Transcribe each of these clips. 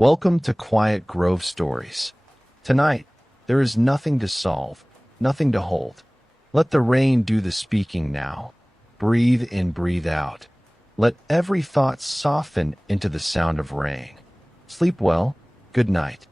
Welcome to Quiet Grove Stories. Tonight, there is nothing to solve, nothing to hold. Let the rain do the speaking now. Breathe in, breathe out. Let every thought soften into the sound of rain. Sleep well. Good night.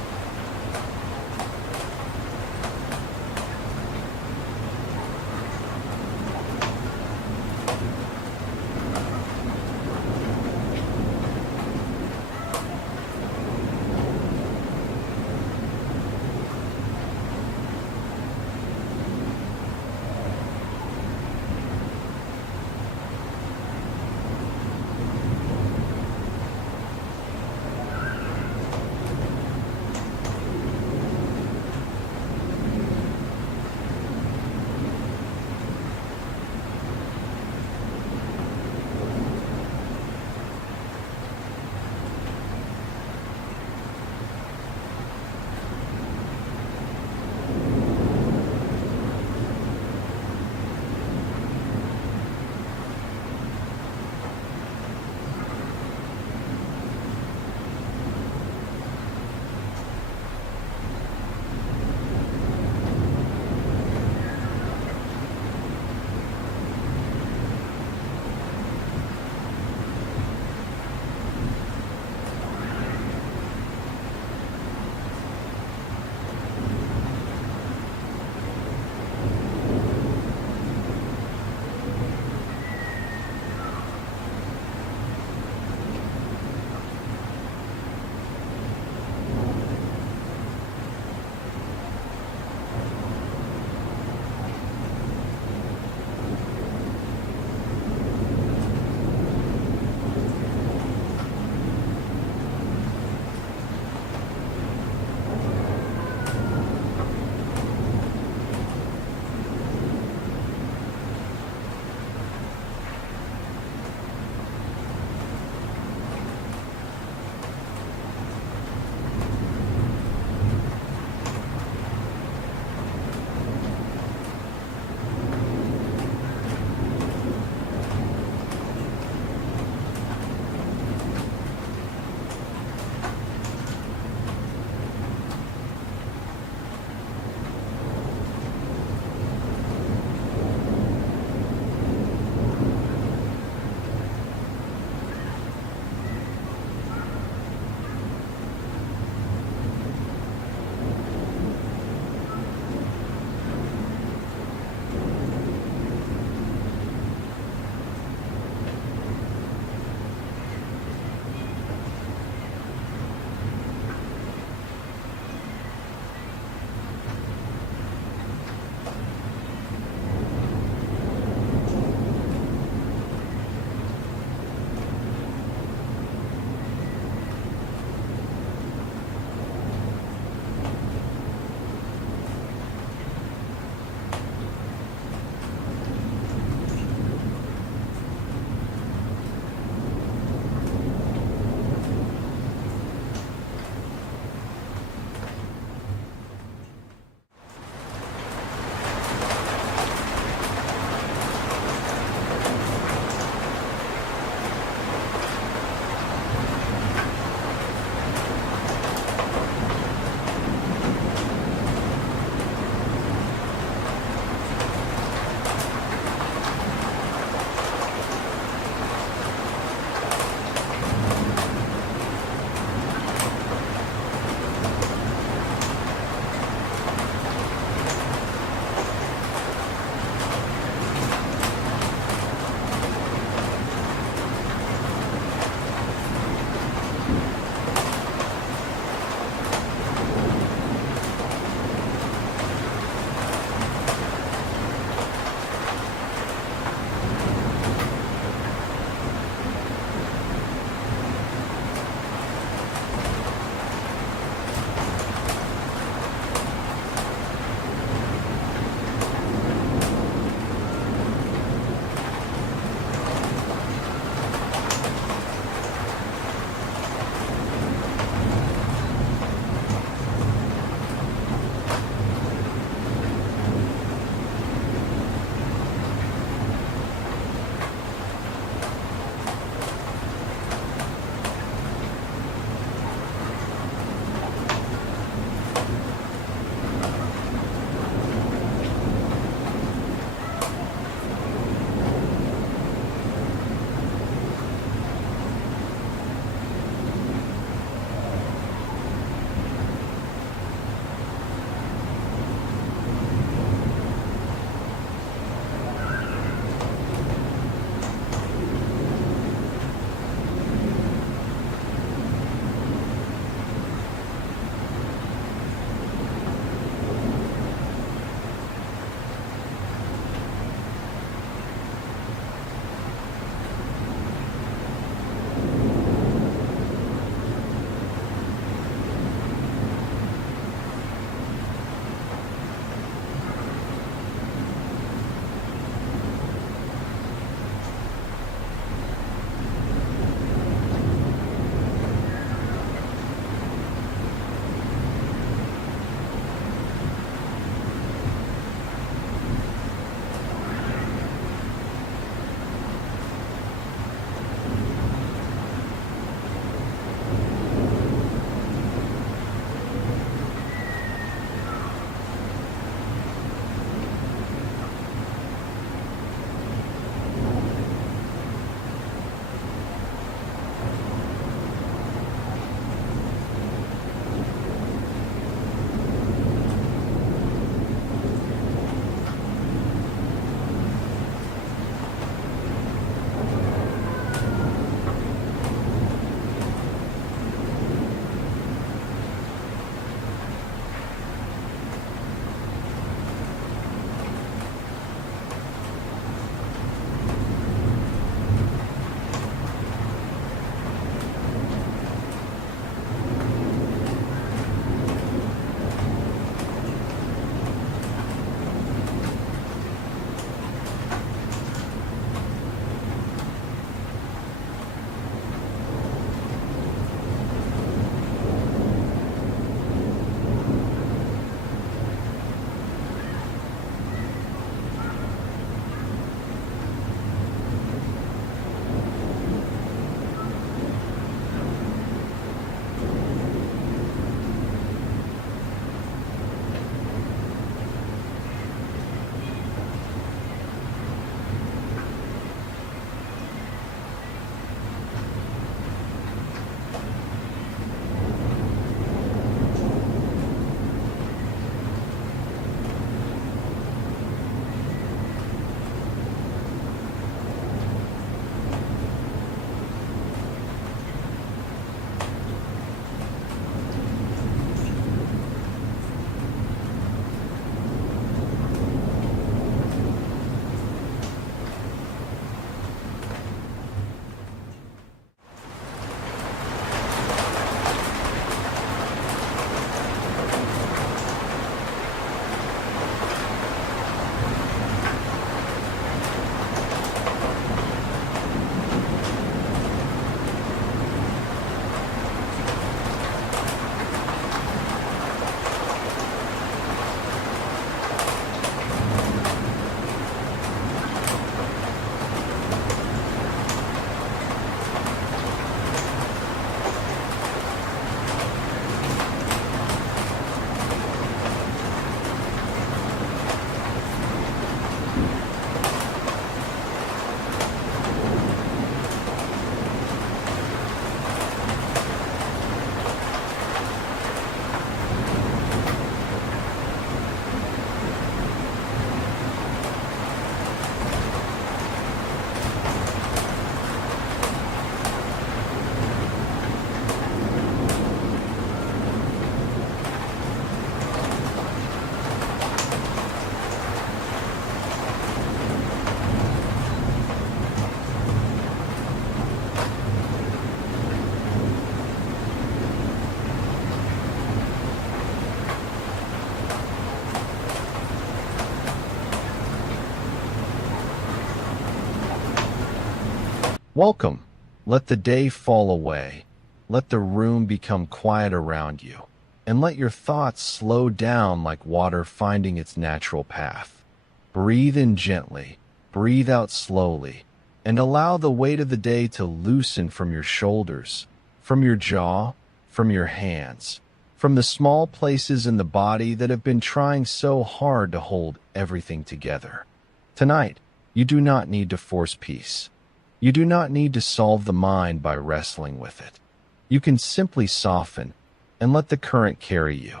Welcome. Let the day fall away. Let the room become quiet around you. And let your thoughts slow down like water finding its natural path. Breathe in gently. Breathe out slowly. And allow the weight of the day to loosen from your shoulders, from your jaw, from your hands, from the small places in the body that have been trying so hard to hold everything together. Tonight, you do not need to force peace. You do not need to solve the mind by wrestling with it. You can simply soften and let the current carry you.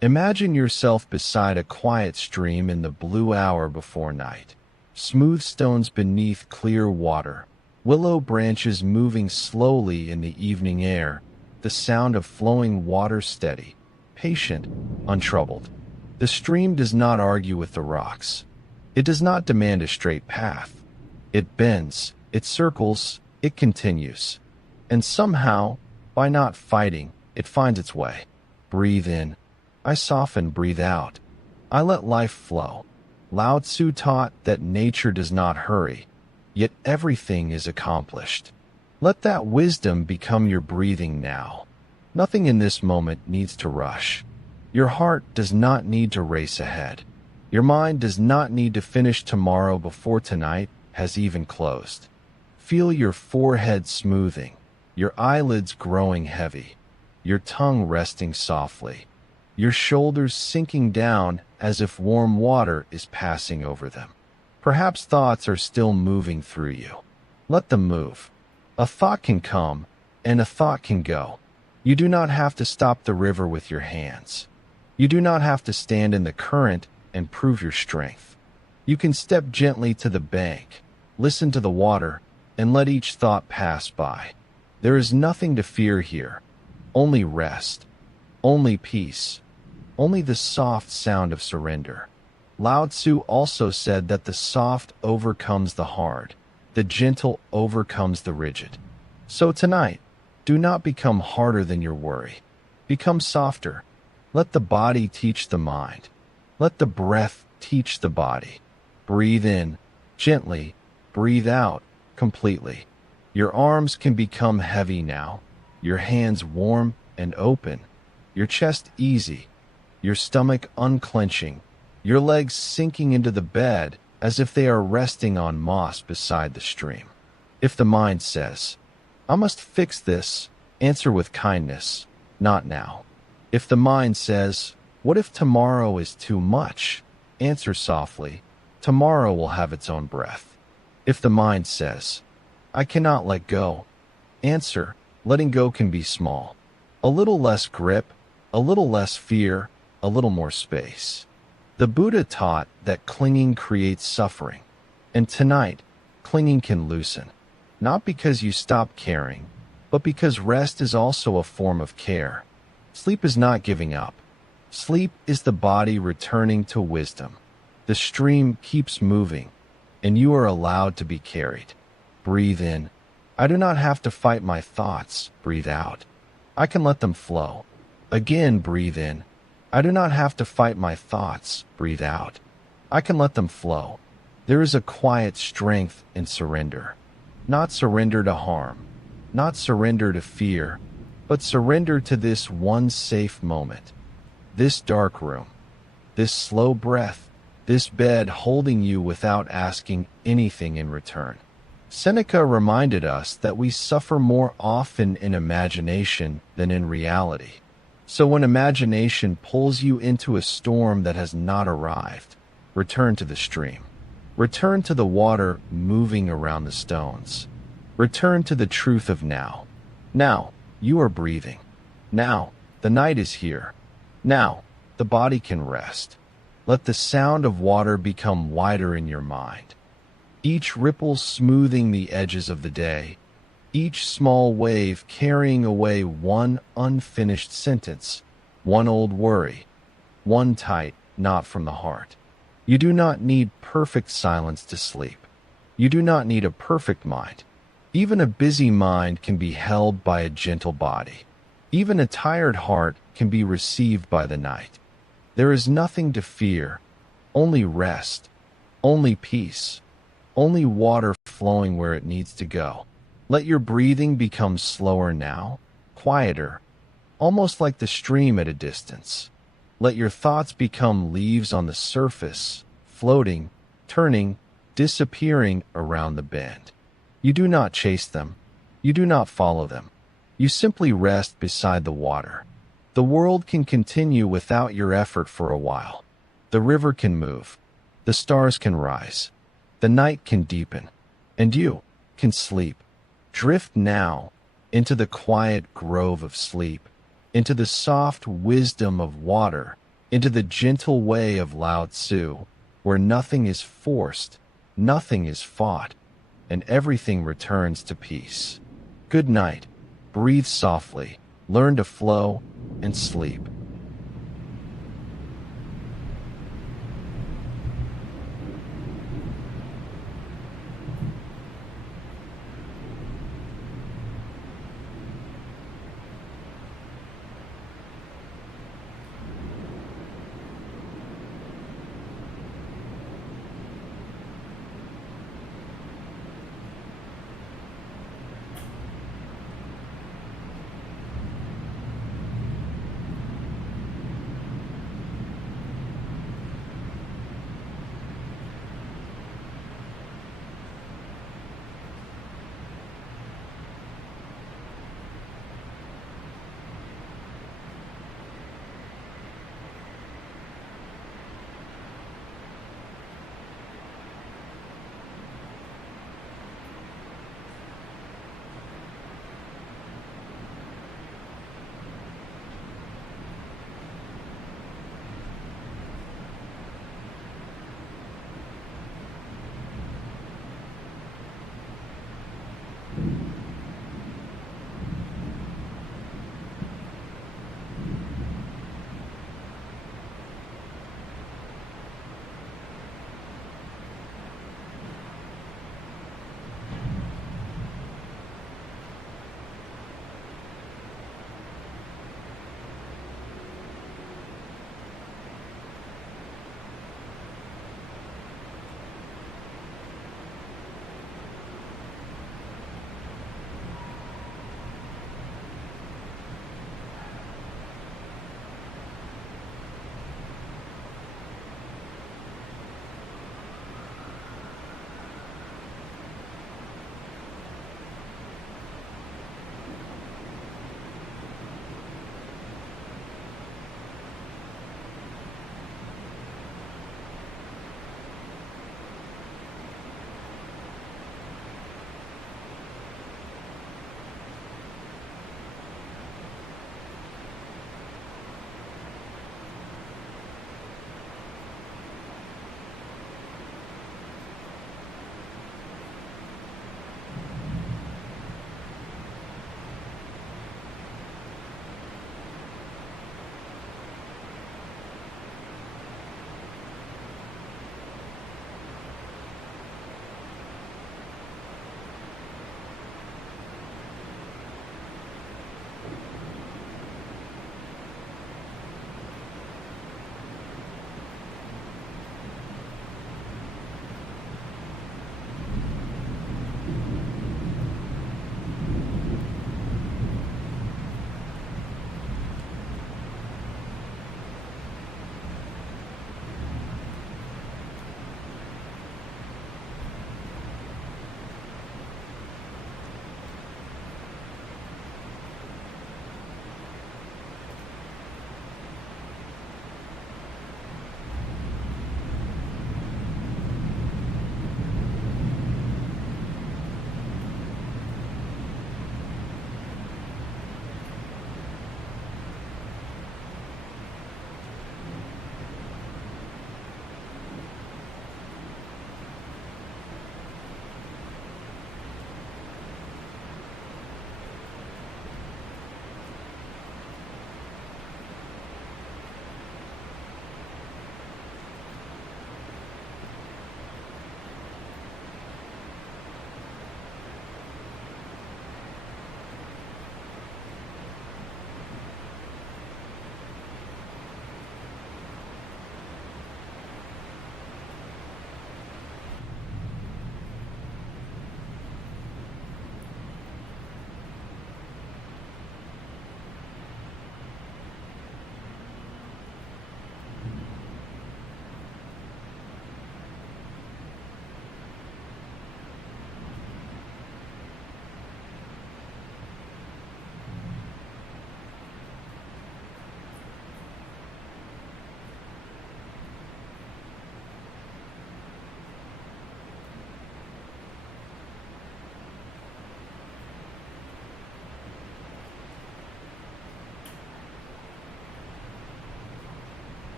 Imagine yourself beside a quiet stream in the blue hour before night. Smooth stones beneath clear water, willow branches moving slowly in the evening air, the sound of flowing water steady, patient, untroubled. The stream does not argue with the rocks. It does not demand a straight path. It bends, it circles, it continues. And somehow, by not fighting, it finds its way. Breathe in. I soften, breathe out. I let life flow. Lao Tzu taught that nature does not hurry, yet everything is accomplished. Let that wisdom become your breathing now. Nothing in this moment needs to rush. Your heart does not need to race ahead. Your mind does not need to finish tomorrow before tonight has even closed. Feel your forehead smoothing, your eyelids growing heavy, your tongue resting softly, your shoulders sinking down as if warm water is passing over them. Perhaps thoughts are still moving through you. Let them move. A thought can come, and a thought can go. You do not have to stop the river with your hands. You do not have to stand in the current and prove your strength. You can step gently to the bank, listen to the water, and let each thought pass by. There is nothing to fear here. Only rest. Only peace. Only the soft sound of surrender. Lao Tzu also said that the soft overcomes the hard, the gentle overcomes the rigid. So tonight, do not become harder than your worry. Become softer. Let the body teach the mind. Let the breath teach the body. Breathe in, gently. Breathe out, completely. Your arms can become heavy now. Your hands warm and open. Your chest easy. Your stomach unclenching. Your legs sinking into the bed as if they are resting on moss beside the stream. If the mind says, I must fix this, answer with kindness, not now. If the mind says, what if tomorrow is too much? Answer softly, tomorrow will have its own breath. If the mind says, I cannot let go, answer, letting go can be small. A little less grip, a little less fear, a little more space. The Buddha taught that clinging creates suffering, and tonight, clinging can loosen, not because you stop caring, but because rest is also a form of care. Sleep is not giving up. Sleep is the body returning to wisdom. The stream keeps moving, and you are allowed to be carried. Breathe in. I do not have to fight my thoughts. Breathe out. I can let them flow. Again, breathe in. I do not have to fight my thoughts. Breathe out. I can let them flow. There is a quiet strength in surrender. Not surrender to harm, not surrender to fear, but surrender to this one safe moment. This dark room, this slow breath, this bed holding you without asking anything in return. Seneca reminded us that we suffer more often in imagination than in reality. So when imagination pulls you into a storm that has not arrived, return to the stream. Return to the water moving around the stones. Return to the truth of now. Now, you are breathing. Now, the night is here. Now, the body can rest. Let the sound of water become wider in your mind. Each ripple smoothing the edges of the day. Each small wave carrying away one unfinished sentence, one old worry, one tight knot from the heart. You do not need perfect silence to sleep. You do not need a perfect mind. Even a busy mind can be held by a gentle body. Even a tired heart can be received by the night. There is nothing to fear, only rest, only peace, only water flowing where it needs to go. Let your breathing become slower now, quieter, almost like the stream at a distance. Let your thoughts become leaves on the surface, floating, turning, disappearing around the bend. You do not chase them. You do not follow them. You simply rest beside the water. The world can continue without your effort for a while. The river can move. The stars can rise. The night can deepen. And you can sleep. Drift now into the quiet grove of sleep, into the soft wisdom of water, into the gentle way of Lao Tzu, where nothing is forced, nothing is fought, and everything returns to peace. Good night. Breathe softly, learn to flow, and sleep.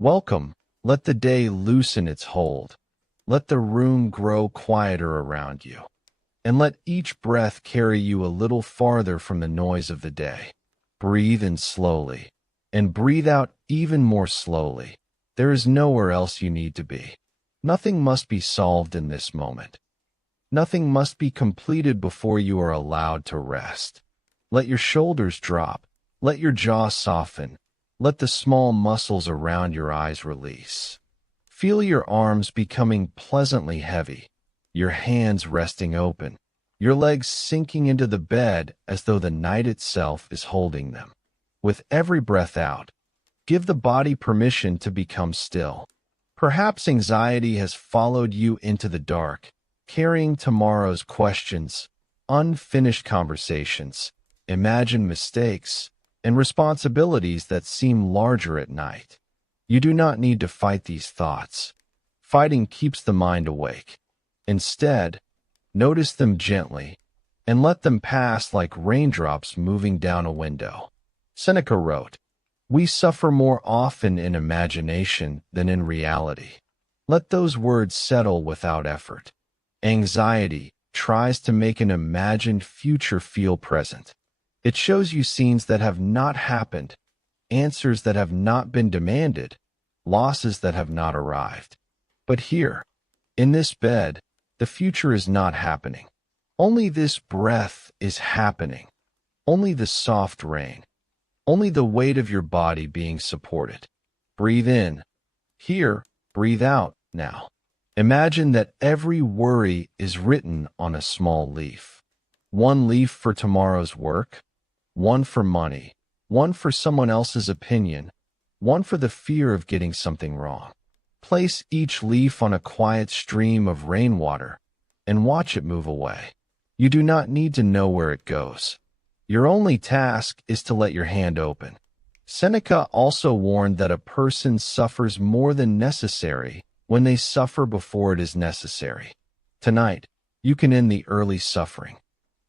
Welcome. Let the day loosen its hold. Let the room grow quieter around you. And let each breath carry you a little farther from the noise of the day. Breathe in slowly, and breathe out even more slowly. There is nowhere else you need to be. Nothing must be solved in this moment. Nothing must be completed before you are allowed to rest. Let your shoulders drop. Let your jaw soften. Let the small muscles around your eyes release. Feel your arms becoming pleasantly heavy, your hands resting open, your legs sinking into the bed as though the night itself is holding them. With every breath out, give the body permission to become still. Perhaps anxiety has followed you into the dark, carrying tomorrow's questions, unfinished conversations, imagined mistakes, and responsibilities that seem larger at night. You do not need to fight these thoughts. Fighting keeps the mind awake. Instead, notice them gently and let them pass like raindrops moving down a window. Seneca wrote, "We suffer more often in imagination than in reality." Let those words settle without effort. Anxiety tries to make an imagined future feel present. It shows you scenes that have not happened, answers that have not been demanded, losses that have not arrived. But here, in this bed, the future is not happening. Only this breath is happening. Only the soft rain. Only the weight of your body being supported. Breathe in. Here, breathe out now. Imagine that every worry is written on a small leaf. One leaf for tomorrow's work, one for money, one for someone else's opinion, one for the fear of getting something wrong. Place each leaf on a quiet stream of rainwater and watch it move away. You do not need to know where it goes. Your only task is to let your hand open. Seneca also warned that a person suffers more than necessary when they suffer before it is necessary. Tonight, you can end the early suffering.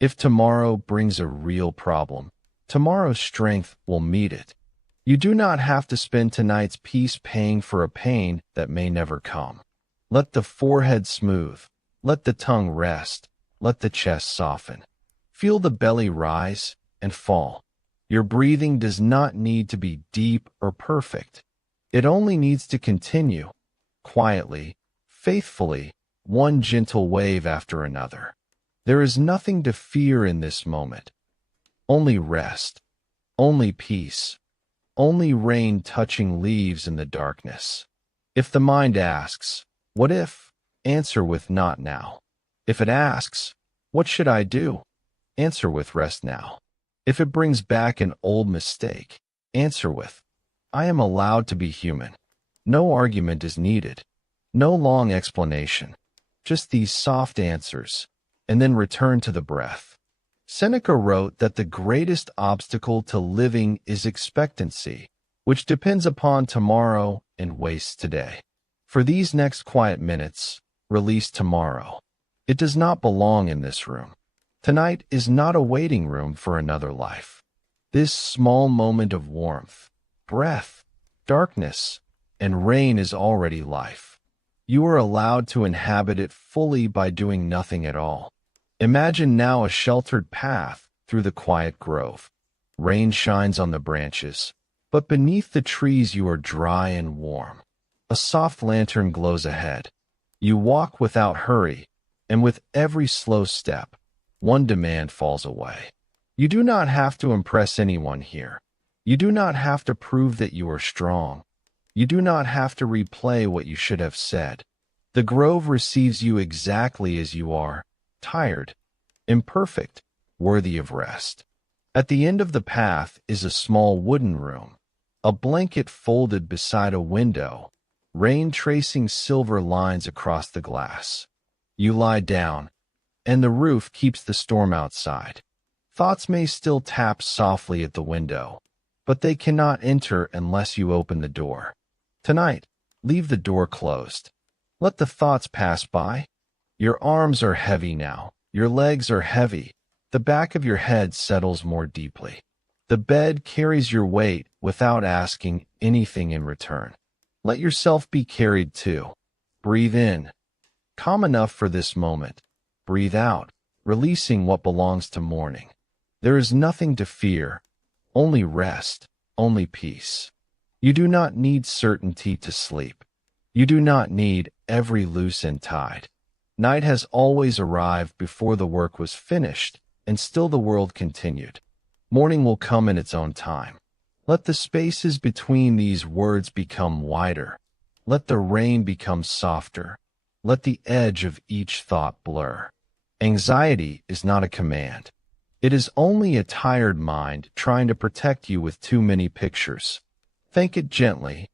If tomorrow brings a real problem, tomorrow's strength will meet it. You do not have to spend tonight's peace paying for a pain that may never come. Let the forehead smooth. Let the tongue rest. Let the chest soften. Feel the belly rise and fall. Your breathing does not need to be deep or perfect. It only needs to continue, quietly, faithfully, one gentle wave after another. There is nothing to fear in this moment. Only rest, only peace, only rain touching leaves in the darkness. If the mind asks, "What if?" answer with "Not now." If it asks, "What should I do?" answer with "Rest now." If it brings back an old mistake, answer with, "I am allowed to be human." No argument is needed. No long explanation. Just these soft answers, and then return to the breath. Seneca wrote that the greatest obstacle to living is expectancy, which depends upon tomorrow and wastes today. For these next quiet minutes, release tomorrow. It does not belong in this room. Tonight is not a waiting room for another life. This small moment of warmth, breath, darkness, and rain is already life. You are allowed to inhabit it fully by doing nothing at all. Imagine now a sheltered path through the quiet grove. Rain shines on the branches, but beneath the trees you are dry and warm. A soft lantern glows ahead. You walk without hurry, and with every slow step, one demand falls away. You do not have to impress anyone here. You do not have to prove that you are strong. You do not have to replay what you should have said. The grove receives you exactly as you are, tired, imperfect, worthy of rest. At the end of the path is a small wooden room, a blanket folded beside a window, rain tracing silver lines across the glass. You lie down, and the roof keeps the storm outside. Thoughts may still tap softly at the window, but they cannot enter unless you open the door. Tonight, leave the door closed. Let the thoughts pass by. Your arms are heavy now. Your legs are heavy. The back of your head settles more deeply. The bed carries your weight without asking anything in return. Let yourself be carried too. Breathe in, calm enough for this moment. Breathe out, releasing what belongs to morning. There is nothing to fear, only rest, only peace. You do not need certainty to sleep. You do not need every loose end tied. Night has always arrived before the work was finished, and still the world continued. Morning will come in its own time. Let the spaces between these words become wider. Let the rain become softer. Let the edge of each thought blur. Anxiety is not a command. It is only a tired mind trying to protect you with too many pictures. Thank it gently,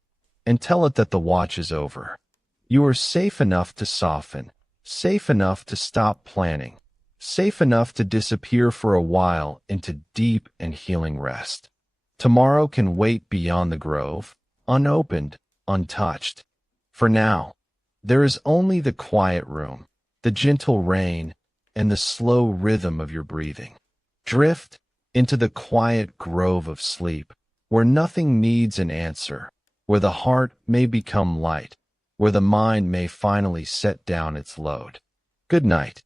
and tell it that the watch is over. You are safe enough to soften, safe enough to stop planning, safe enough to disappear for a while into deep and healing rest. Tomorrow can wait beyond the grove, unopened, untouched. For now, there is only the quiet room, the gentle rain, and the slow rhythm of your breathing. Drift into the quiet grove of sleep, where nothing needs an answer, where the heart may become light, where the mind may finally set down its load. Good night.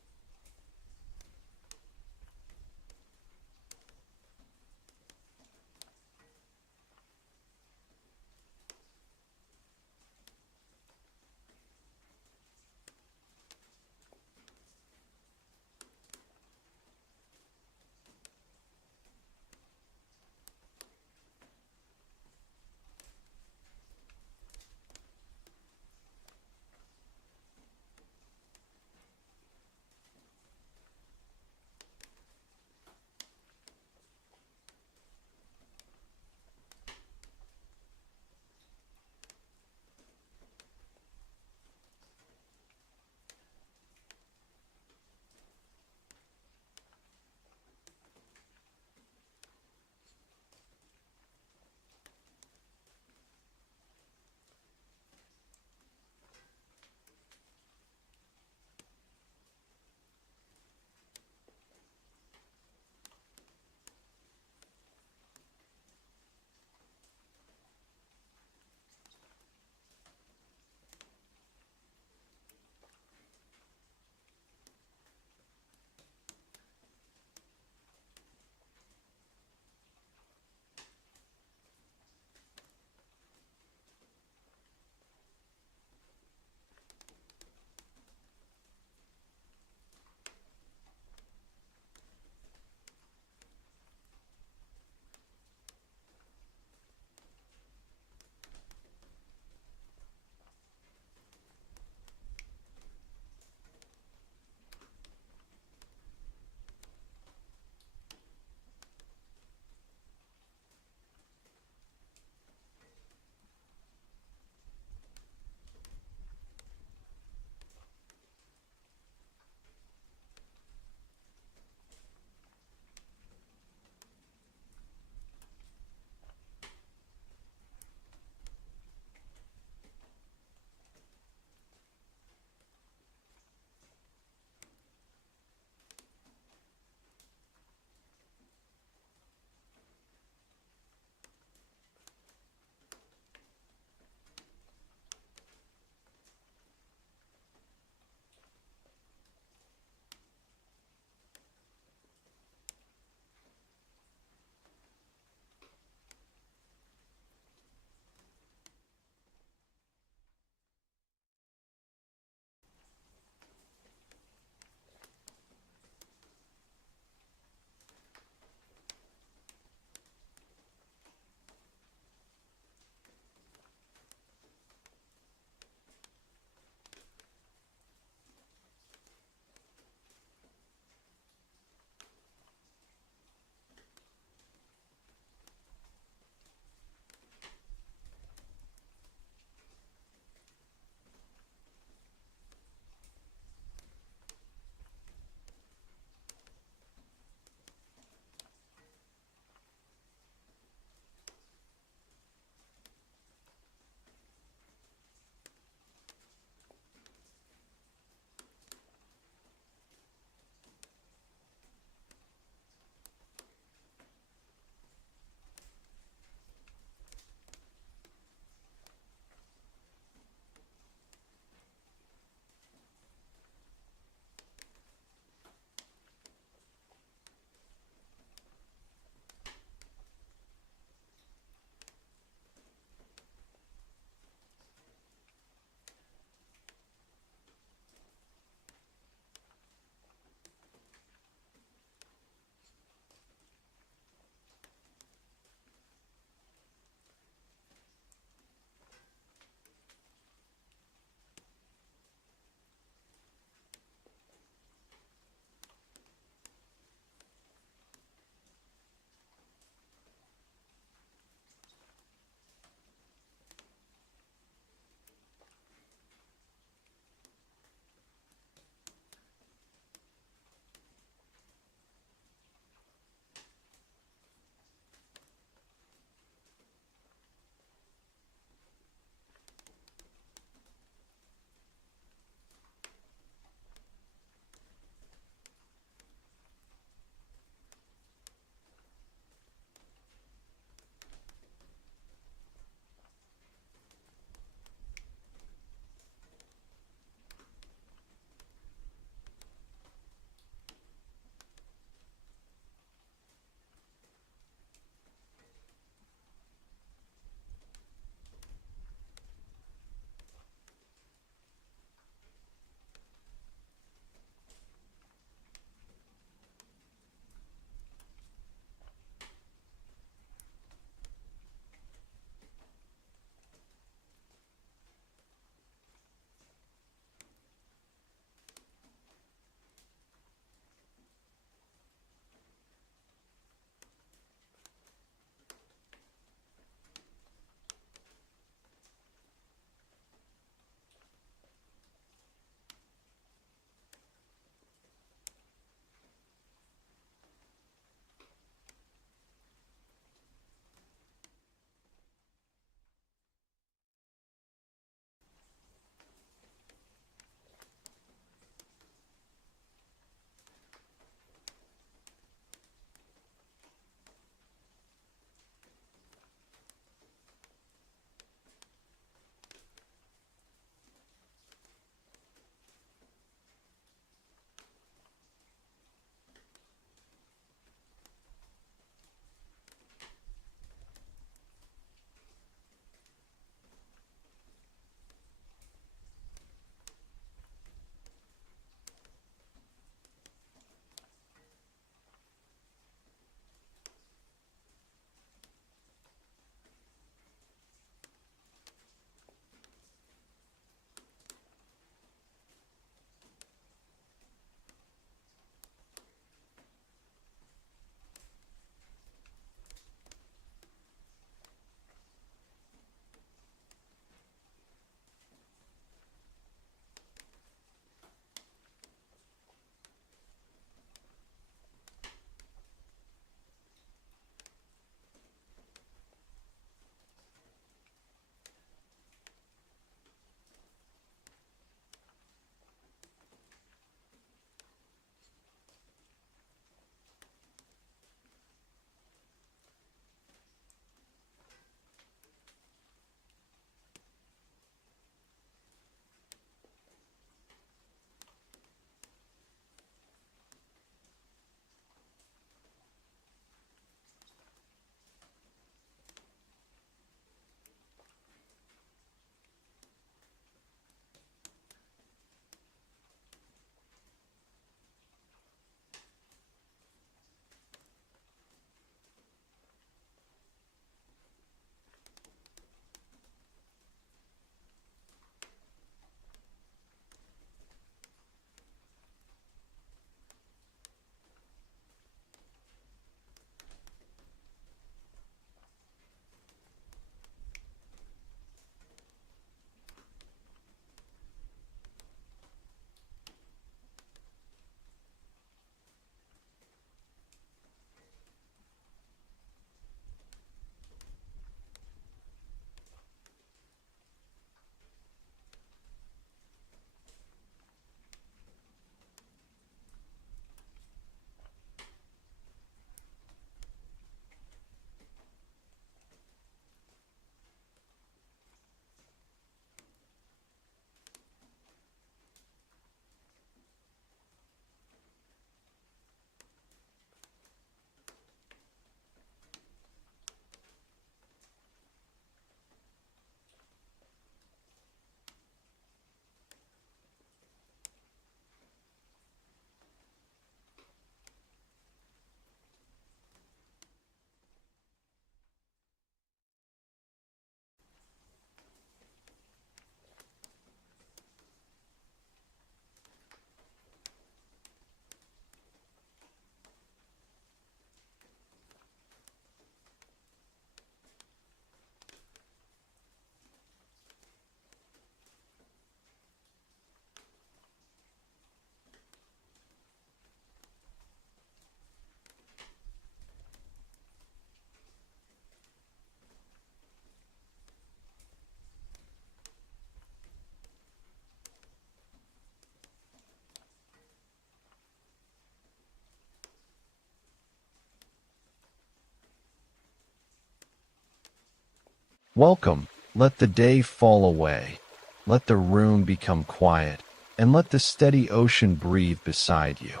Welcome, let the day fall away. Let the room become quiet, and let the steady ocean breathe beside you.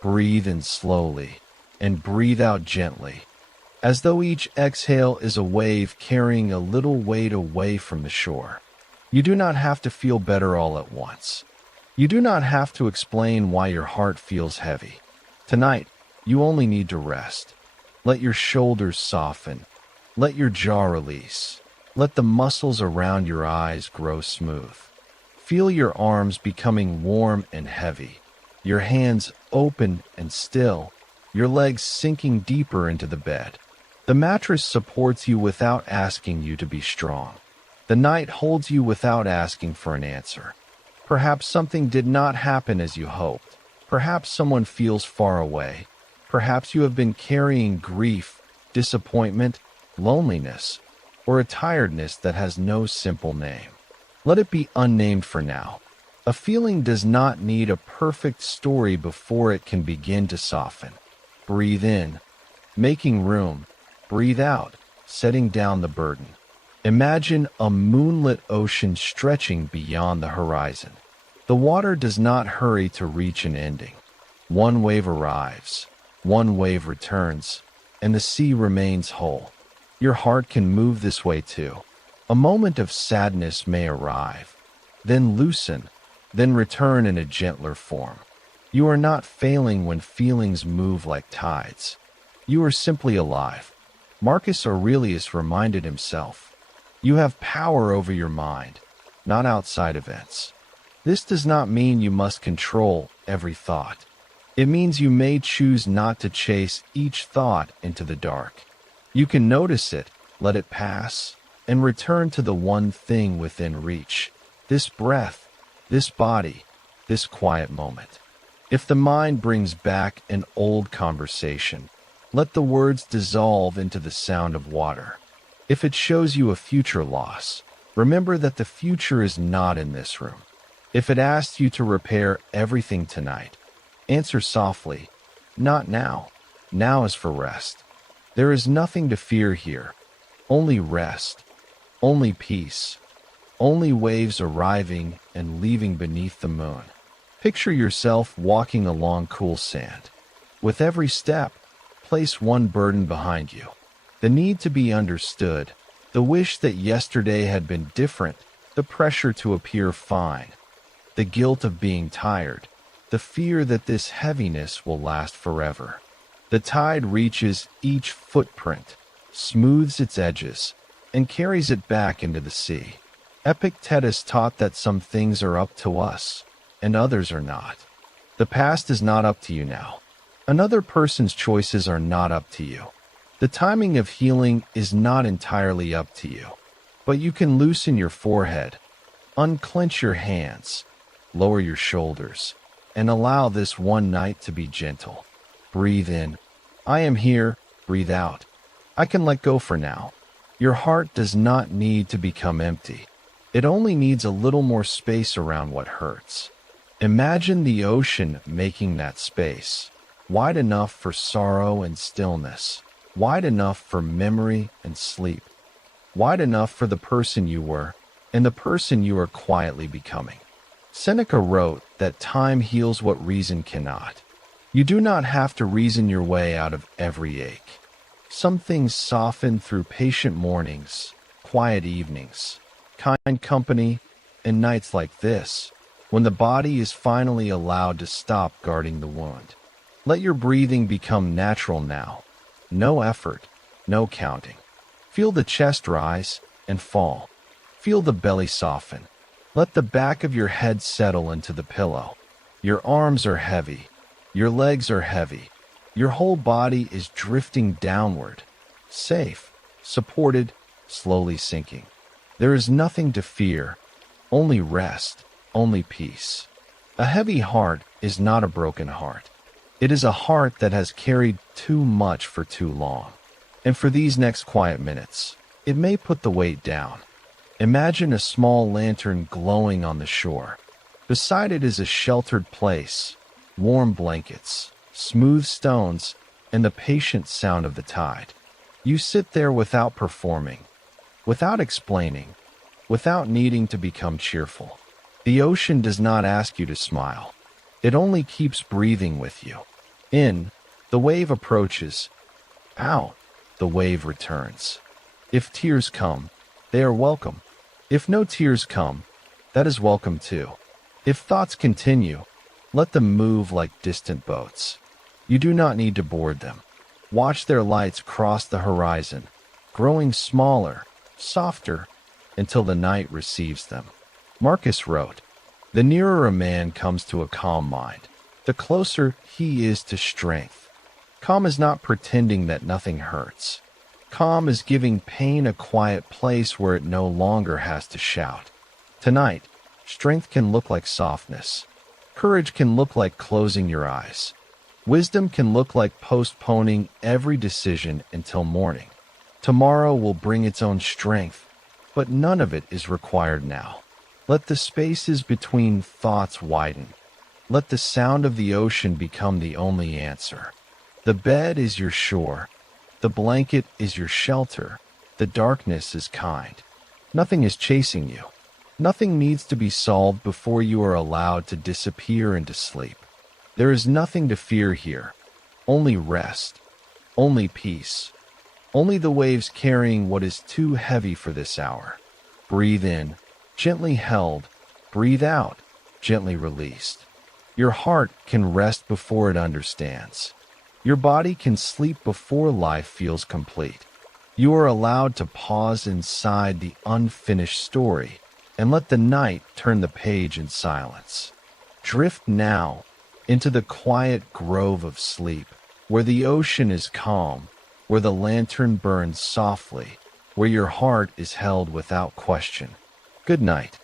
Breathe in slowly, and breathe out gently, as though each exhale is a wave carrying a little weight away from the shore. You do not have to feel better all at once. You do not have to explain why your heart feels heavy. Tonight, you only need to rest. Let your shoulders soften. Let your jaw release. Let the muscles around your eyes grow smooth. Feel your arms becoming warm and heavy, your hands open and still, your legs sinking deeper into the bed. The mattress supports you without asking you to be strong. The night holds you without asking for an answer. Perhaps something did not happen as you hoped. Perhaps someone feels far away. Perhaps you have been carrying grief, disappointment, loneliness, or a tiredness that has no simple name. Let it be unnamed for now. A feeling does not need a perfect story before it can begin to soften. Breathe in, making room. Breathe out, setting down the burden. Imagine a moonlit ocean stretching beyond the horizon. The water does not hurry to reach an ending. One wave arrives, one wave returns, and the sea remains whole. Your heart can move this way too. A moment of sadness may arrive, then loosen, then return in a gentler form. You are not failing when feelings move like tides. You are simply alive. Marcus Aurelius reminded himself. You have power over your mind, not outside events. This does not mean you must control every thought. It means you may choose not to chase each thought into the dark. You can notice it, let it pass, and return to the one thing within reach. This breath, this body, this quiet moment. If the mind brings back an old conversation, let the words dissolve into the sound of water. If it shows you a future loss, remember that the future is not in this room. If it asks you to repair everything tonight, answer softly, not now. Now is for rest. There is nothing to fear here. Only rest. Only peace. Only waves arriving and leaving beneath the moon. Picture yourself walking along cool sand. With every step, place one burden behind you. The need to be understood, the wish that yesterday had been different, the pressure to appear fine, the guilt of being tired, the fear that this heaviness will last forever. The tide reaches each footprint, smooths its edges, and carries it back into the sea. Epictetus taught that some things are up to us, and others are not. The past is not up to you now. Another person's choices are not up to you. The timing of healing is not entirely up to you, but you can loosen your forehead, unclench your hands, lower your shoulders, and allow this one night to be gentle. Breathe in. I am here. Breathe out. I can let go for now. Your heart does not need to become empty. It only needs a little more space around what hurts. Imagine the ocean making that space, wide enough for sorrow and stillness, wide enough for memory and sleep, wide enough for the person you were and the person you are quietly becoming. Seneca wrote that time heals what reason cannot. You do not have to reason your way out of every ache. Some things soften through patient mornings, quiet evenings, kind company, and nights like this, when the body is finally allowed to stop guarding the wound. Let your breathing become natural now. No effort, no counting. Feel the chest rise and fall. Feel the belly soften. Let the back of your head settle into the pillow. Your arms are heavy. Your legs are heavy. Your whole body is drifting downward, safe, supported, slowly sinking. There is nothing to fear, only rest, only peace. A heavy heart is not a broken heart. It is a heart that has carried too much for too long. And for these next quiet minutes, it may put the weight down. Imagine a small lantern glowing on the shore. Beside it is a sheltered place, warm blankets, smooth stones, and the patient sound of the tide. You sit there without performing, without explaining, without needing to become cheerful. The ocean does not ask you to smile. It only keeps breathing with you. In, the wave approaches. Out, the wave returns. If tears come, they are welcome. If no tears come, that is welcome too. If thoughts continue, let them move like distant boats. You do not need to board them. Watch their lights cross the horizon, growing smaller, softer, until the night receives them. Marcus wrote, "The nearer a man comes to a calm mind, the closer he is to strength." Calm is not pretending that nothing hurts. Calm is giving pain a quiet place where it no longer has to shout. Tonight, strength can look like softness. Courage can look like closing your eyes. Wisdom can look like postponing every decision until morning. Tomorrow will bring its own strength, but none of it is required now. Let the spaces between thoughts widen. Let the sound of the ocean become the only answer. The bed is your shore. The blanket is your shelter. The darkness is kind. Nothing is chasing you. Nothing needs to be solved before you are allowed to disappear into sleep. There is nothing to fear here. Only rest. Only peace. Only the waves carrying what is too heavy for this hour. Breathe in, gently held. Breathe out, gently released. Your heart can rest before it understands. Your body can sleep before life feels complete. You are allowed to pause inside the unfinished story and let the night turn the page in silence. Drift now into the quiet grove of sleep, where the ocean is calm, where the lantern burns softly, where your heart is held without question. Good night.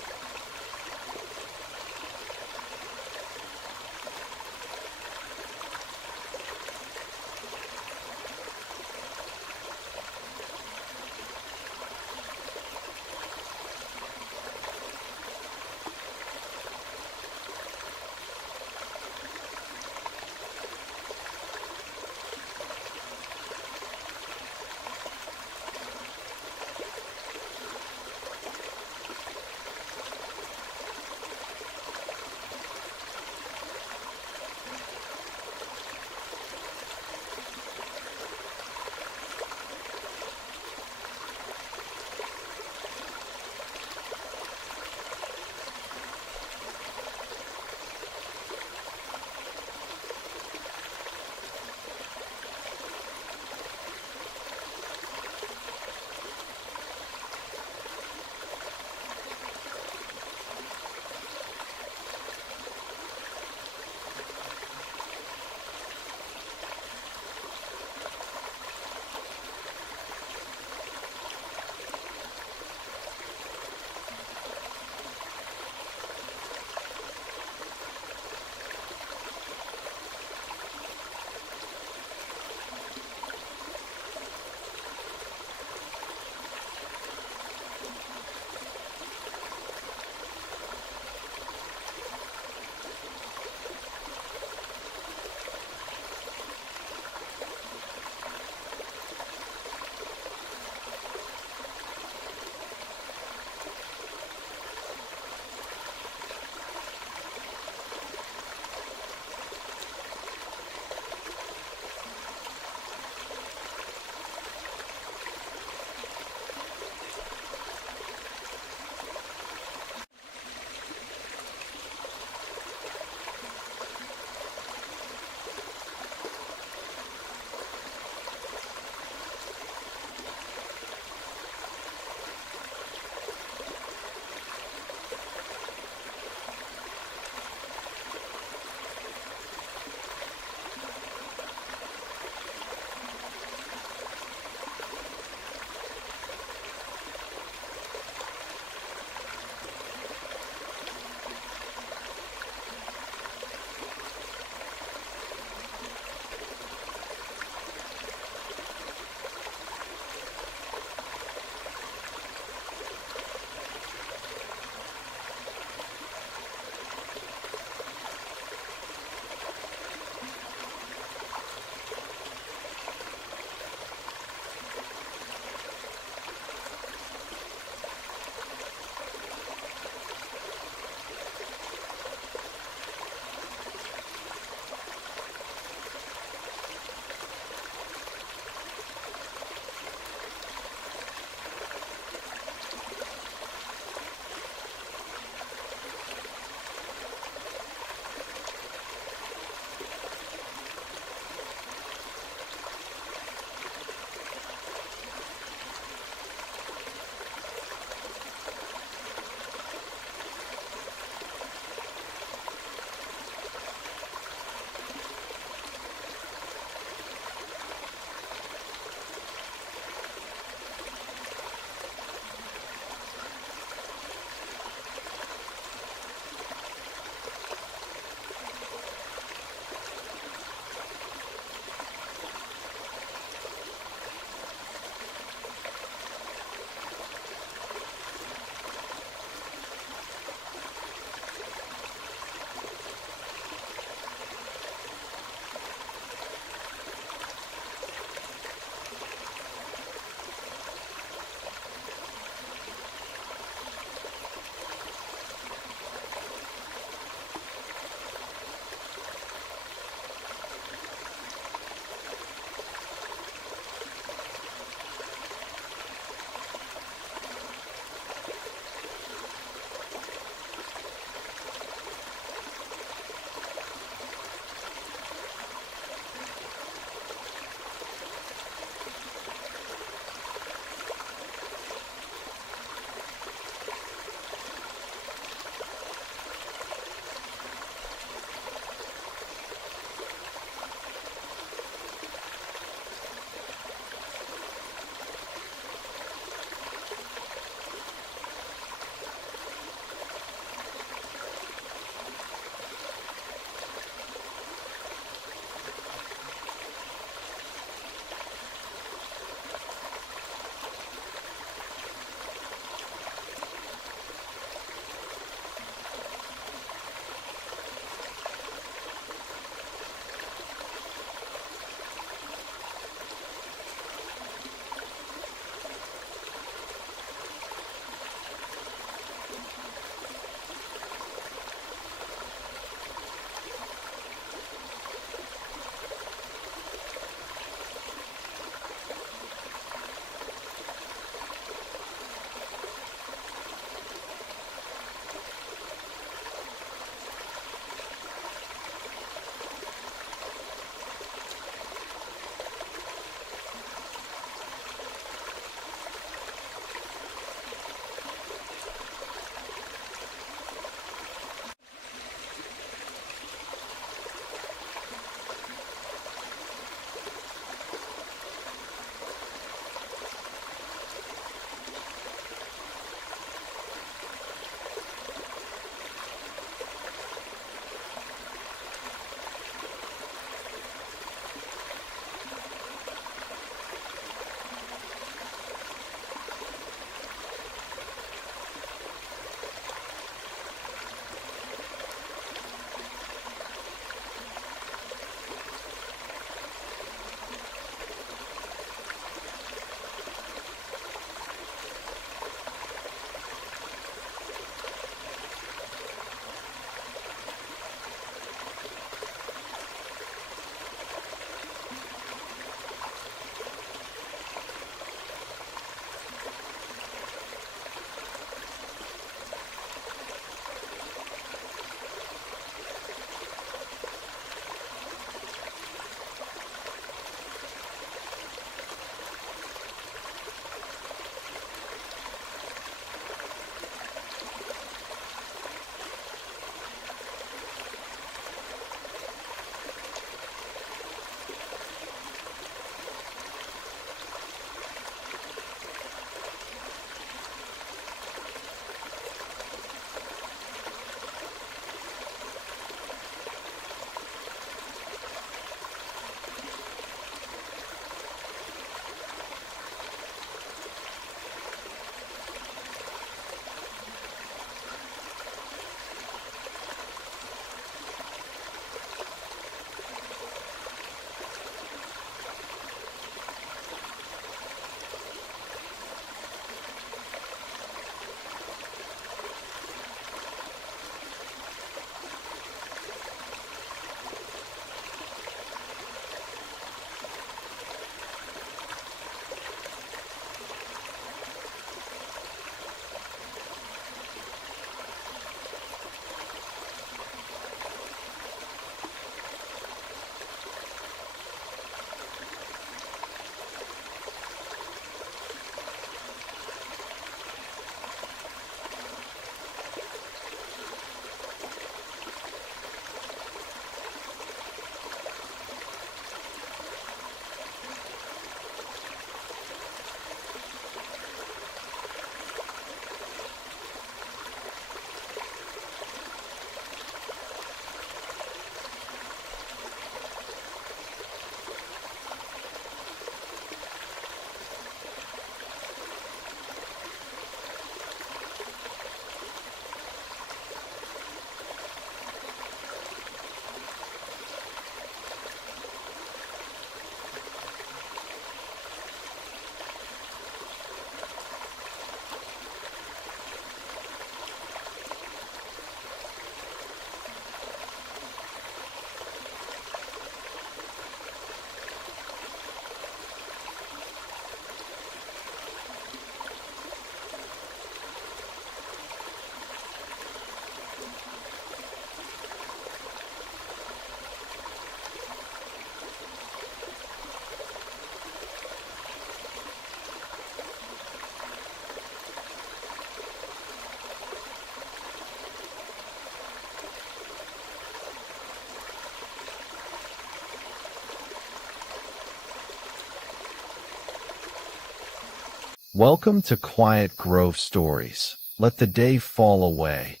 Welcome to Quiet Grove Stories. Let the day fall away.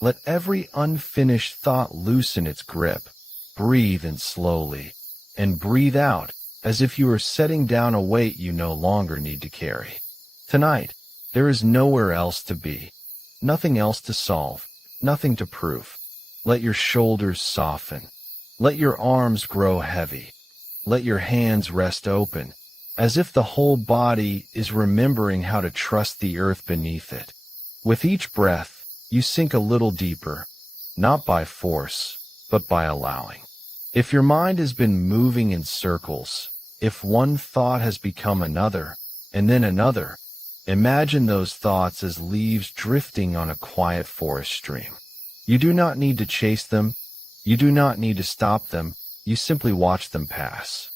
Let every unfinished thought loosen its grip. Breathe in slowly, and breathe out as if you are setting down a weight you no longer need to carry. Tonight, there is nowhere else to be, nothing else to solve, nothing to prove. Let your shoulders soften. Let your arms grow heavy. Let your hands rest open, as if the whole body is remembering how to trust the earth beneath it. With each breath, you sink a little deeper, not by force, but by allowing. If your mind has been moving in circles, if one thought has become another, and then another, imagine those thoughts as leaves drifting on a quiet forest stream. You do not need to chase them. You do not need to stop them. You simply watch them pass.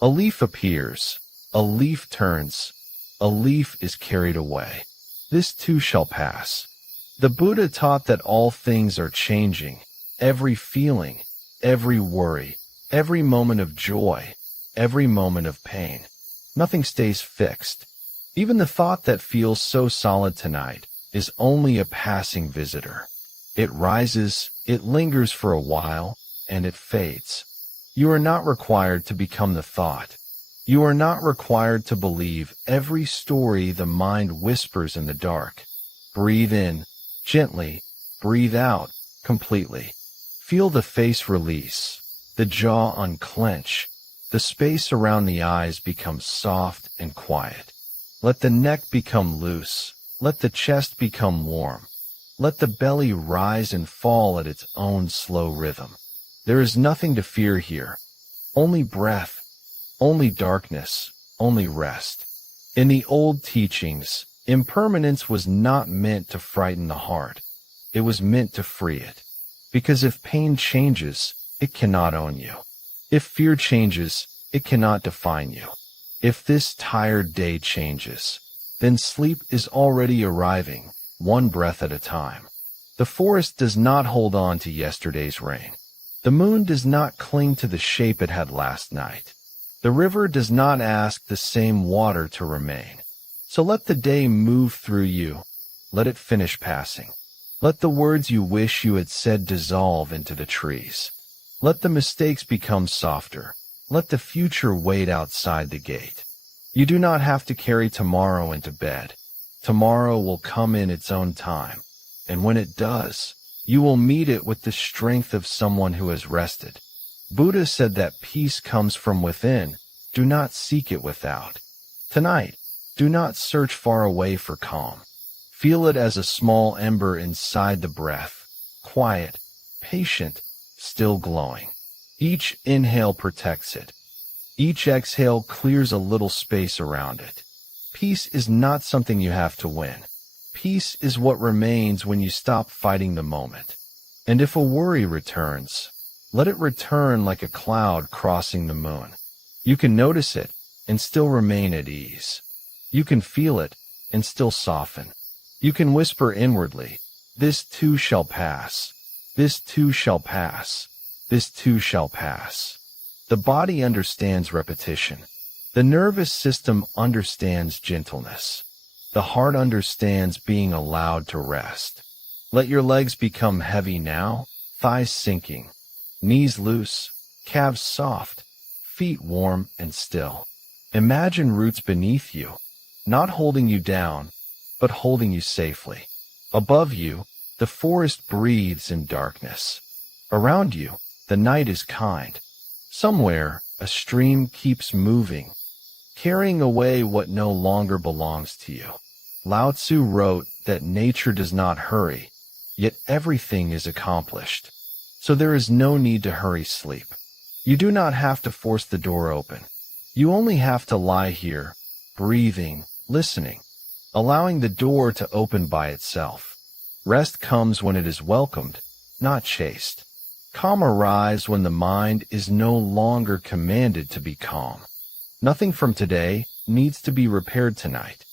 A leaf appears. A leaf turns. A leaf is carried away. This too shall pass. The Buddha taught that all things are changing. Every feeling, every worry, every moment of joy, every moment of pain. Nothing stays fixed. Even the thought that feels so solid tonight is only a passing visitor. It rises, it lingers for a while, and it fades. You are not required to become the thought. You are not required to believe every story the mind whispers in the dark. Breathe in, gently. Breathe out, completely. Feel the face release, the jaw unclench, the space around the eyes become soft and quiet. Let the neck become loose. Let the chest become warm. Let the belly rise and fall at its own slow rhythm. There is nothing to fear here. Only breath, only darkness, only rest. In the old teachings, impermanence was not meant to frighten the heart. It was meant to free it. Because if pain changes, it cannot own you. If fear changes, it cannot define you. If this tired day changes, then sleep is already arriving, one breath at a time. The forest does not hold on to yesterday's rain. The moon does not cling to the shape it had last night. The river does not ask the same water to remain. So let the day move through you. Let it finish passing. Let the words you wish you had said dissolve into the trees. Let the mistakes become softer. Let the future wait outside the gate. You do not have to carry tomorrow into bed. Tomorrow will come in its own time, and when it does, you will meet it with the strength of someone who has rested. Buddha said that peace comes from within. Do not seek it without. Tonight, do not search far away for calm. Feel it as a small ember inside the breath, quiet, patient, still glowing. Each inhale protects it. Each exhale clears a little space around it. Peace is not something you have to win. Peace is what remains when you stop fighting the moment. And if a worry returns, let it return like a cloud crossing the moon. You can notice it and still remain at ease. You can feel it and still soften. You can whisper inwardly, "This too shall pass. This too shall pass. This too shall pass." The body understands repetition. The nervous system understands gentleness. The heart understands being allowed to rest. Let your legs become heavy now, thighs sinking, knees loose, calves soft, feet warm and still. Imagine roots beneath you, not holding you down, but holding you safely. Above you, the forest breathes in darkness. Around you, the night is kind. Somewhere, a stream keeps moving, carrying away what no longer belongs to you. Lao Tzu wrote that nature does not hurry, yet everything is accomplished. So there is no need to hurry sleep. You do not have to force the door open. You only have to lie here, breathing, listening, allowing the door to open by itself. Rest comes when it is welcomed, not chased. Calm arrives when the mind is no longer commanded to be calm. Nothing from today needs to be repaired tonight.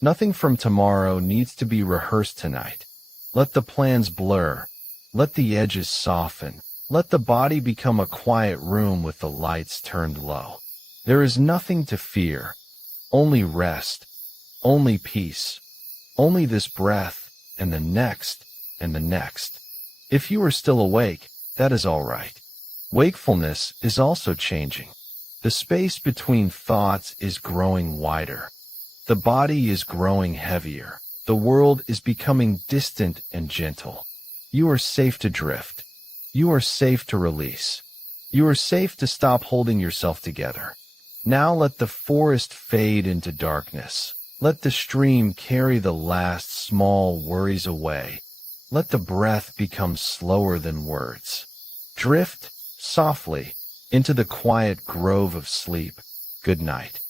Nothing from tomorrow needs to be rehearsed tonight. Let the plans blur. Let the edges soften. Let the body become a quiet room with the lights turned low. There is nothing to fear, only rest, only peace, only this breath, and the next, and the next. If you are still awake, that is all right. Wakefulness is also changing. The space between thoughts is growing wider. The body is growing heavier. The world is becoming distant and gentle. You are safe to drift. You are safe to release. You are safe to stop holding yourself together. Now let the forest fade into darkness. Let the stream carry the last small worries away. Let the breath become slower than words. Drift softly into the quiet grove of sleep. Good night.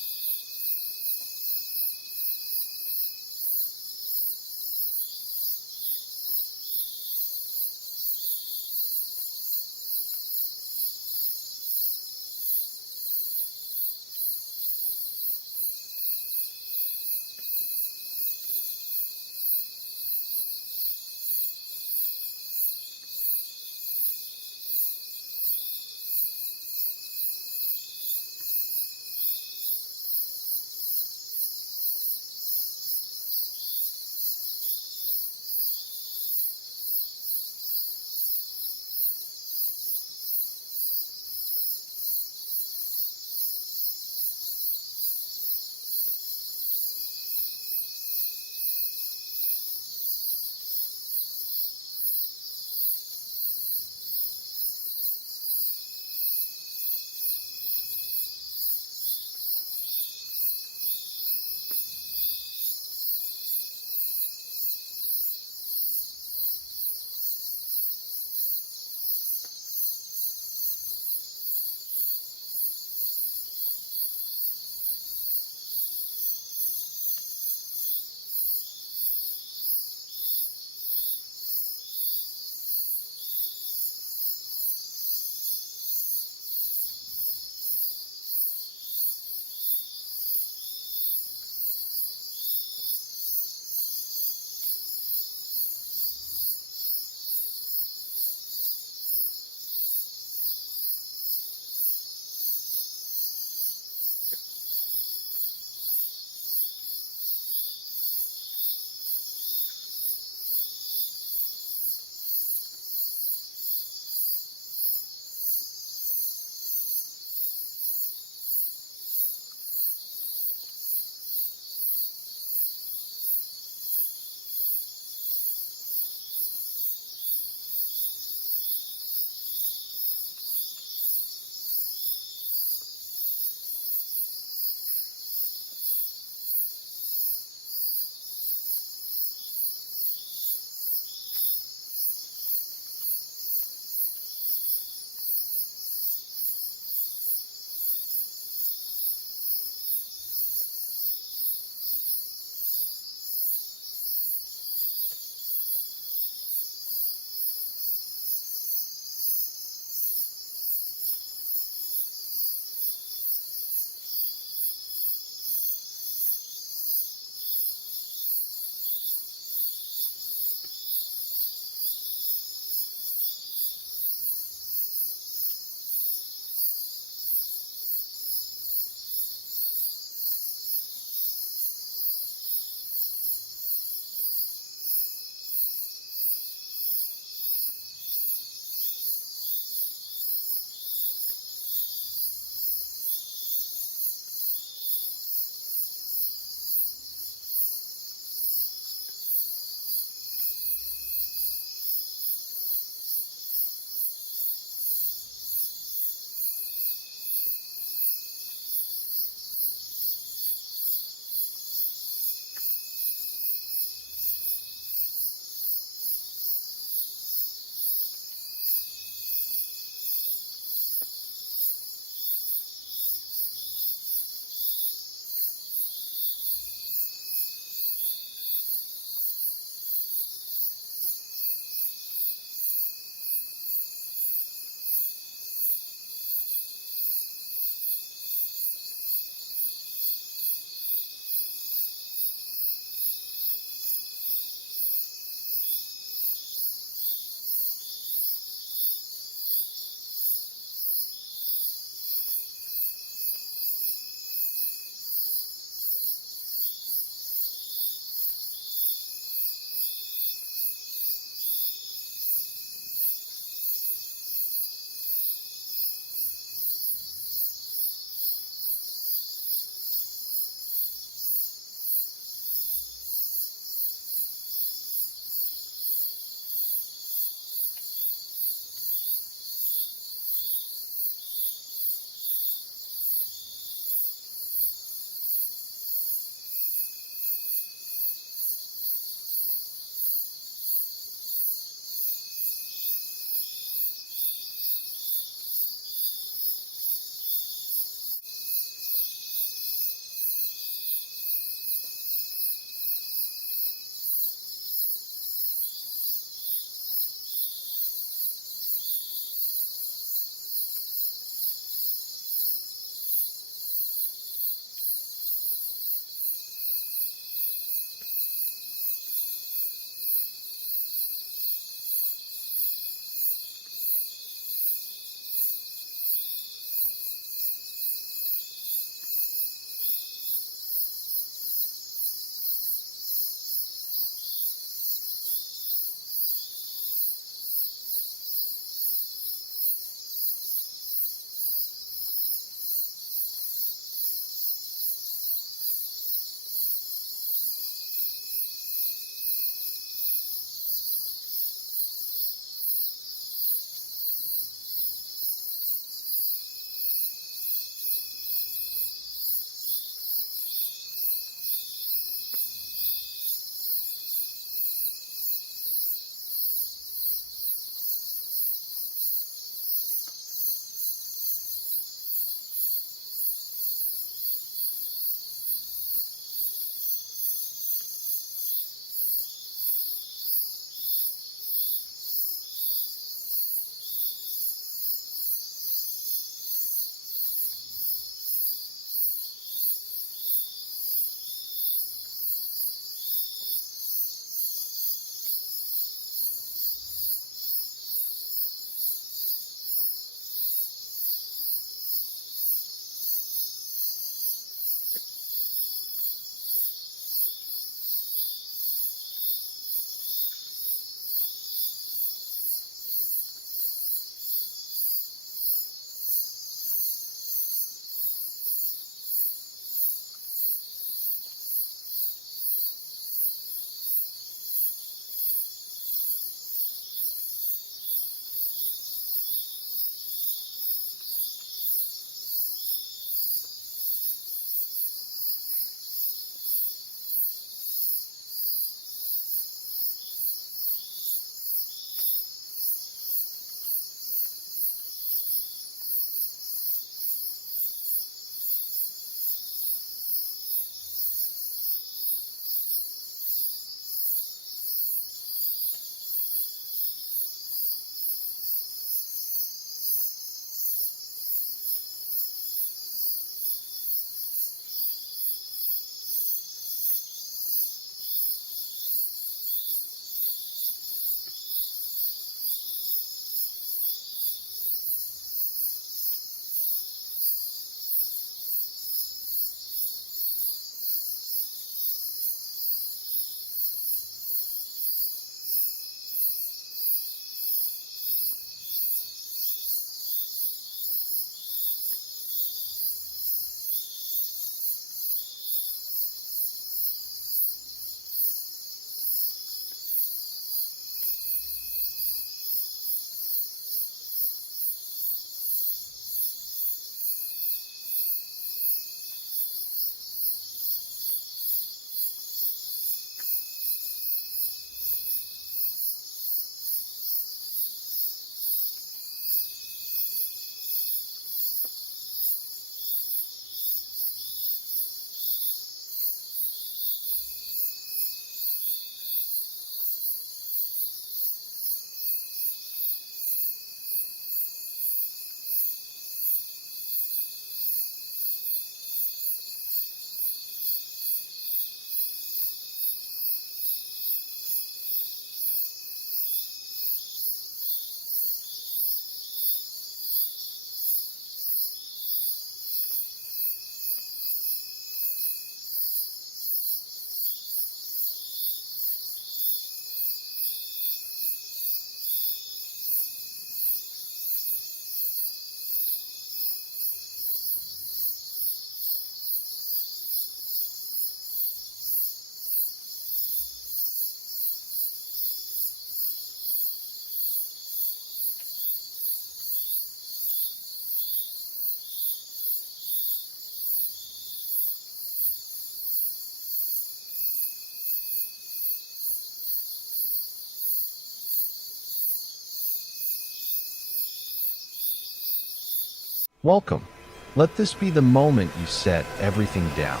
Welcome. Let this be the moment you set everything down.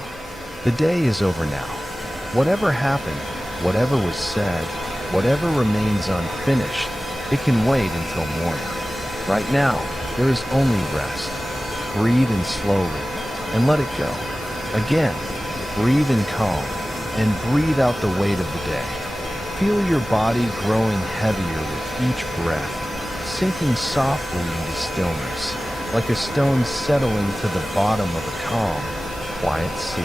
The day is over now. Whatever happened, whatever was said, whatever remains unfinished, it can wait until morning. Right now, there is only rest. Breathe in slowly and let it go. Again, breathe in calm and breathe out the weight of the day. Feel your body growing heavier with each breath, sinking softly into stillness, like a stone settling to the bottom of a calm, quiet sea.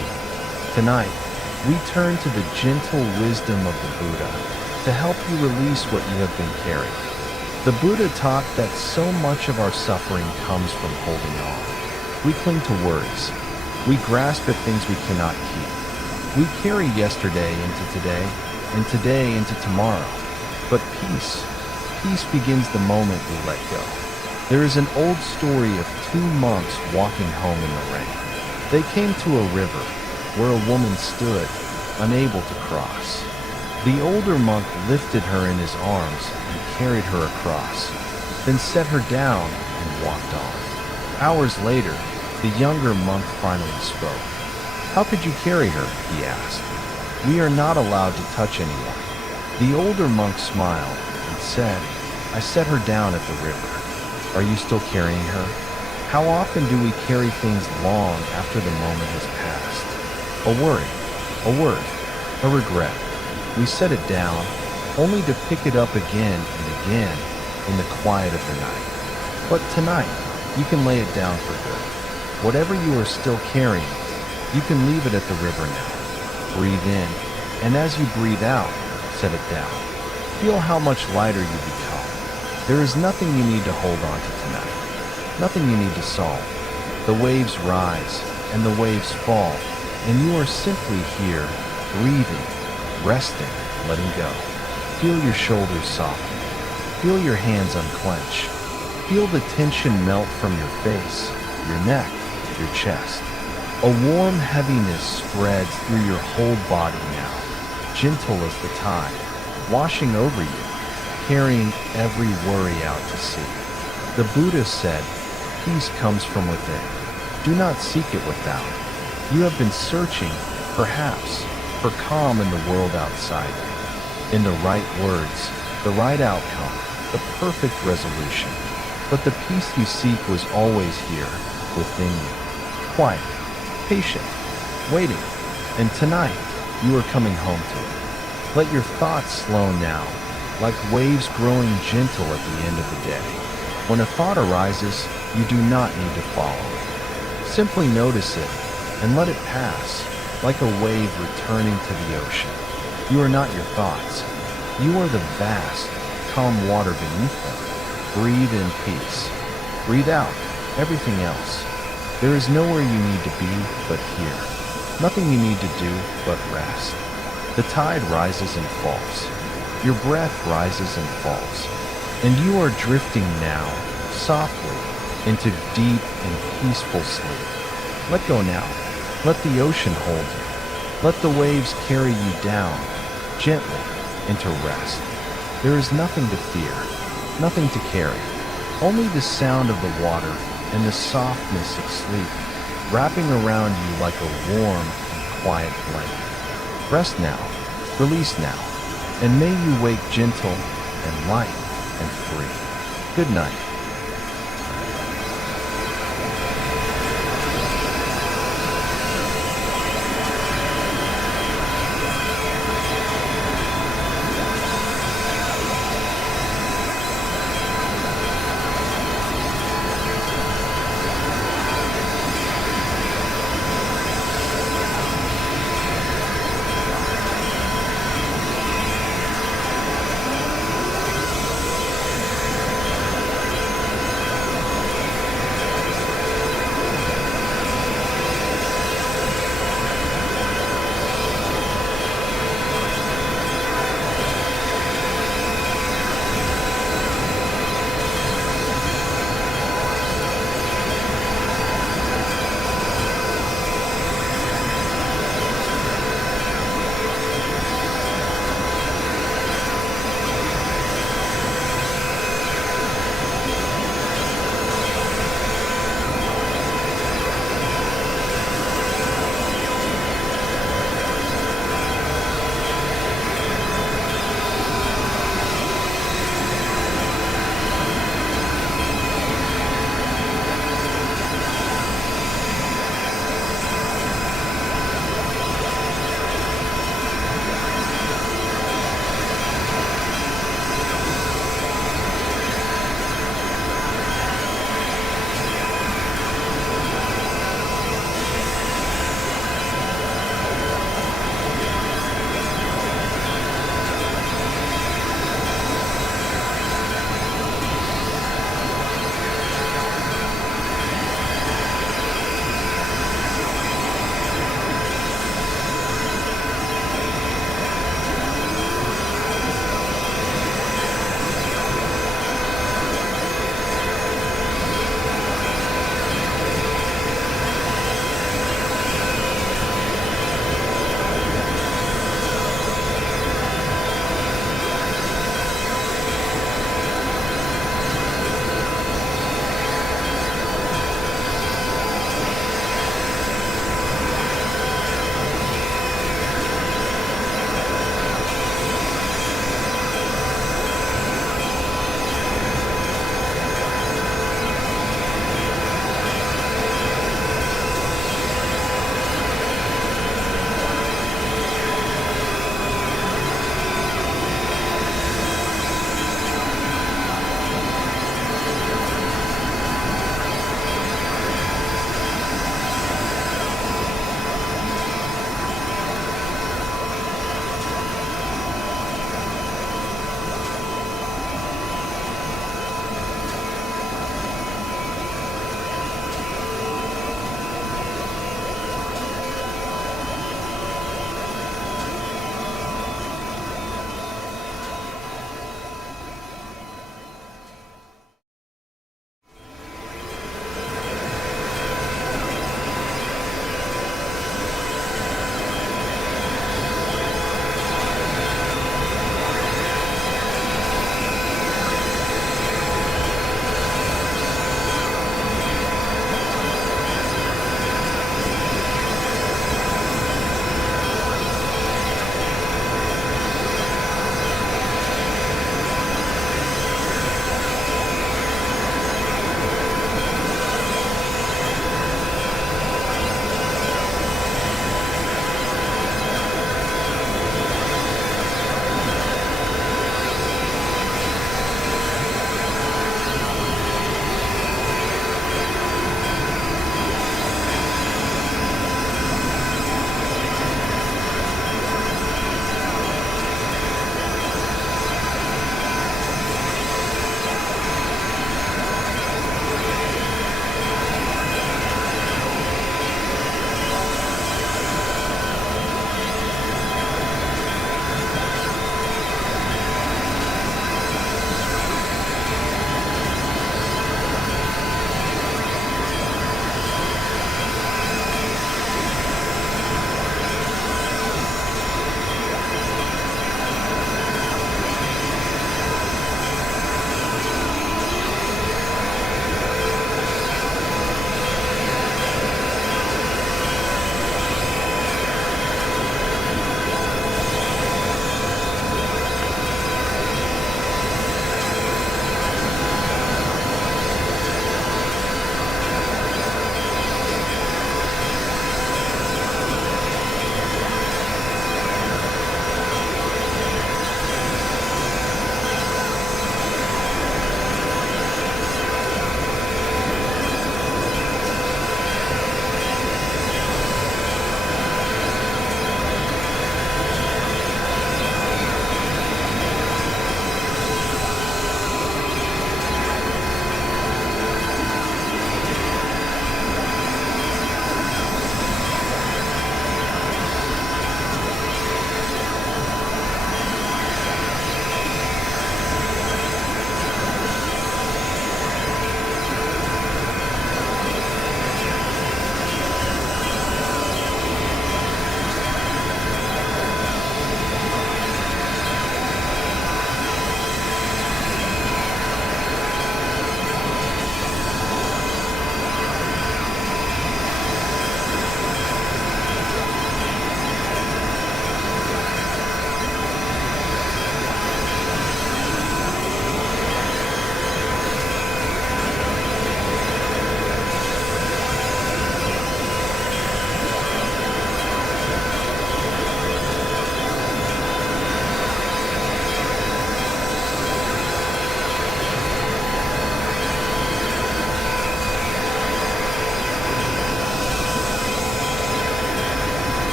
Tonight, we turn to the gentle wisdom of the Buddha to help you release what you have been carrying. The Buddha taught that so much of our suffering comes from holding on. We cling to words. We grasp at things we cannot keep. We carry yesterday into today, and today into tomorrow. But peace begins the moment we let go. There is an old story of two monks walking home in the rain. They came to a river where a woman stood, unable to cross. The older monk lifted her in his arms and carried her across, then set her down and walked on. Hours later, the younger monk finally spoke. "How could you carry her?" he asked. "We are not allowed to touch anyone." The older monk smiled and said, "I set her down at the river. Are you still carrying her? How often do we carry things long after the moment has passed? A worry, a regret. We set it down, only to pick it up again and again in the quiet of the night. But tonight, you can lay it down for good. Whatever you are still carrying, you can leave it at the river now. Breathe in, and as you breathe out, set it down. Feel how much lighter you become. There is nothing you need to hold on to tonight, nothing you need to solve. The waves rise, and the waves fall, and you are simply here, breathing, resting, letting go. Feel your shoulders soften. Feel your hands unclench. Feel the tension melt from your face, your neck, your chest. A warm heaviness spreads through your whole body now, gentle as the tide, washing over you, carrying every worry out to sea. The Buddha said, "Peace comes from within. Do not seek it without." You have been searching, perhaps, for calm in the world outside you, in the right words, the right outcome, the perfect resolution. But the peace you seek was always here, within you, quiet, patient, waiting, and tonight you are coming home to it. Let your thoughts slow now, like waves growing gentle at the end of the day. When a thought arises, you do not need to follow it. Simply notice it and let it pass, like a wave returning to the ocean. You are not your thoughts. You are the vast, calm water beneath them. Breathe in peace. Breathe out everything else. There is nowhere you need to be but here. Nothing you need to do but rest. The tide rises and falls. Your breath rises and falls. And you are drifting now, softly, into deep and peaceful sleep. Let go now. Let the ocean hold you. Let the waves carry you down, gently, into rest. There is nothing to fear, nothing to carry. Only the sound of the water and the softness of sleep, wrapping around you like a warm and quiet blanket. Rest now, release now, and may you wake gentle and light and free. Good night.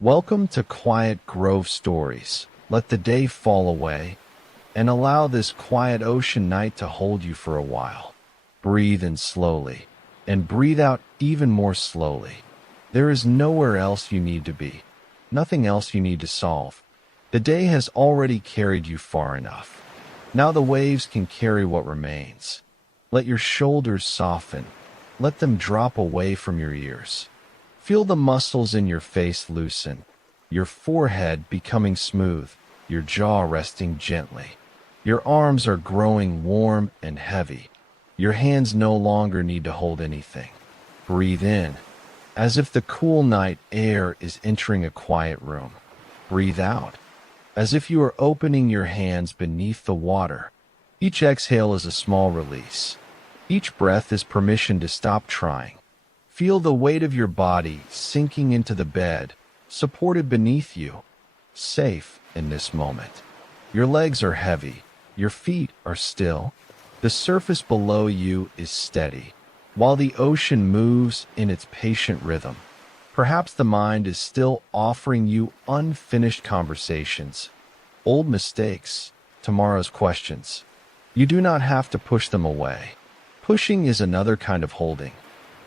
Welcome to Quiet Grove Stories. Let the day fall away and allow this quiet ocean night to hold you for a while. Breathe in slowly and breathe out even more slowly. There is nowhere else you need to be, nothing else you need to solve. The day has already carried you far enough. Now the waves can carry what remains. Let your shoulders soften. Let them drop away from your ears. Feel the muscles in your face loosen, your forehead becoming smooth, your jaw resting gently. Your arms are growing warm and heavy. Your hands no longer need to hold anything. Breathe in, as if the cool night air is entering a quiet room. Breathe out, as if you are opening your hands beneath the water. Each exhale is a small release. Each breath is permission to stop trying. Feel the weight of your body sinking into the bed, supported beneath you, safe in this moment. Your legs are heavy. Your feet are still. The surface below you is steady, while the ocean moves in its patient rhythm. Perhaps the mind is still offering you unfinished conversations, old mistakes, tomorrow's questions. You do not have to push them away. Pushing is another kind of holding.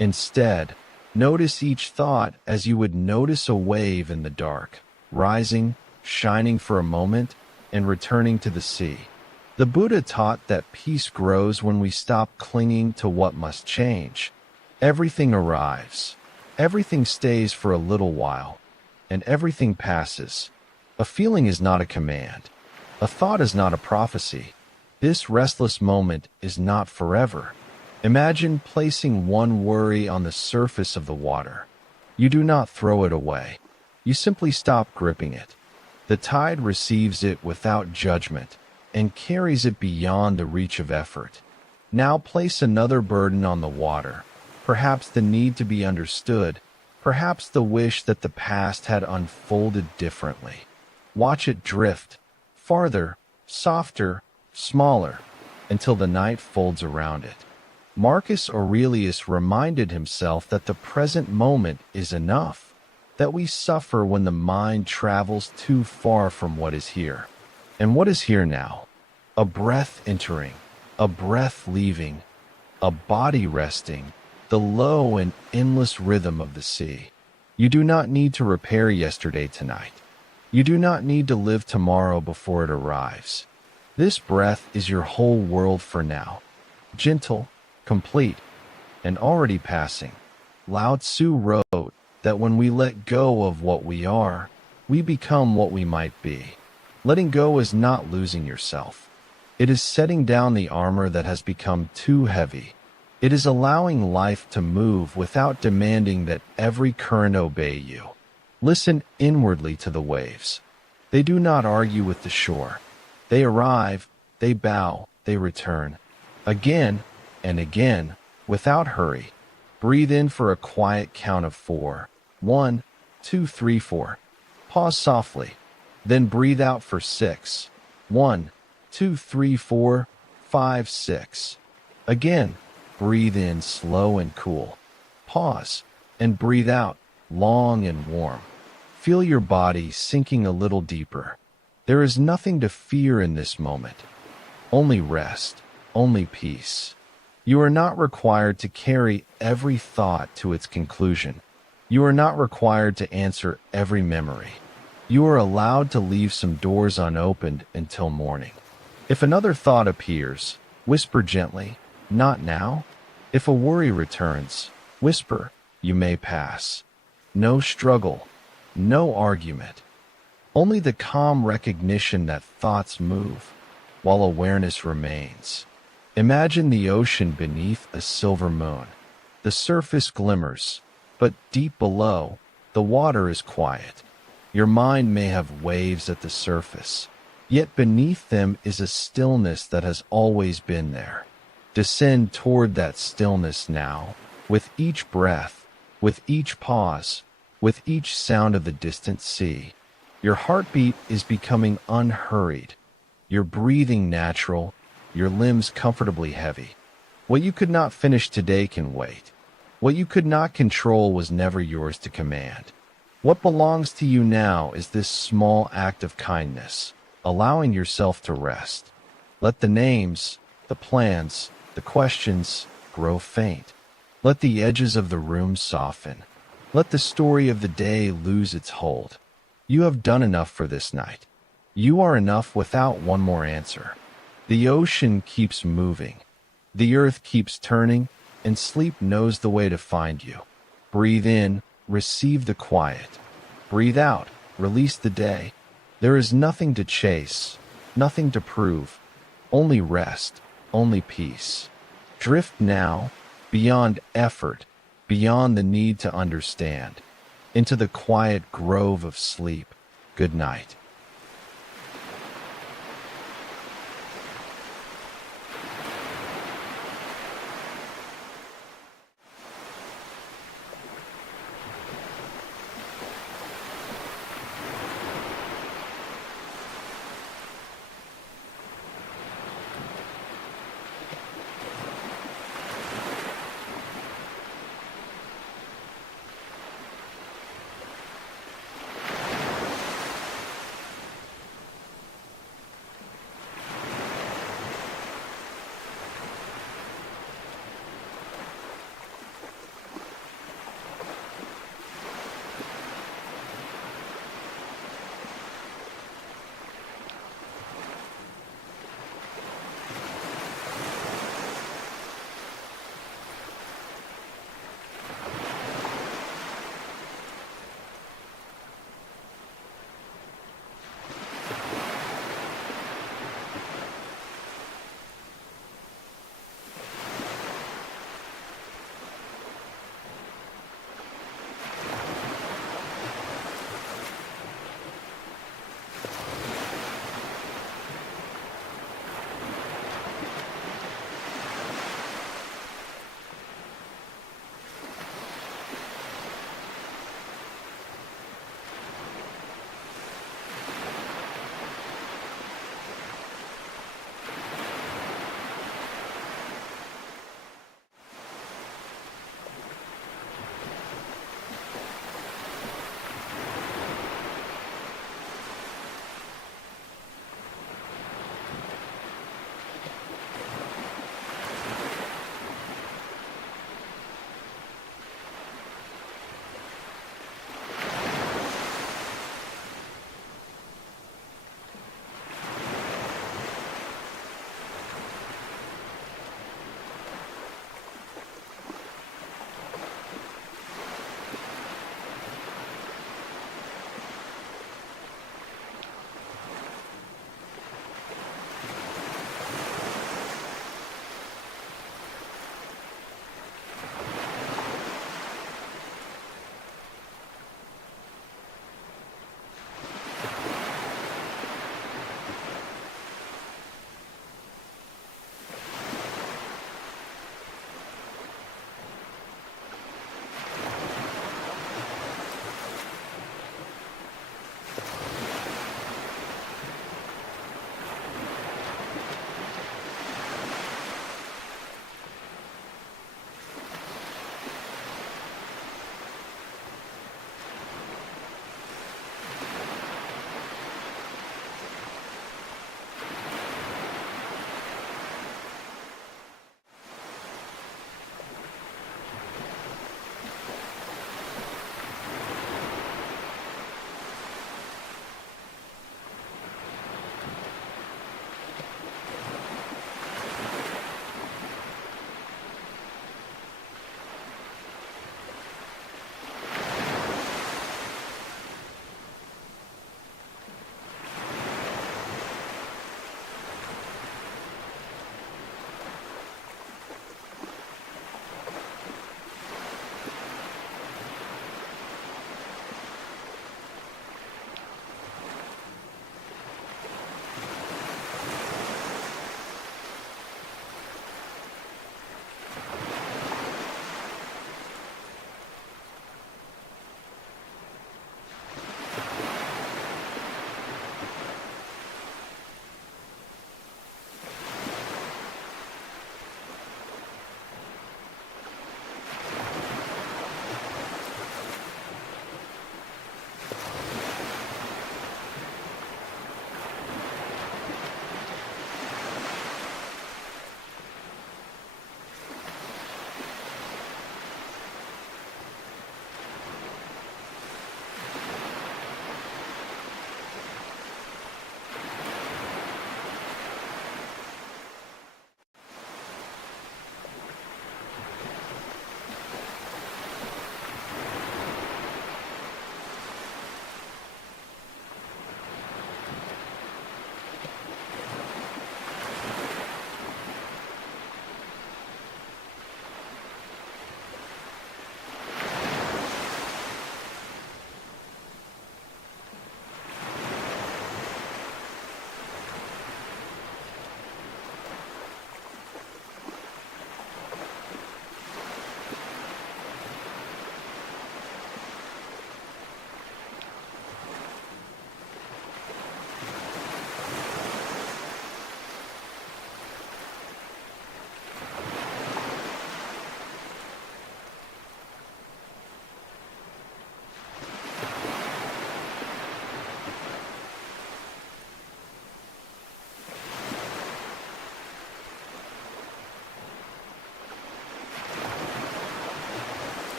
Instead, notice each thought as you would notice a wave in the dark, rising, shining for a moment, and returning to the sea. The Buddha taught that peace grows when we stop clinging to what must change. Everything arrives. Everything stays for a little while, and everything passes. A feeling is not a command. A thought is not a prophecy. This restless moment is not forever. Imagine placing one worry on the surface of the water. You do not throw it away. You simply stop gripping it. The tide receives it without judgment and carries it beyond the reach of effort. Now place another burden on the water, perhaps the need to be understood, perhaps the wish that the past had unfolded differently. Watch it drift, farther, softer, smaller, until the night folds around it. Marcus Aurelius reminded himself that the present moment is enough, that we suffer when the mind travels too far from what is here. And what is here now? A breath entering, a breath leaving, a body resting, the low and endless rhythm of the sea. You do not need to repair yesterday tonight. You do not need to live tomorrow before it arrives. This breath is your whole world for now, gentle, complete, and already passing. Lao Tzu wrote that when we let go of what we are, we become what we might be. Letting go is not losing yourself. It is setting down the armor that has become too heavy. It is allowing life to move without demanding that every current obey you. Listen inwardly to the waves. They do not argue with the shore. They arrive, they bow, they return. Again and again, without hurry. Breathe in for a quiet count of 4. 1, 2, 3, 4. Pause softly. Then breathe out for 6. 1, 2, 3, 4, 5, 6. Again, breathe in slow and cool. Pause and breathe out long and warm. Feel your body sinking a little deeper. There is nothing to fear in this moment. Only rest, only peace. You are not required to carry every thought to its conclusion. You are not required to answer every memory. You are allowed to leave some doors unopened until morning. If another thought appears, whisper gently, "Not now." If a worry returns, whisper, "You may pass." No struggle, no argument. Only the calm recognition that thoughts move, while awareness remains. Imagine the ocean beneath a silver moon. The surface glimmers, but deep below, the water is quiet. Your mind may have waves at the surface, yet beneath them is a stillness that has always been there. Descend toward that stillness now, with each breath, with each pause, with each sound of the distant sea. Your heartbeat is becoming unhurried, your breathing natural, your limbs comfortably heavy. What you could not finish today can wait. What you could not control was never yours to command. What belongs to you now is this small act of kindness, allowing yourself to rest. Let the names, the plans, the questions grow faint. Let the edges of the room soften. Let the story of the day lose its hold. You have done enough for this night. You are enough without one more answer. The ocean keeps moving. The earth keeps turning, and sleep knows the way to find you. Breathe in, receive the quiet. Breathe out, release the day. There is nothing to chase, nothing to prove, only rest, only peace. Drift now, beyond effort, beyond the need to understand, into the quiet grove of sleep. Good night.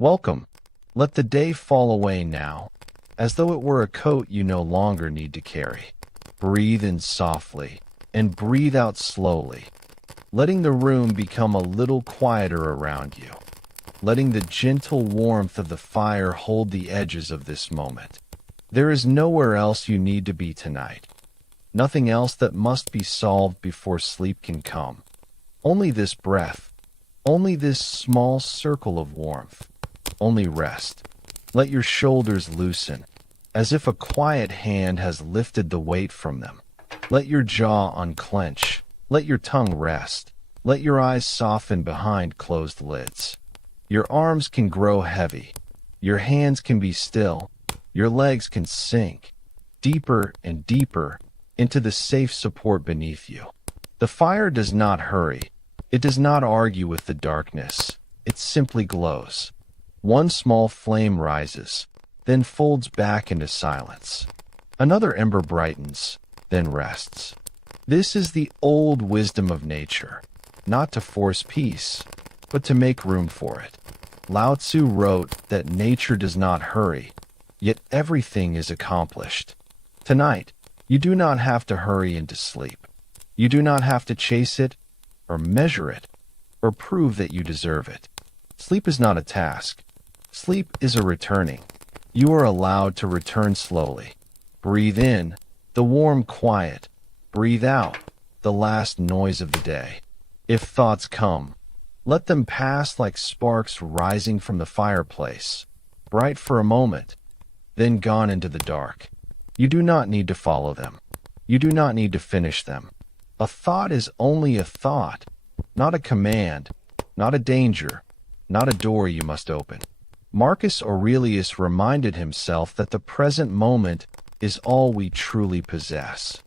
Welcome. Let the day fall away now, as though it were a coat you no longer need to carry. Breathe in softly and breathe out slowly, letting the room become a little quieter around you, letting the gentle warmth of the fire hold the edges of this moment. There is nowhere else you need to be tonight. Nothing else that must be solved before sleep can come. Only this breath, only this small circle of warmth, only rest. Let your shoulders loosen, as if a quiet hand has lifted the weight from them. Let your jaw unclench. Let your tongue rest. Let your eyes soften behind closed lids. Your arms can grow heavy. Your hands can be still. Your legs can sink deeper and deeper into the safe support beneath you. The fire does not hurry. It does not argue with the darkness. It simply glows. One small flame rises, then folds back into silence. Another ember brightens, then rests. This is the old wisdom of nature, not to force peace, but to make room for it. Lao Tzu wrote that nature does not hurry, yet everything is accomplished. Tonight, you do not have to hurry into sleep. You do not have to chase it, or measure it, or prove that you deserve it. Sleep is not a task. Sleep is a returning. You are allowed to return slowly. Breathe in the warm quiet. Breathe out the last noise of the day. If thoughts come, let them pass like sparks rising from the fireplace, bright for a moment, then gone into the dark. You do not need to follow them. You do not need to finish them. A thought is only a thought, not a command, not a danger, not a door you must open. Marcus Aurelius reminded himself that the present moment is all we truly possess.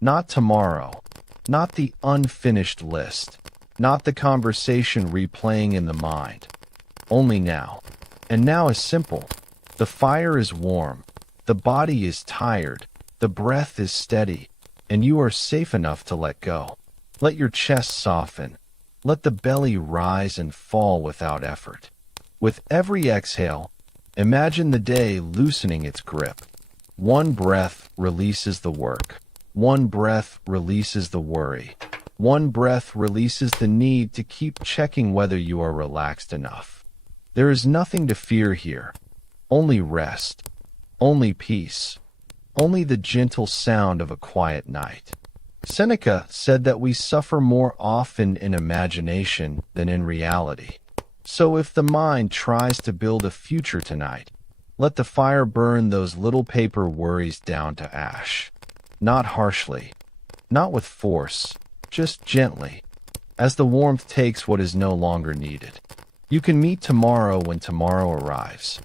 Not tomorrow, not the unfinished list, not the conversation replaying in the mind. Only now. And now is simple. The fire is warm, the body is tired, the breath is steady, and you are safe enough to let go. Let your chest soften. Let the belly rise and fall without effort. With every exhale, imagine the day loosening its grip. One breath releases the work. One breath releases the worry. One breath releases the need to keep checking whether you are relaxed enough. There is nothing to fear here. Only rest. Only peace. Only the gentle sound of a quiet night. Seneca said that we suffer more often in imagination than in reality. So if the mind tries to build a future tonight, let the fire burn those little paper worries down to ash. Not harshly, not with force, just gently, as the warmth takes what is no longer needed. You can meet tomorrow when tomorrow arrives.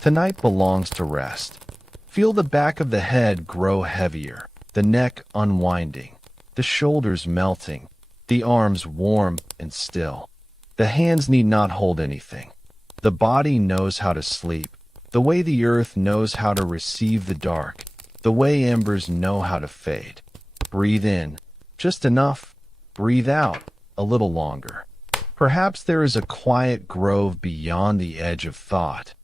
Tonight belongs to rest. Feel the back of the head grow heavier, the neck unwinding, the shoulders melting, the arms warm and still. The hands need not hold anything. The body knows how to sleep, the way the earth knows how to receive the dark, the way embers know how to fade. Breathe in, just enough. Breathe out, a little longer. Perhaps there is a quiet grove beyond the edge of thought,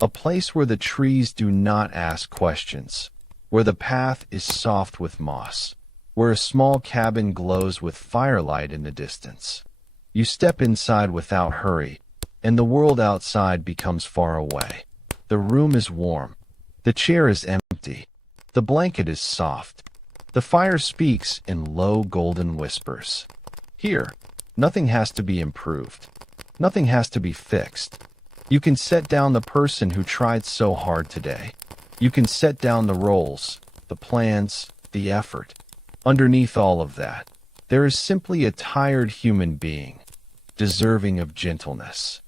a place where the trees do not ask questions, where the path is soft with moss, where a small cabin glows with firelight in the distance. You step inside without hurry, and the world outside becomes far away. The room is warm. The chair is empty. The blanket is soft. The fire speaks in low golden whispers. Here, nothing has to be improved. Nothing has to be fixed. You can set down the person who tried so hard today. You can set down the roles, the plans, the effort. Underneath all of that, there is simply a tired human being, deserving of gentleness.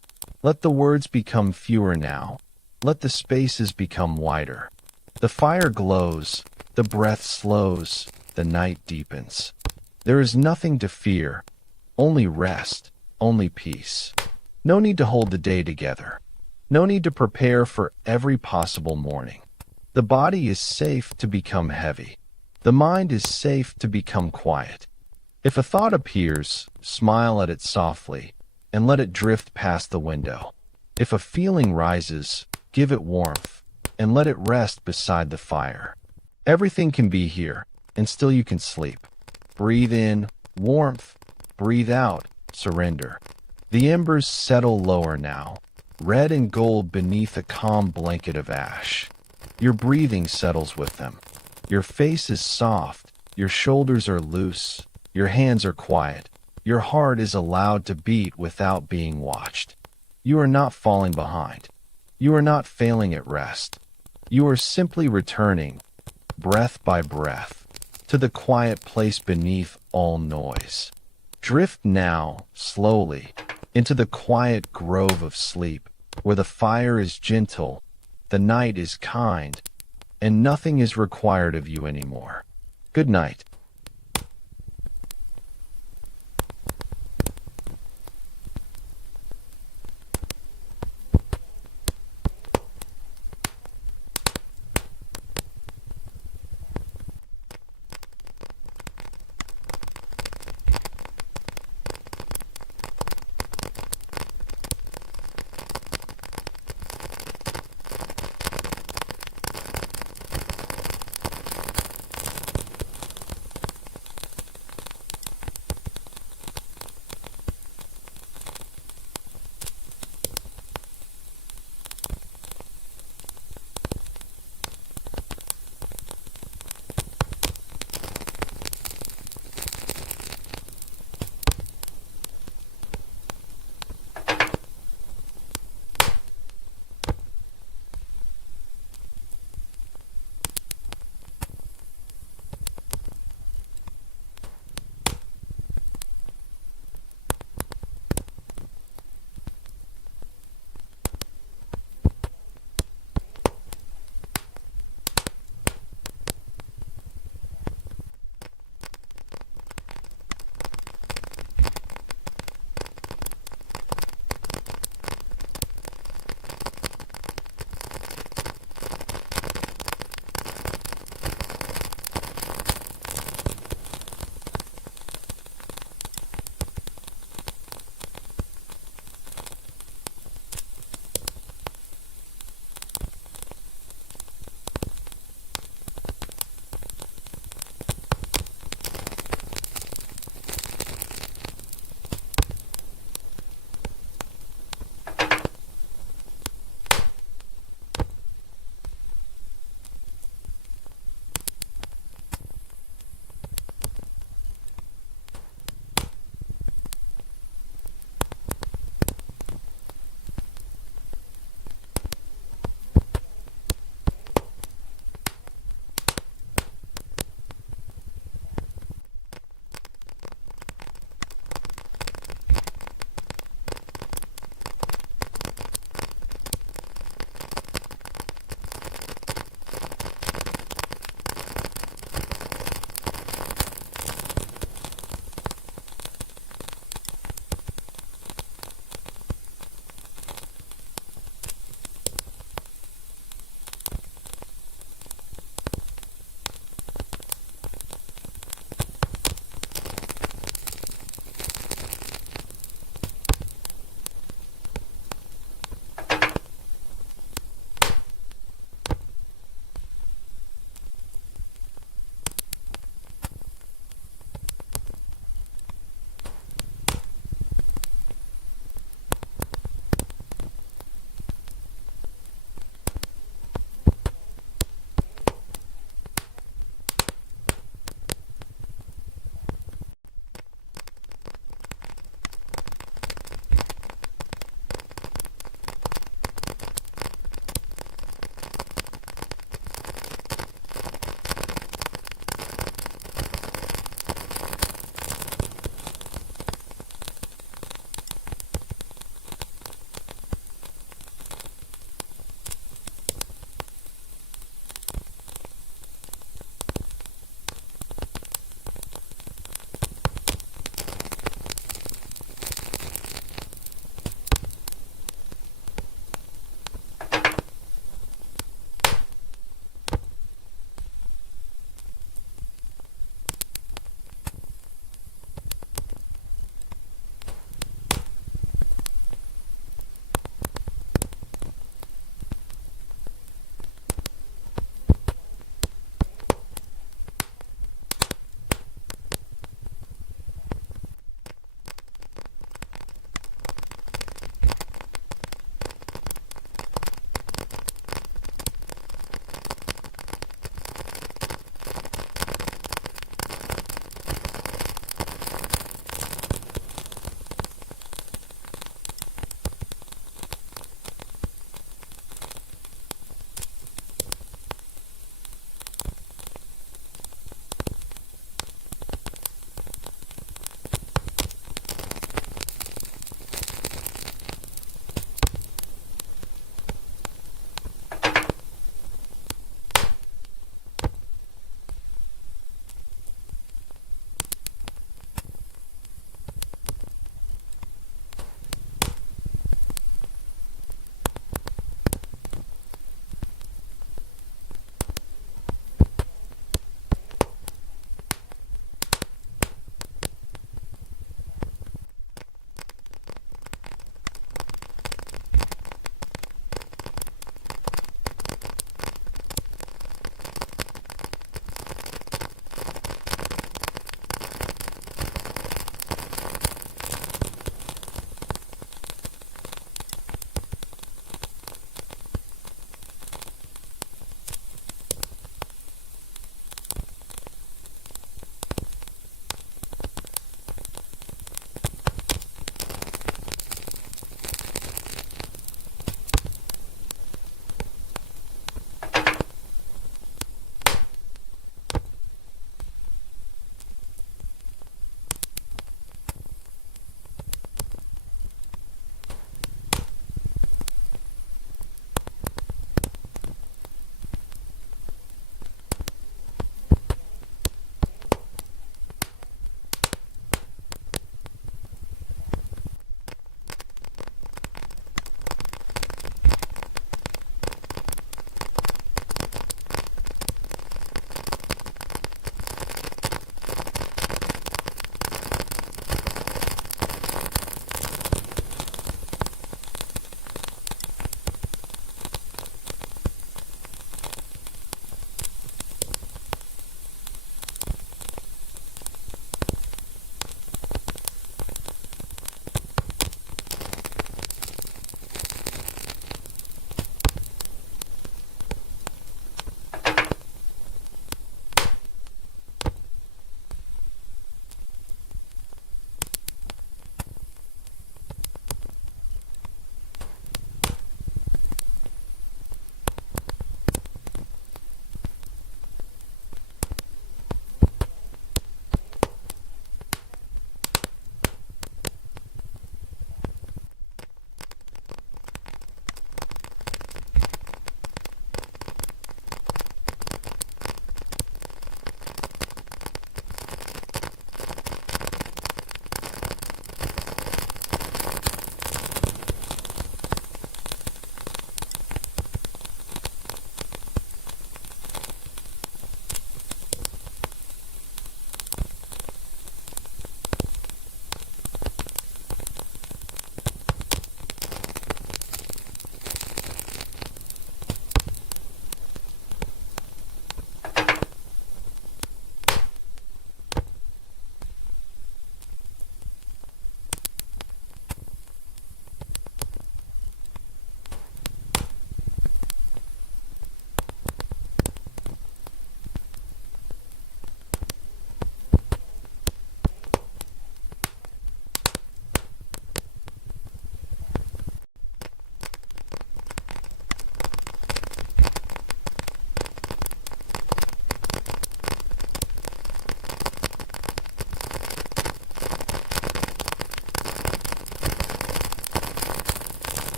Let the words become fewer now. Let the spaces become wider. The fire glows, the breath slows, the night deepens. There is nothing to fear, only rest, only peace. No need to hold the day together. No need to prepare for every possible morning. The body is safe to become heavy. The mind is safe to become quiet. If a thought appears, smile at it softly and let it drift past the window. If a feeling rises, give it warmth and let it rest beside the fire. Everything can be here, and still you can sleep. Breathe in, warmth. Breathe out, surrender. The embers settle lower now, red and gold beneath a calm blanket of ash. Your breathing settles with them. Your face is soft, your shoulders are loose, your hands are quiet. Your heart is allowed to beat without being watched. You are not falling behind. You are not failing at rest. You are simply returning, breath by breath, to the quiet place beneath all noise. Drift now, slowly, into the quiet grove of sleep, where the fire is gentle, the night is kind, and nothing is required of you anymore. Good night.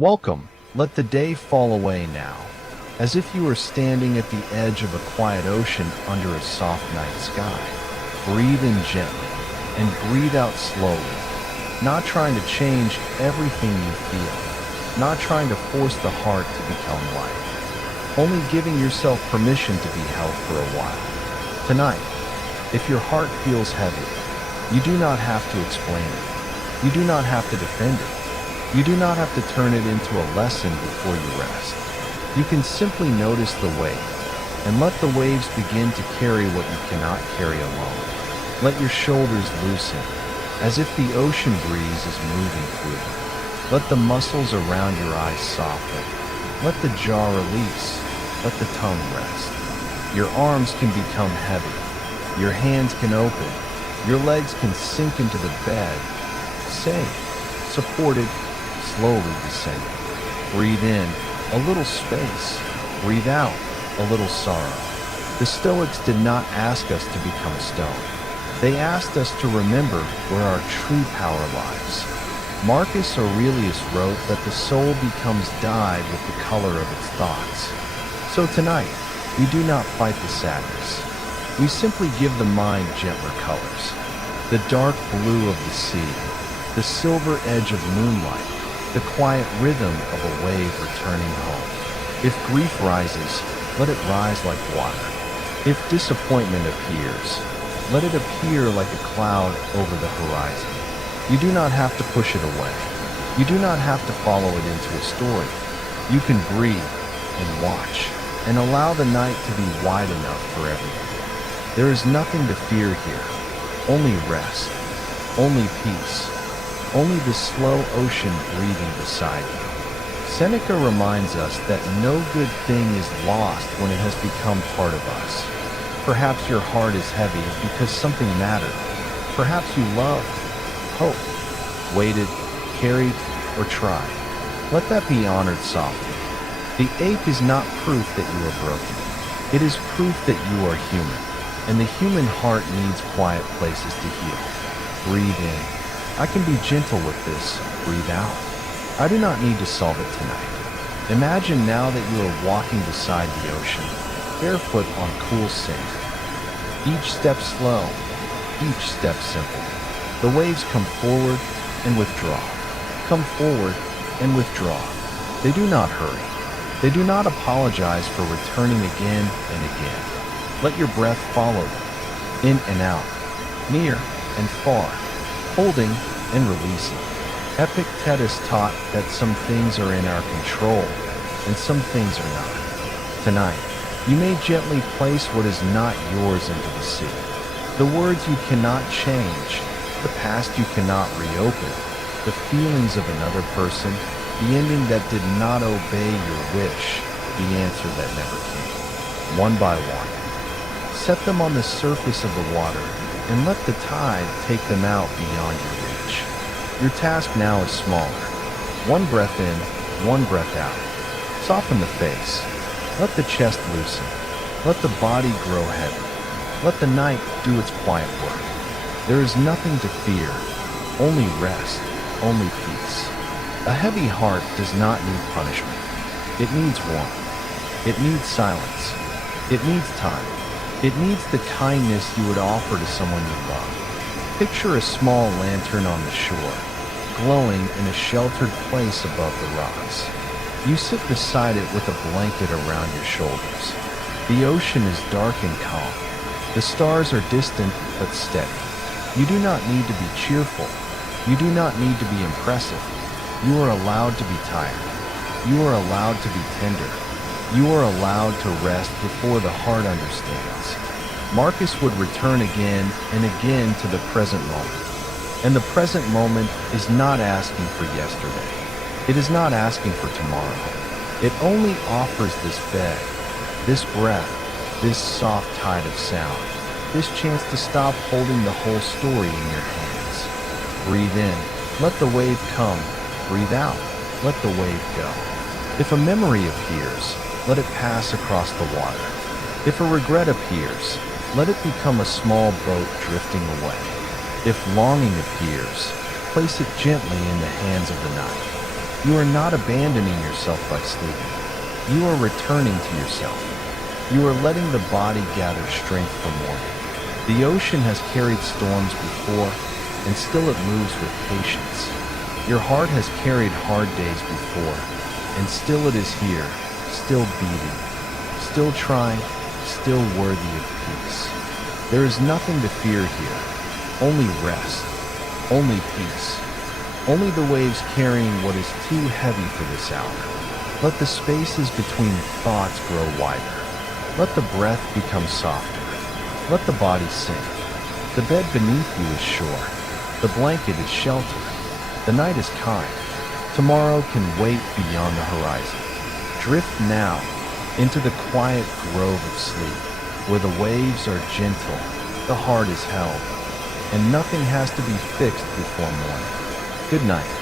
Welcome. Let the day fall away now, as if you were standing at the edge of a quiet ocean under a soft night sky. Breathe in gently and breathe out slowly, not trying to change everything you feel, not trying to force the heart to become light, only giving yourself permission to be held for a while. Tonight, if your heart feels heavy, you do not have to explain it. You do not have to defend it. You do not have to turn it into a lesson before you rest. You can simply notice the wave, and let the waves begin to carry what you cannot carry alone. Let your shoulders loosen, as if the ocean breeze is moving through them. Let the muscles around your eyes soften. Let the jaw release. Let the tongue rest. Your arms can become heavy. Your hands can open. Your legs can sink into the bed. Safe, supported, slowly descending. Breathe in a little space. Breathe out a little sorrow. The Stoics did not ask us to become stone. They asked us to remember where our true power lies. Marcus Aurelius wrote that the soul becomes dyed with the color of its thoughts. So tonight, we do not fight the sadness. We simply give the mind gentler colors. The dark blue of the sea, the silver edge of moonlight, the quiet rhythm of a wave returning home. If grief rises, let it rise like water. If disappointment appears, let it appear like a cloud over the horizon. You do not have to push it away. You do not have to follow it into a story. You can breathe and watch and allow the night to be wide enough for everyone. There is nothing to fear here. Only rest. Only peace. Only the slow ocean breathing beside you. Seneca reminds us that no good thing is lost when it has become part of us. Perhaps your heart is heavy because something mattered. Perhaps you loved, hoped, waited, carried, or tried. Let that be honored softly. The ache is not proof that you are broken. It is proof that you are human, and the human heart needs quiet places to heal. Breathe in. I can be gentle with this. Breathe out. I do not need to solve it tonight. Imagine now that you are walking beside the ocean, barefoot on cool sand. Each step slow, each step simple. The waves come forward and withdraw. Come forward and withdraw. They do not hurry. They do not apologize for returning again and again. Let your breath follow them, in and out, near and far, holding and releasing. Epictetus taught that some things are in our control and some things are not. Tonight, you may gently place what is not yours into the sea. The words you cannot change, the past you cannot reopen, the feelings of another person, the ending that did not obey your wish, the answer that never came. One by one, set them on the surface of the water and let the tide take them out beyond your reach. Your task now is smaller. One breath in, one breath out. Soften the face. Let the chest loosen. Let the body grow heavy. Let the night do its quiet work. There is nothing to fear, only rest, only peace. A heavy heart does not need punishment. It needs warmth. It needs silence. It needs time. It needs the kindness you would offer to someone you love. Picture a small lantern on the shore, glowing in a sheltered place above the rocks. You sit beside it with a blanket around your shoulders. The ocean is dark and calm. The stars are distant but steady. You do not need to be cheerful. You do not need to be impressive. You are allowed to be tired. You are allowed to be tender. You are allowed to rest before the heart understands. Marcus would return again and again to the present moment. And the present moment is not asking for yesterday. It is not asking for tomorrow. It only offers this bed, this breath, this soft tide of sound, this chance to stop holding the whole story in your hands. Breathe in, let the wave come. Breathe out, let the wave go. If a memory appears, let it pass across the water. If a regret appears, let it become a small boat drifting away. If longing appears, place it gently in the hands of the night. You are not abandoning yourself by sleeping. You are returning to yourself. You are letting the body gather strength for morning. The ocean has carried storms before, and still it moves with patience. Your heart has carried hard days before, and still it is here, still beating, still trying, still worthy of peace. There is nothing to fear here, only rest, only peace, only the waves carrying what is too heavy for this hour. Let the spaces between thoughts grow wider. Let the breath become softer. Let the body sink. The bed beneath you is sure. The blanket is shelter. The night is kind. Tomorrow can wait beyond the horizon. Drift now into the quiet grove of sleep, where the waves are gentle, the heart is held, and nothing has to be fixed before morning. Good night.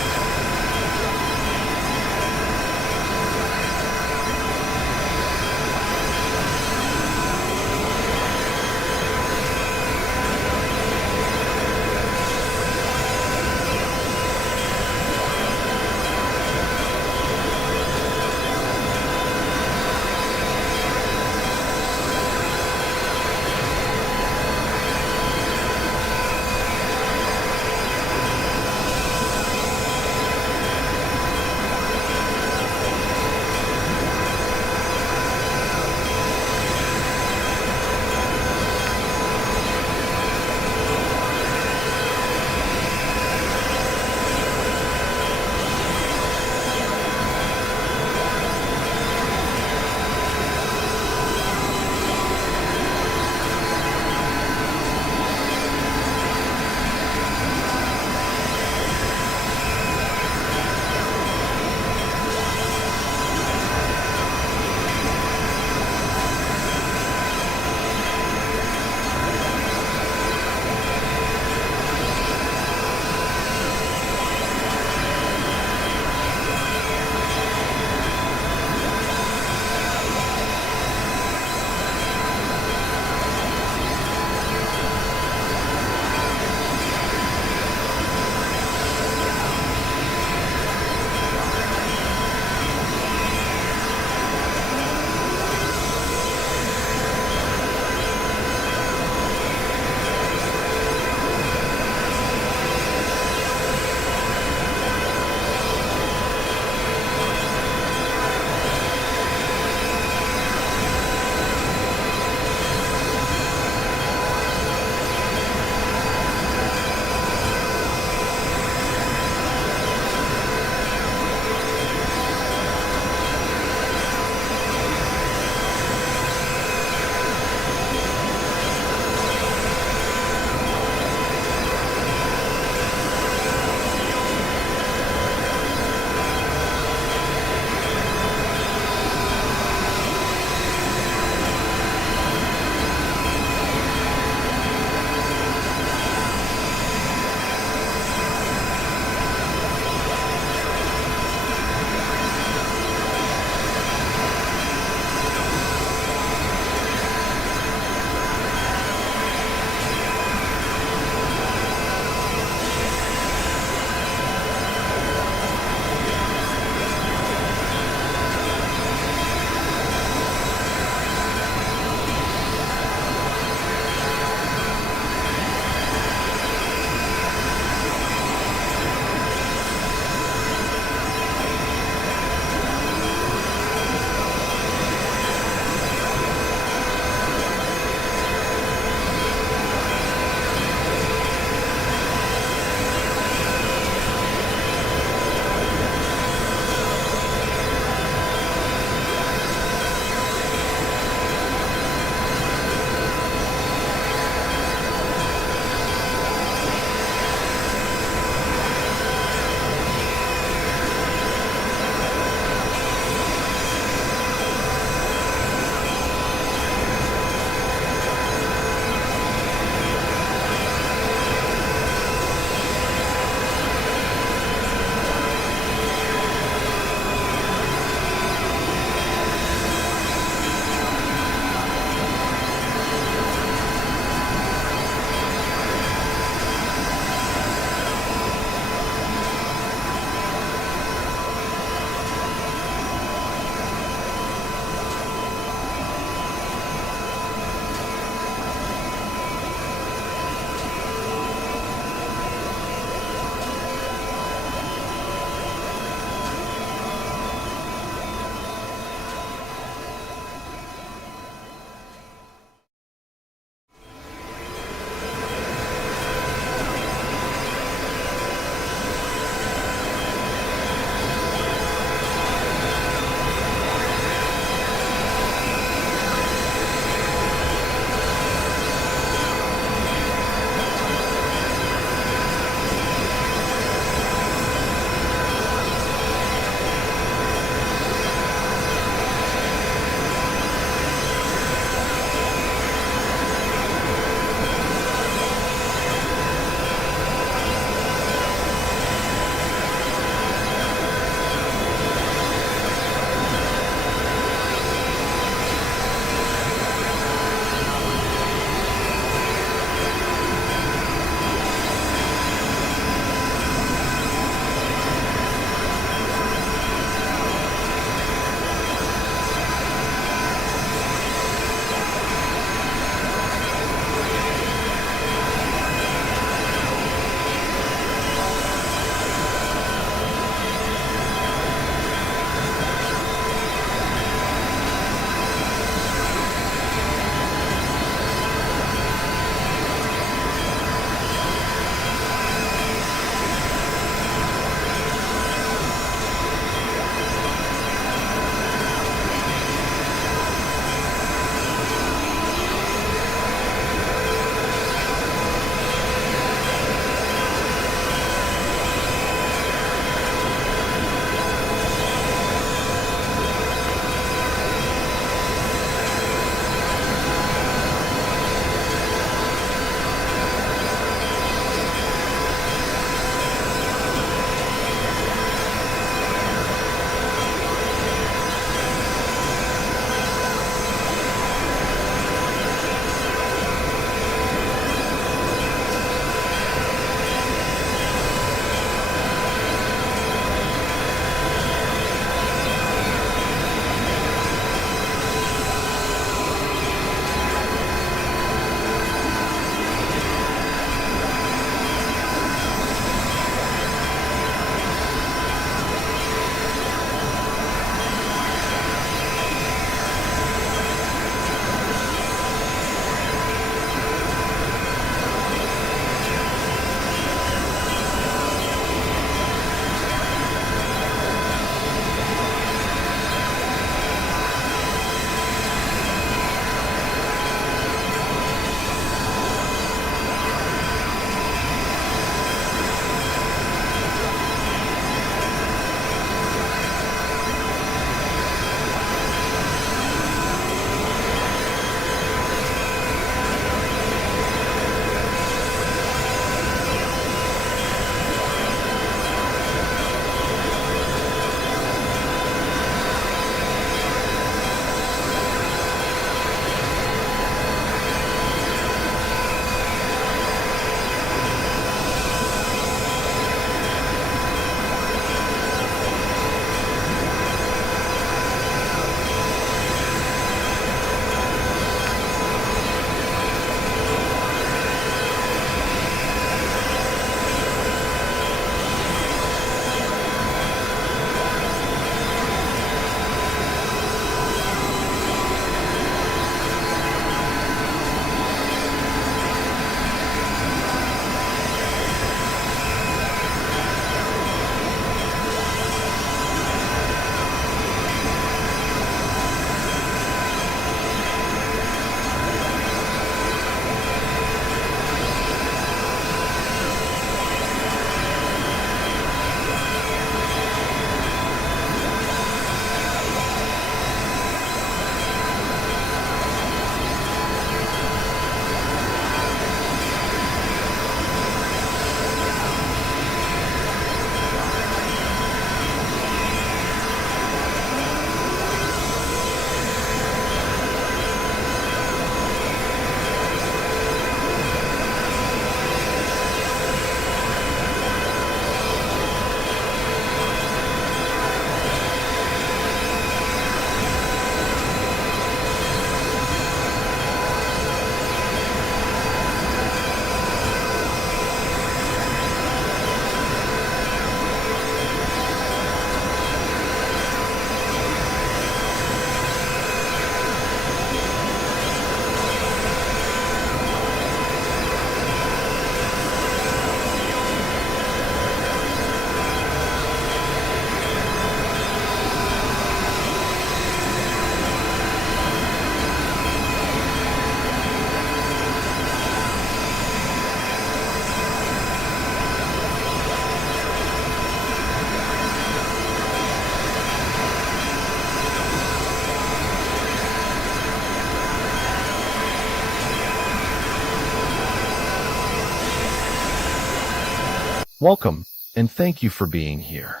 Welcome, and thank you for being here.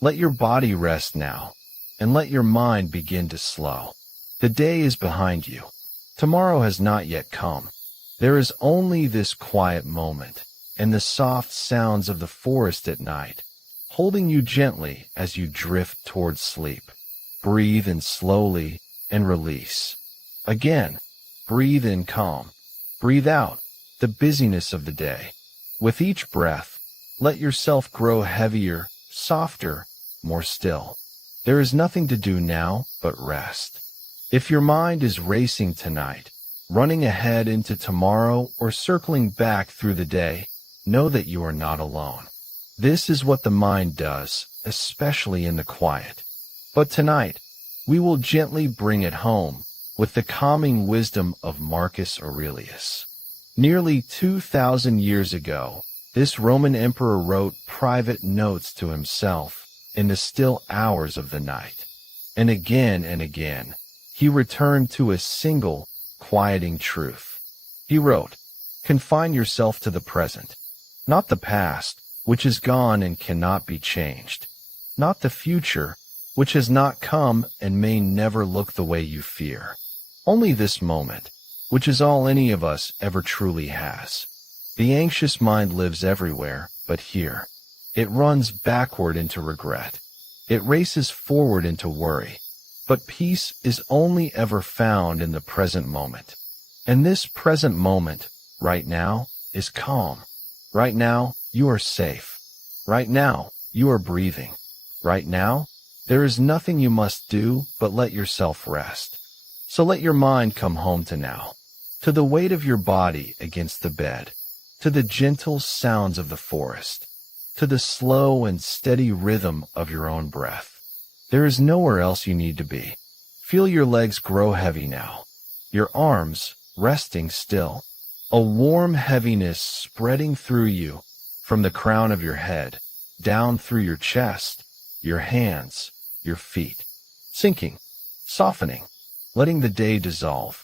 Let your body rest now, and let your mind begin to slow. The day is behind you. Tomorrow has not yet come. There is only this quiet moment, and the soft sounds of the forest at night, holding you gently as you drift towards sleep. Breathe in slowly and release. Again, breathe in calm. Breathe out the busyness of the day. With each breath, let yourself grow heavier, softer, more still. There is nothing to do now but rest. If your mind is racing tonight, running ahead into tomorrow or circling back through the day, know that you are not alone. This is what the mind does, especially in the quiet. But tonight, we will gently bring it home with the calming wisdom of Marcus Aurelius. Nearly 2,000 years ago, this Roman emperor wrote private notes to himself in the still hours of the night. And again, he returned to a single, quieting truth. He wrote, "Confine yourself to the present, not the past, which is gone and cannot be changed, not the future, which has not come and may never look the way you fear. Only this moment, which is all any of us ever truly has. The anxious mind lives everywhere but here. It runs backward into regret. It races forward into worry. But peace is only ever found in the present moment. And this present moment, right now, is calm. Right now, you are safe. Right now, you are breathing. Right now, there is nothing you must do but let yourself rest. So let your mind come home to now, to the weight of your body against the bed, to the gentle sounds of the forest, to the slow and steady rhythm of your own breath. There is nowhere else you need to be. Feel your legs grow heavy now, your arms resting still, a warm heaviness spreading through you from the crown of your head, down through your chest, your hands, your feet, sinking, softening, letting the day dissolve.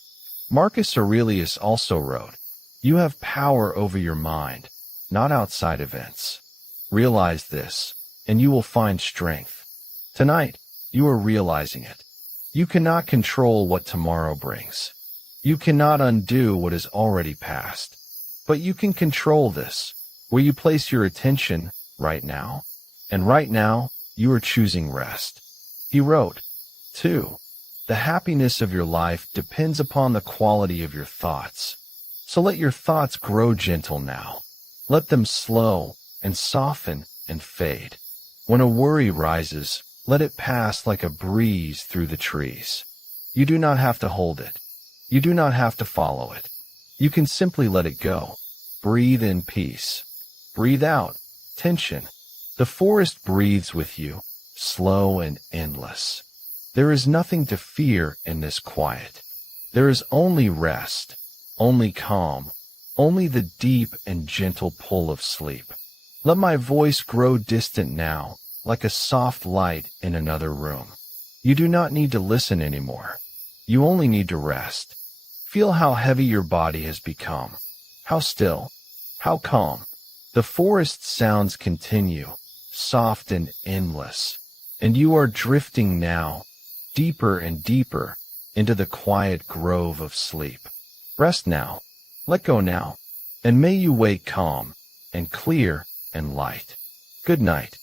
Marcus Aurelius also wrote, "You have power over your mind, not outside events. Realize this, and you will find strength." Tonight, you are realizing it. You cannot control what tomorrow brings. You cannot undo what is already past. But you can control this, where you place your attention right now. And right now, you are choosing rest. He wrote, too, "The happiness of your life depends upon the quality of your thoughts. So let your thoughts grow gentle now. Let them slow and soften and fade. When a worry rises, let it pass like a breeze through the trees. You do not have to hold it. You do not have to follow it. You can simply let it go. Breathe in peace. Breathe out tension. The forest breathes with you, slow and endless. There is nothing to fear in this quiet. There is only rest, only calm, only the deep and gentle pull of sleep. Let my voice grow distant now, like a soft light in another room. You do not need to listen anymore. You only need to rest. Feel how heavy your body has become, how still, how calm. The forest sounds continue, soft and endless, and you are drifting now, deeper and deeper, into the quiet grove of sleep. Rest now, let go now, and may you wake calm, and clear, and light. Good night.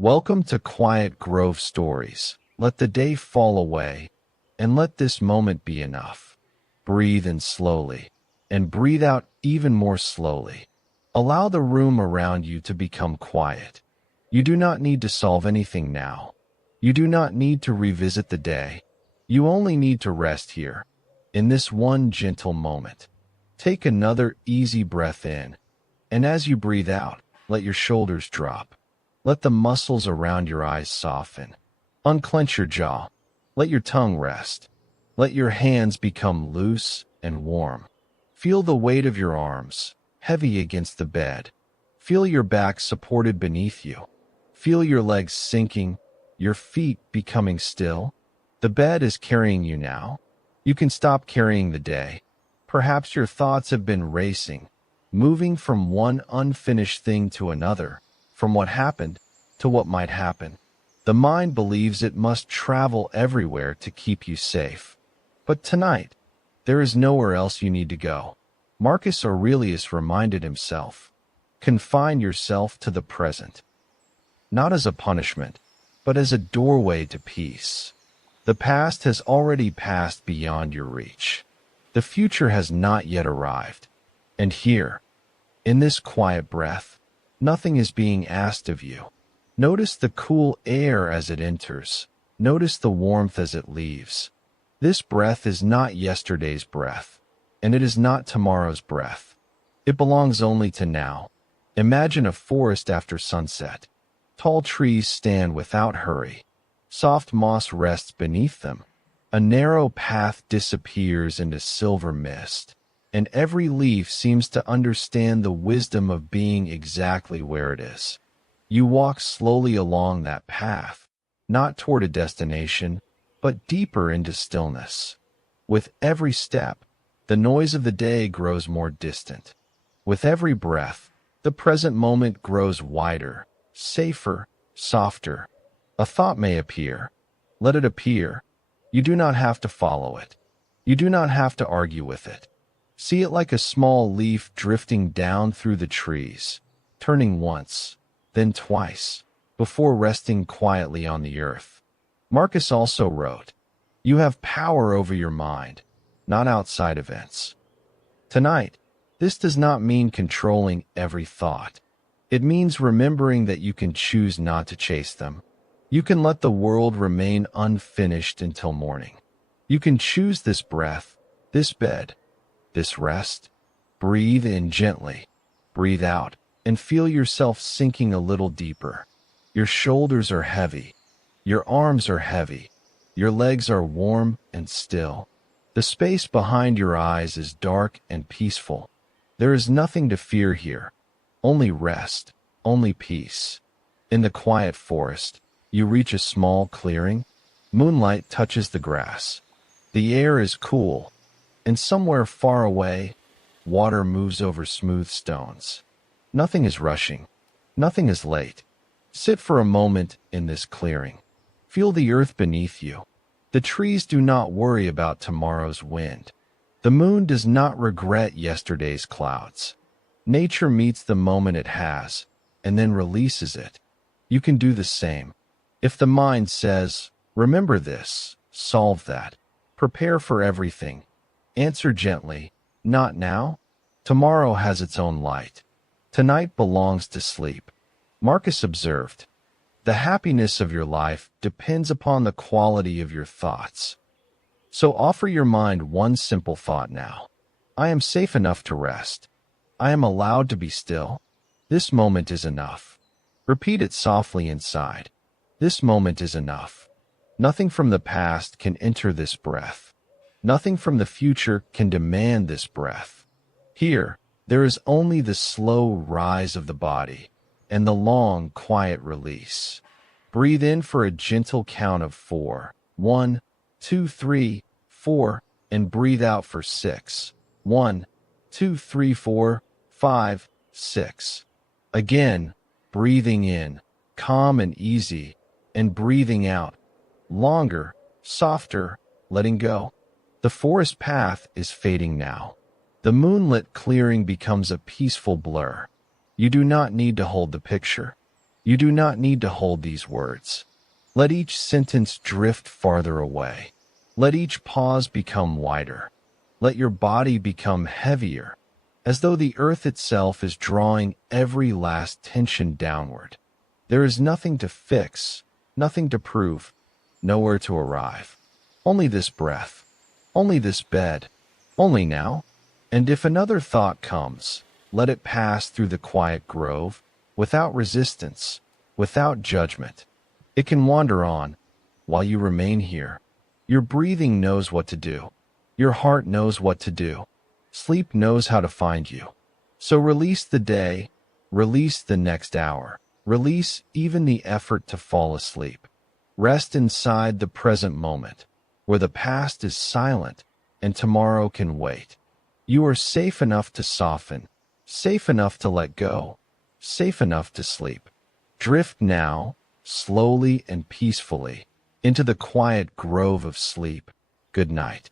Welcome to Quiet Grove Stories. Let the day fall away, and let this moment be enough. Breathe in slowly, and breathe out even more slowly. Allow the room around you to become quiet. You do not need to solve anything now. You do not need to revisit the day. You only need to rest here, in this one gentle moment. Take another easy breath in, and as you breathe out, let your shoulders drop. Let the muscles around your eyes soften. Unclench your jaw. Let your tongue rest. Let your hands become loose and warm. Feel the weight of your arms, heavy against the bed. Feel your back supported beneath you. Feel your legs sinking, your feet becoming still. The bed is carrying you now. You can stop carrying the day. Perhaps your thoughts have been racing, moving from one unfinished thing to another, from what happened to what might happen. The mind believes it must travel everywhere to keep you safe. But tonight, there is nowhere else you need to go. Marcus Aurelius reminded himself, confine yourself to the present, not as a punishment, but as a doorway to peace. The past has already passed beyond your reach. The future has not yet arrived. And here, in this quiet breath, nothing is being asked of you. Notice the cool air as it enters. Notice the warmth as it leaves. This breath is not yesterday's breath, and it is not tomorrow's breath. It belongs only to now. Imagine a forest after sunset. Tall trees stand without hurry. Soft moss rests beneath them. A narrow path disappears into silver mist, and every leaf seems to understand the wisdom of being exactly where it is. You walk slowly along that path, not toward a destination, but deeper into stillness. With every step, the noise of the day grows more distant. With every breath, the present moment grows wider, safer, softer. A thought may appear. Let it appear. You do not have to follow it. You do not have to argue with it. See it like a small leaf drifting down through the trees, turning once, then twice, before resting quietly on the earth. Marcus also wrote, "You have power over your mind, not outside events." Tonight, this does not mean controlling every thought. It means remembering that you can choose not to chase them. You can let the world remain unfinished until morning. You can choose this breath, this bed, this rest. Breathe in gently. Breathe out, and feel yourself sinking a little deeper. Your shoulders are heavy. Your arms are heavy. Your legs are warm and still. The space behind your eyes is dark and peaceful. There is nothing to fear here. Only rest, only peace. In the quiet forest, you reach a small clearing. Moonlight touches the grass. The air is cool, and somewhere far away, water moves over smooth stones. Nothing is rushing. Nothing is late. Sit for a moment in this clearing. Feel the earth beneath you. The trees do not worry about tomorrow's wind. The moon does not regret yesterday's clouds. Nature meets the moment it has, and then releases it. You can do the same. If the mind says, "Remember this, solve that, prepare for everything," answer gently, "Not now." Tomorrow has its own light. Tonight belongs to sleep. Marcus observed, "The happiness of your life depends upon the quality of your thoughts." So offer your mind one simple thought now. I am safe enough to rest. I am allowed to be still. This moment is enough. Repeat it softly inside. This moment is enough. Nothing from the past can enter this breath. Nothing from the future can demand this breath. Here, there is only the slow rise of the body and the long, quiet release. Breathe in for a gentle count of 4. 1, 2, 3, 4, and breathe out for 6. 1, 2, 3, 4, 5, 6. Again, breathing in, calm and easy, and breathing out, longer, softer, letting go. The forest path is fading now. The moonlit clearing becomes a peaceful blur. You do not need to hold the picture. You do not need to hold these words. Let each sentence drift farther away. Let each pause become wider. Let your body become heavier, as though the earth itself is drawing every last tension downward. There is nothing to fix, nothing to prove, nowhere to arrive. Only this breath, only this bed, only now. And if another thought comes, let it pass through the quiet grove, without resistance, without judgment. It can wander on, while you remain here. Your breathing knows what to do. Your heart knows what to do. Sleep knows how to find you. So release the day, release the next hour, release even the effort to fall asleep. Rest inside the present moment, where the past is silent and tomorrow can wait. You are safe enough to soften, safe enough to let go, safe enough to sleep. Drift now, slowly and peacefully, into the quiet grove of sleep. Good night.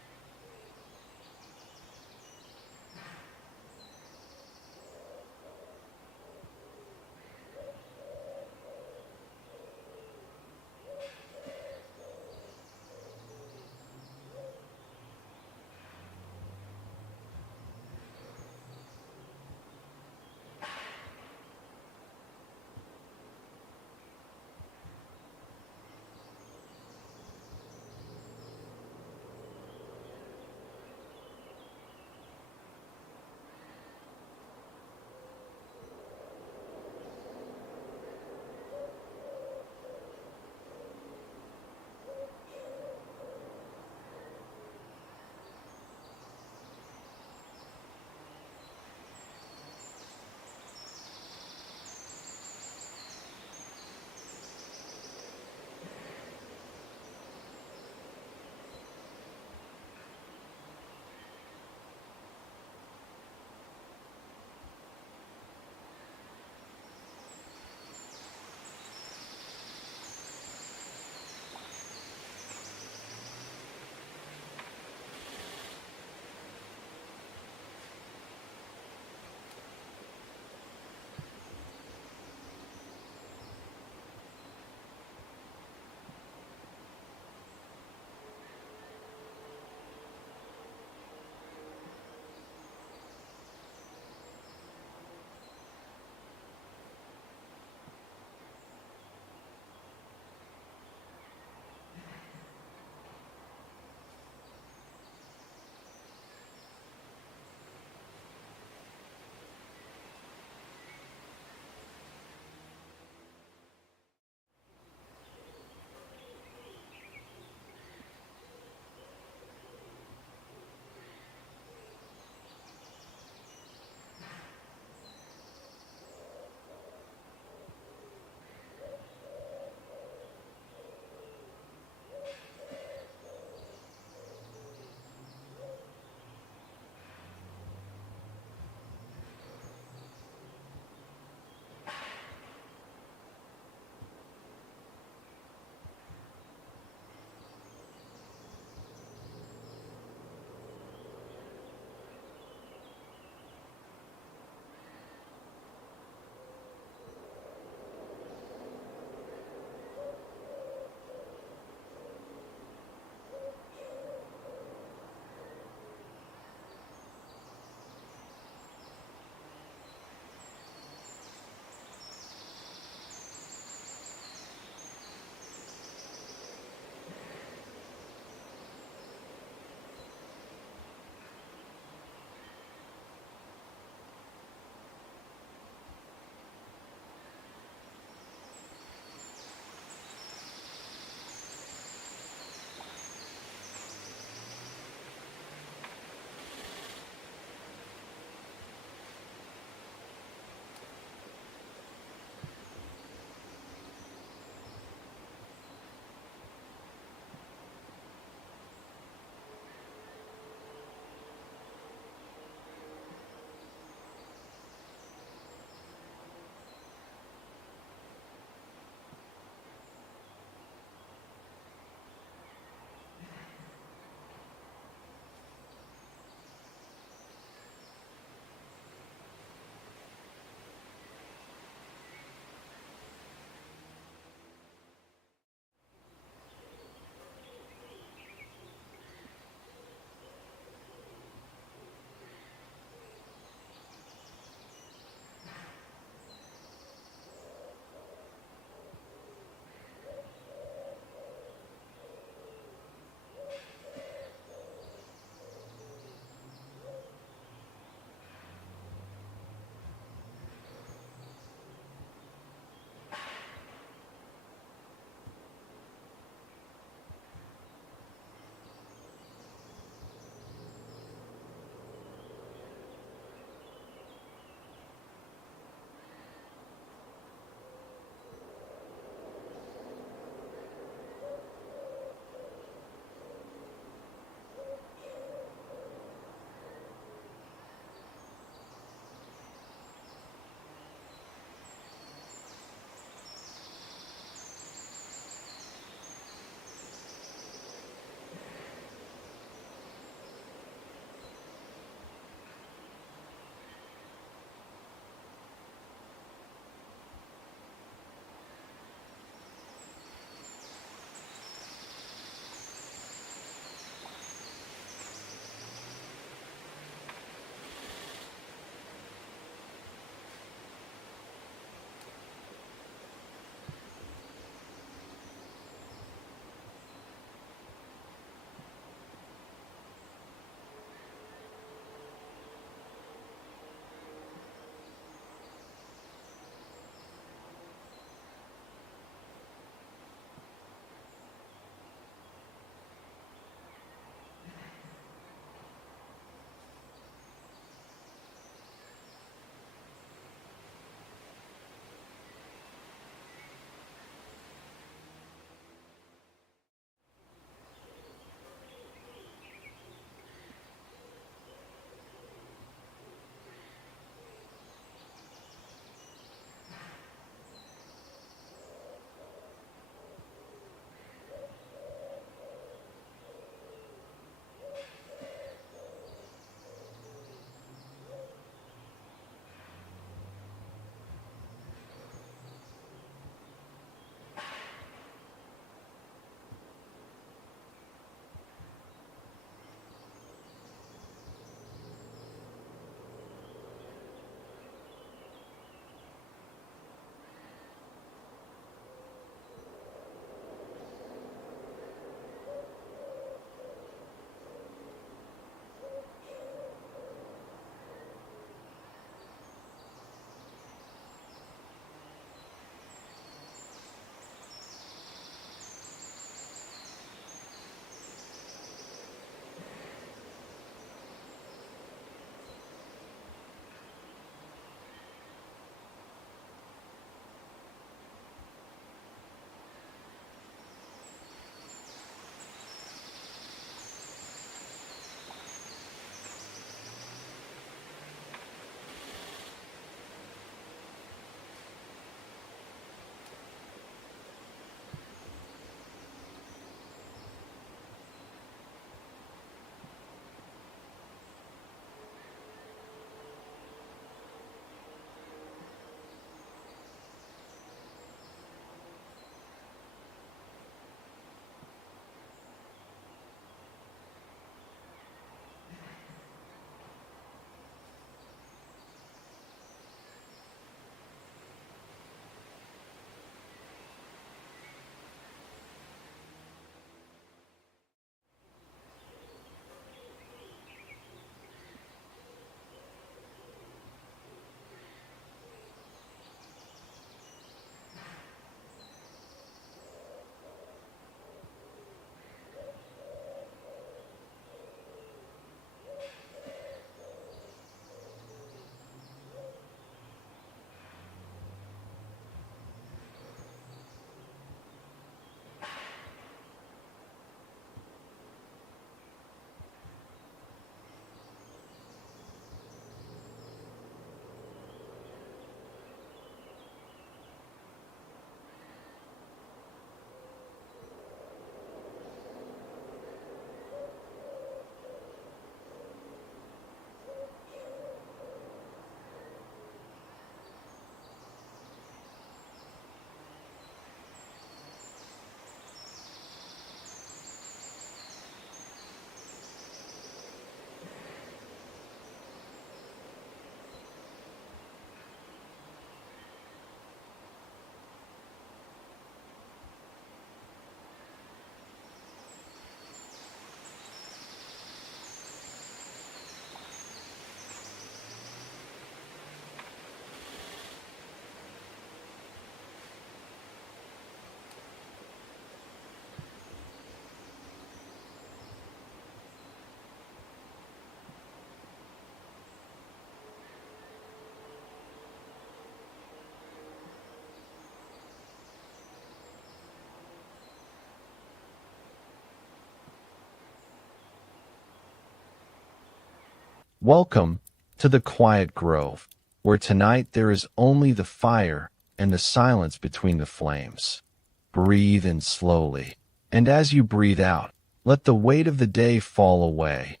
Welcome to the quiet grove, where tonight there is only the fire and the silence between the flames. Breathe in slowly, and as you breathe out, let the weight of the day fall away.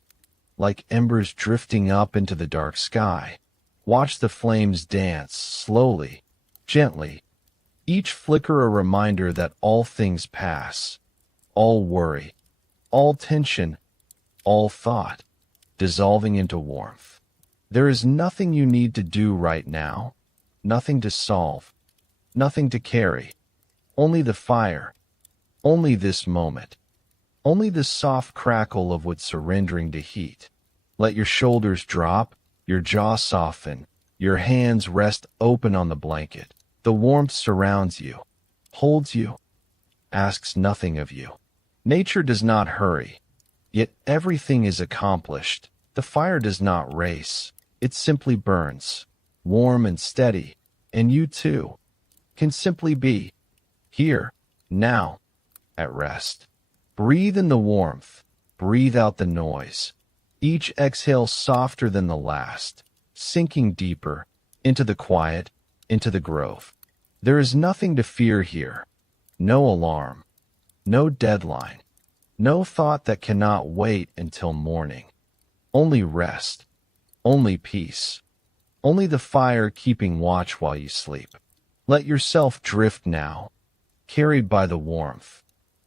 Like embers drifting up into the dark sky, watch the flames dance slowly, gently, each flicker a reminder that all things pass, all worry, all tension, all thought, dissolving into warmth. There is nothing you need to do right now, nothing to solve, nothing to carry, only the fire, only this moment, only the soft crackle of what's surrendering to heat. Let your shoulders drop, your jaw soften, your hands rest open on the blanket. The warmth surrounds you, holds you, asks nothing of you. Nature does not hurry, yet everything is accomplished. The fire does not race, it simply burns, warm and steady, and you too can simply be here, now, at rest. Breathe in the warmth, breathe out the noise. Each exhale softer than the last, sinking deeper into the quiet, into the grove. There is nothing to fear here, no alarm, no deadline, no thought that cannot wait until morning. Only rest, only peace, only the fire keeping watch while you sleep. Let yourself drift now, carried by the warmth,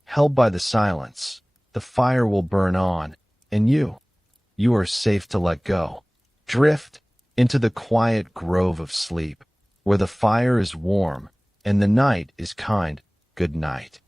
held by the silence. The fire will burn on, and you are safe to let go. Drift into the quiet grove of sleep, where the fire is warm and the night is kind. Good night.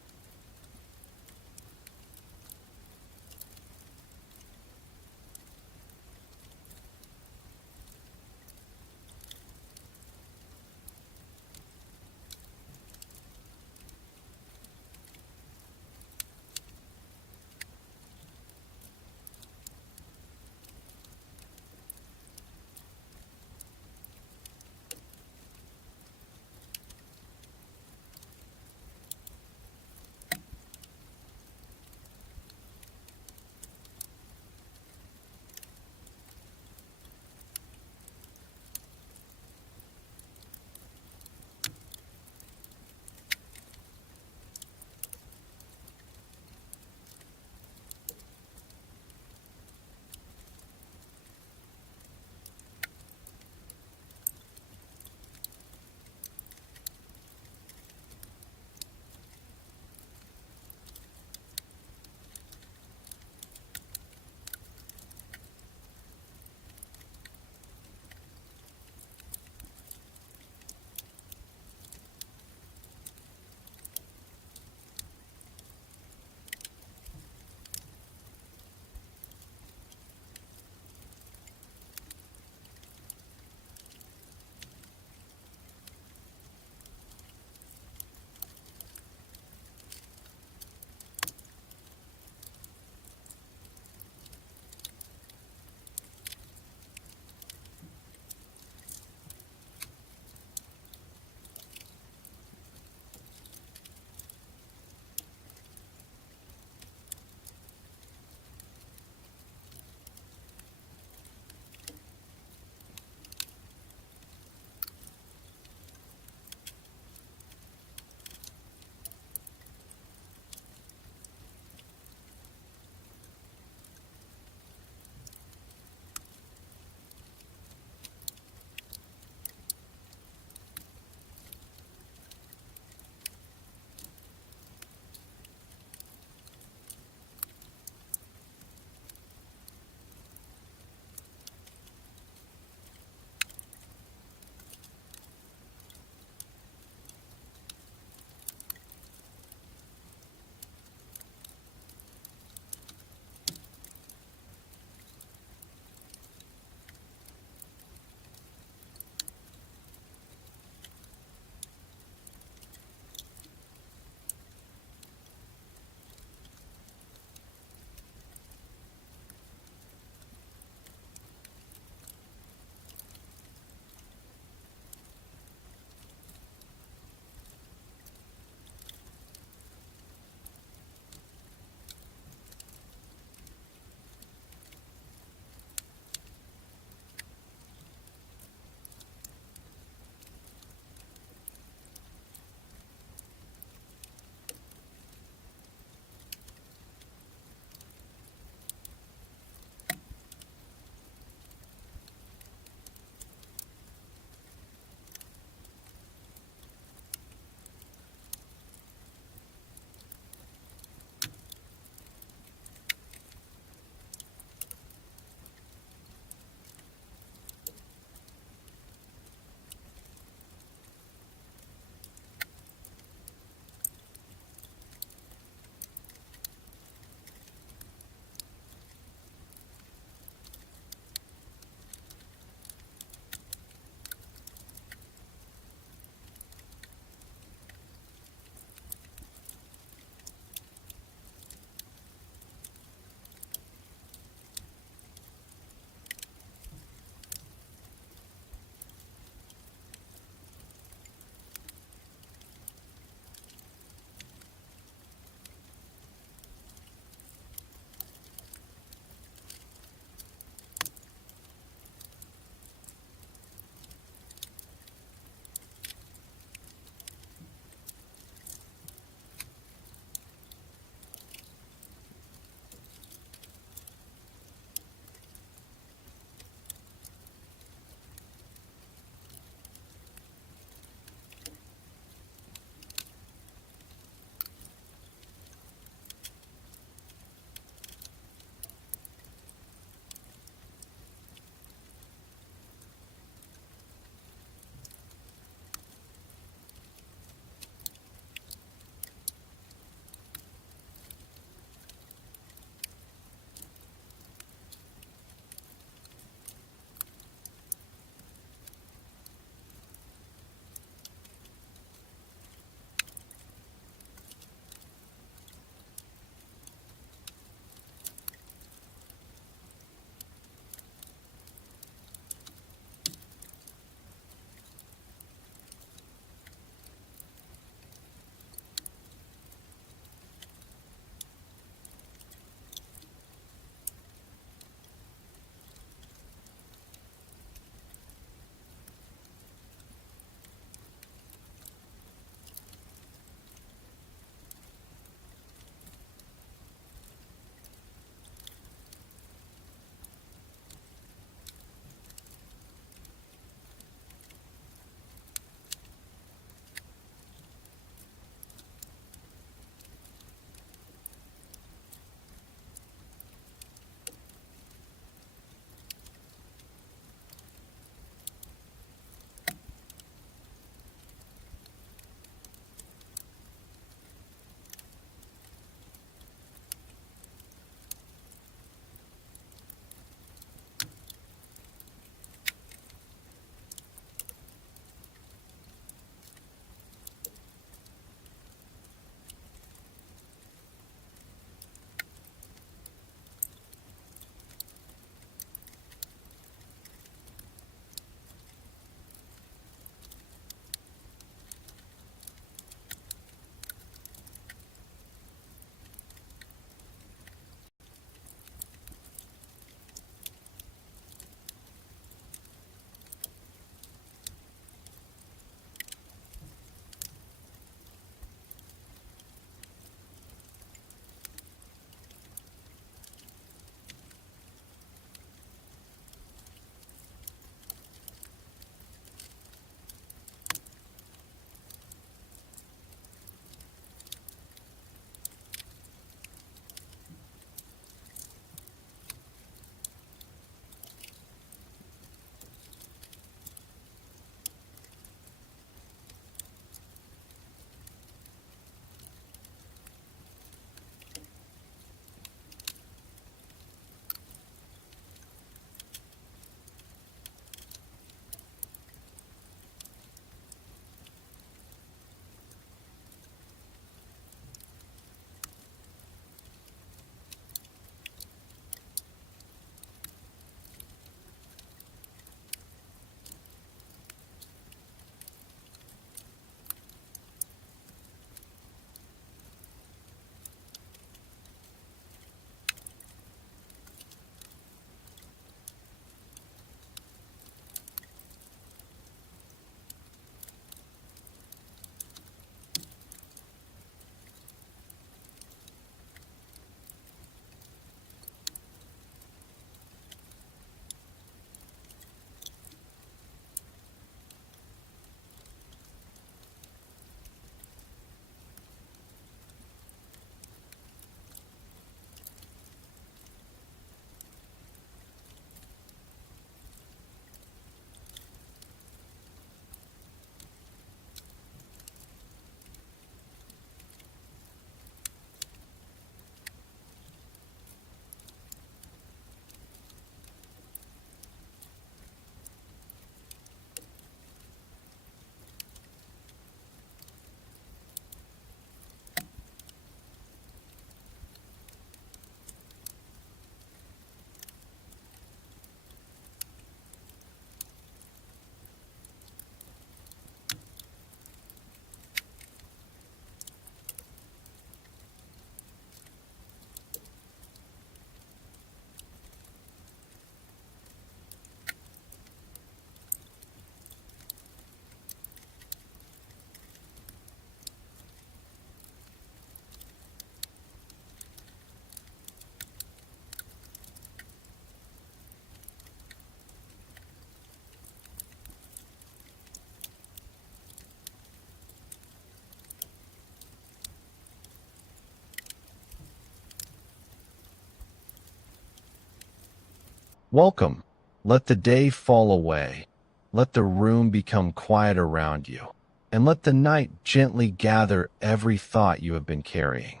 Welcome. Let the day fall away. Let the room become quiet around you. And let the night gently gather every thought you have been carrying.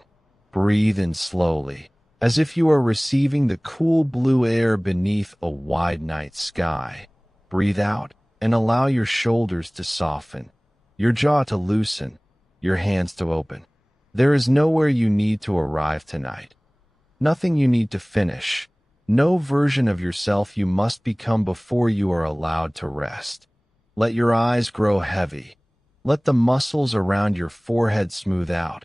Breathe in slowly, as if you are receiving the cool blue air beneath a wide night sky. Breathe out and allow your shoulders to soften, your jaw to loosen, your hands to open. There is nowhere you need to arrive tonight. Nothing you need to finish. No version of yourself you must become before you are allowed to rest. Let your eyes grow heavy. Let the muscles around your forehead smooth out.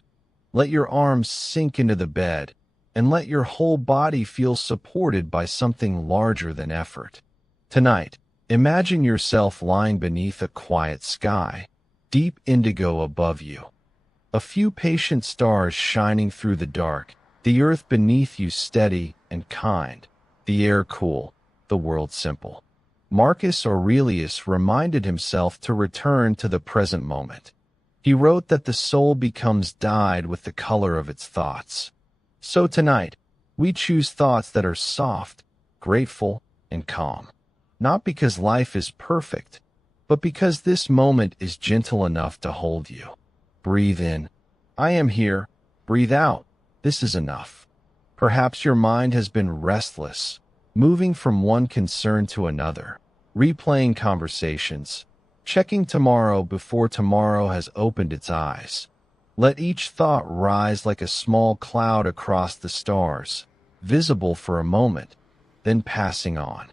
Let your arms sink into the bed, and let your whole body feel supported by something larger than effort. Tonight, imagine yourself lying beneath a quiet sky, deep indigo above you. A few patient stars shining through the dark, the earth beneath you steady and kind, the air cool, the world simple. Marcus Aurelius reminded himself to return to the present moment. He wrote that the soul becomes dyed with the color of its thoughts. So tonight, we choose thoughts that are soft, grateful, and calm. Not because life is perfect, but because this moment is gentle enough to hold you. Breathe in. I am here. Breathe out. This is enough. Perhaps your mind has been restless, moving from one concern to another, replaying conversations, checking tomorrow before tomorrow has opened its eyes. Let each thought rise like a small cloud across the stars, visible for a moment, then passing on.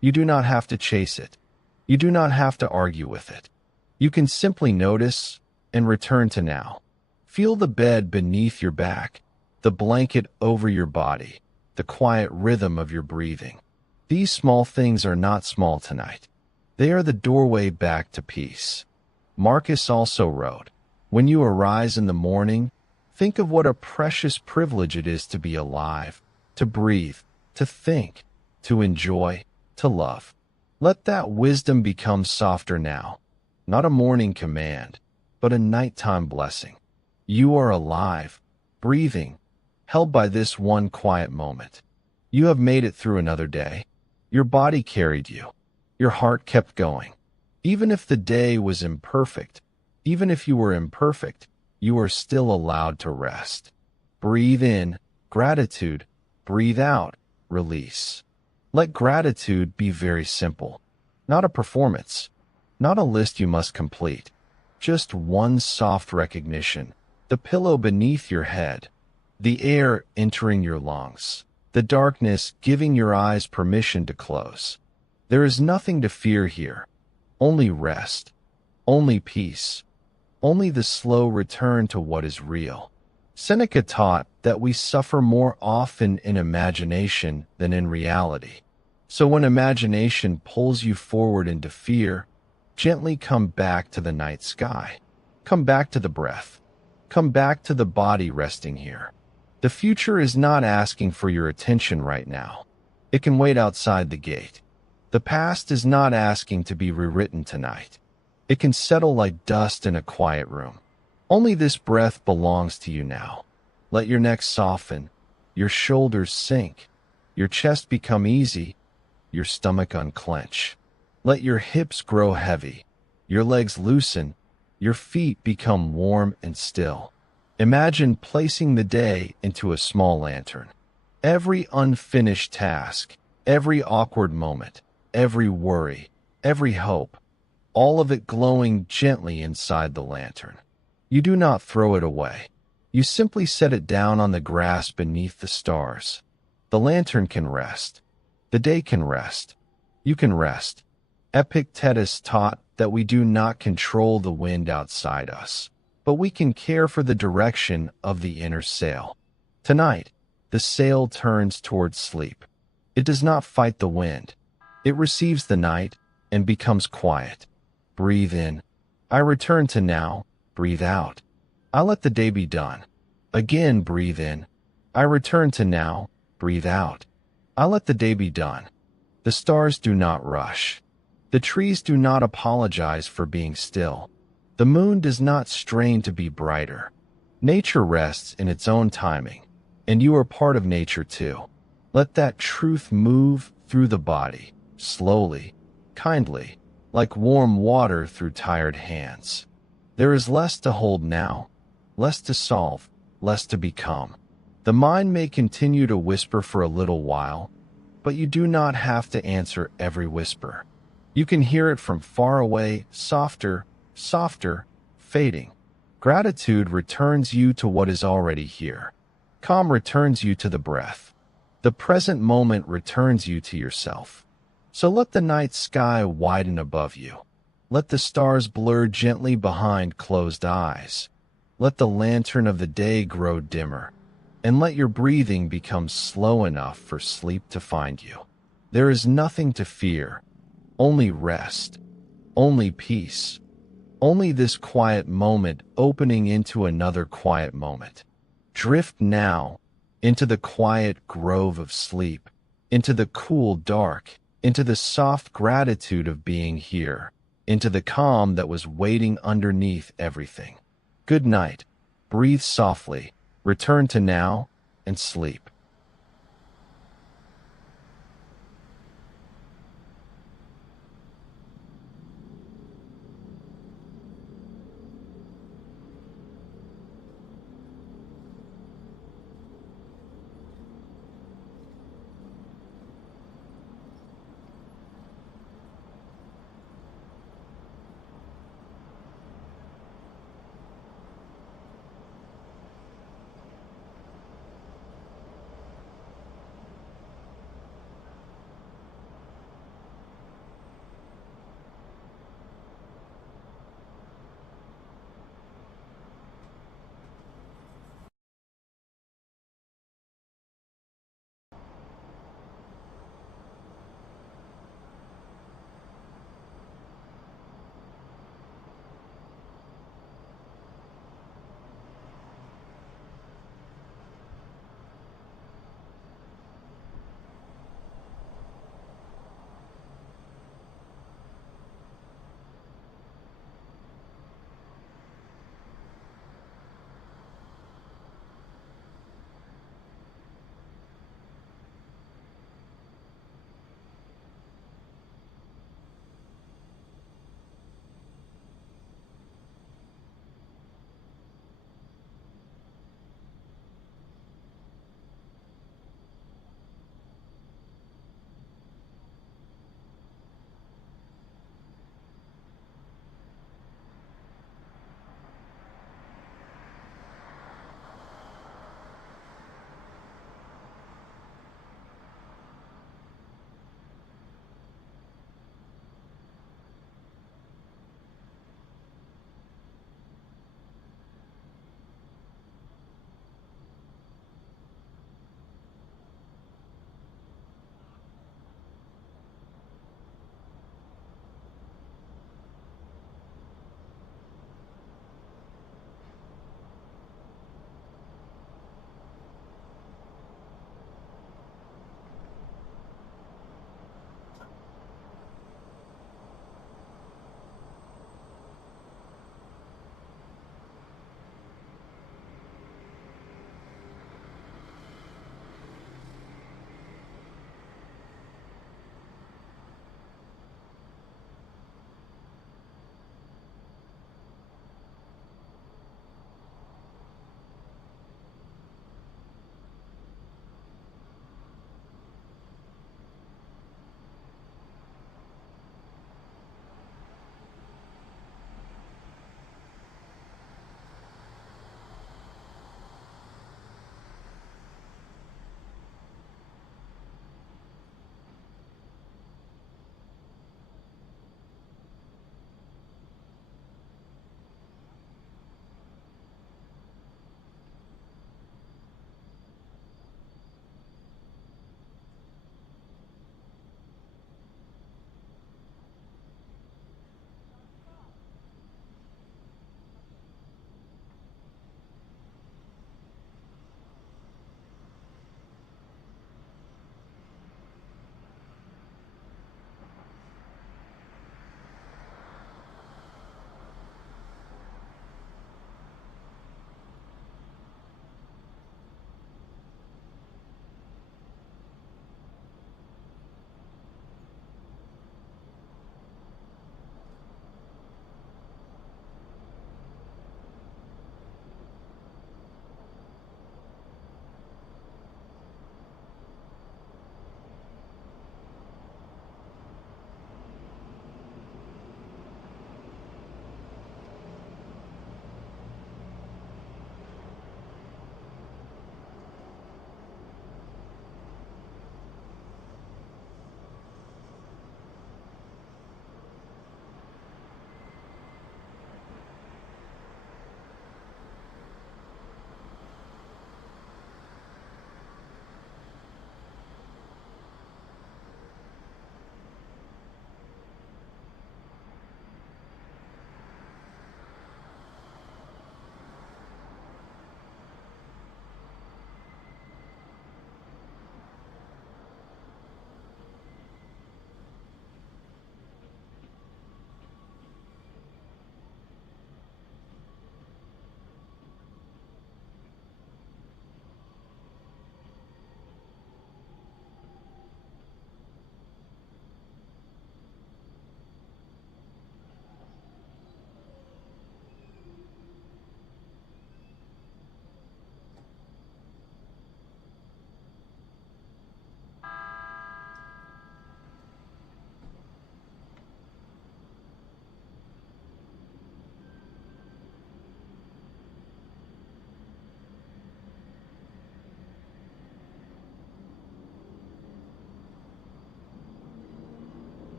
You do not have to chase it. You do not have to argue with it. You can simply notice and return to now. Feel the bed beneath your back, the blanket over your body, the quiet rhythm of your breathing. These small things are not small tonight. They are the doorway back to peace. Marcus also wrote, when you arise in the morning, think of what a precious privilege it is to be alive, to breathe, to think, to enjoy, to love. Let that wisdom become softer now, not a morning command, but a nighttime blessing. You are alive, breathing, held by this one quiet moment. You have made it through another day. Your body carried you. Your heart kept going. Even if the day was imperfect, even if you were imperfect, you are still allowed to rest. Breathe in, gratitude. Breathe out, release. Let gratitude be very simple. Not a performance, not a list you must complete. Just one soft recognition. The pillow beneath your head, the air entering your lungs, the darkness giving your eyes permission to close. There is nothing to fear here. Only rest, only peace, only the slow return to what is real. Seneca taught that we suffer more often in imagination than in reality. So when imagination pulls you forward into fear, gently come back to the night sky. Come back to the breath. Come back to the body resting here. The future is not asking for your attention right now. It can wait outside the gate. The past is not asking to be rewritten tonight. It can settle like dust in a quiet room. Only this breath belongs to you now. Let your neck soften, your shoulders sink, your chest become easy, your stomach unclench. Let your hips grow heavy, your legs loosen, your feet become warm and still. Imagine placing the day into a small lantern. Every unfinished task, every awkward moment, every worry, every hope, all of it glowing gently inside the lantern. You do not throw it away. You simply set it down on the grass beneath the stars. The lantern can rest. The day can rest. You can rest. Epictetus taught that we do not control the wind outside us, but we can care for the direction of the inner sail. Tonight, the sail turns towards sleep. It does not fight the wind. It receives the night and becomes quiet. Breathe in. I return to now. Breathe out. I let the day be done. Again, breathe in. I return to now. Breathe out. I let the day be done. The stars do not rush. The trees do not apologize for being still. The moon does not strain to be brighter. Nature rests in its own timing, and you are part of nature too. Let that truth move through the body, slowly, kindly, like warm water through tired hands. There is less to hold now, less to solve, less to become. The mind may continue to whisper for a little while, but you do not have to answer every whisper. You can hear it from far away, softer, softer, fading. Gratitude returns you to what is already here. Calm returns you to the breath. The present moment returns you to yourself. So let the night sky widen above you. Let the stars blur gently behind closed eyes. Let the lantern of the day grow dimmer. And let your breathing become slow enough for sleep to find you. There is nothing to fear, only rest, only peace, only this quiet moment opening into another quiet moment. Drift now into the quiet grove of sleep, into the cool dark, into the soft gratitude of being here, into the calm that was waiting underneath everything. Good night. Breathe softly. Return to now and sleep.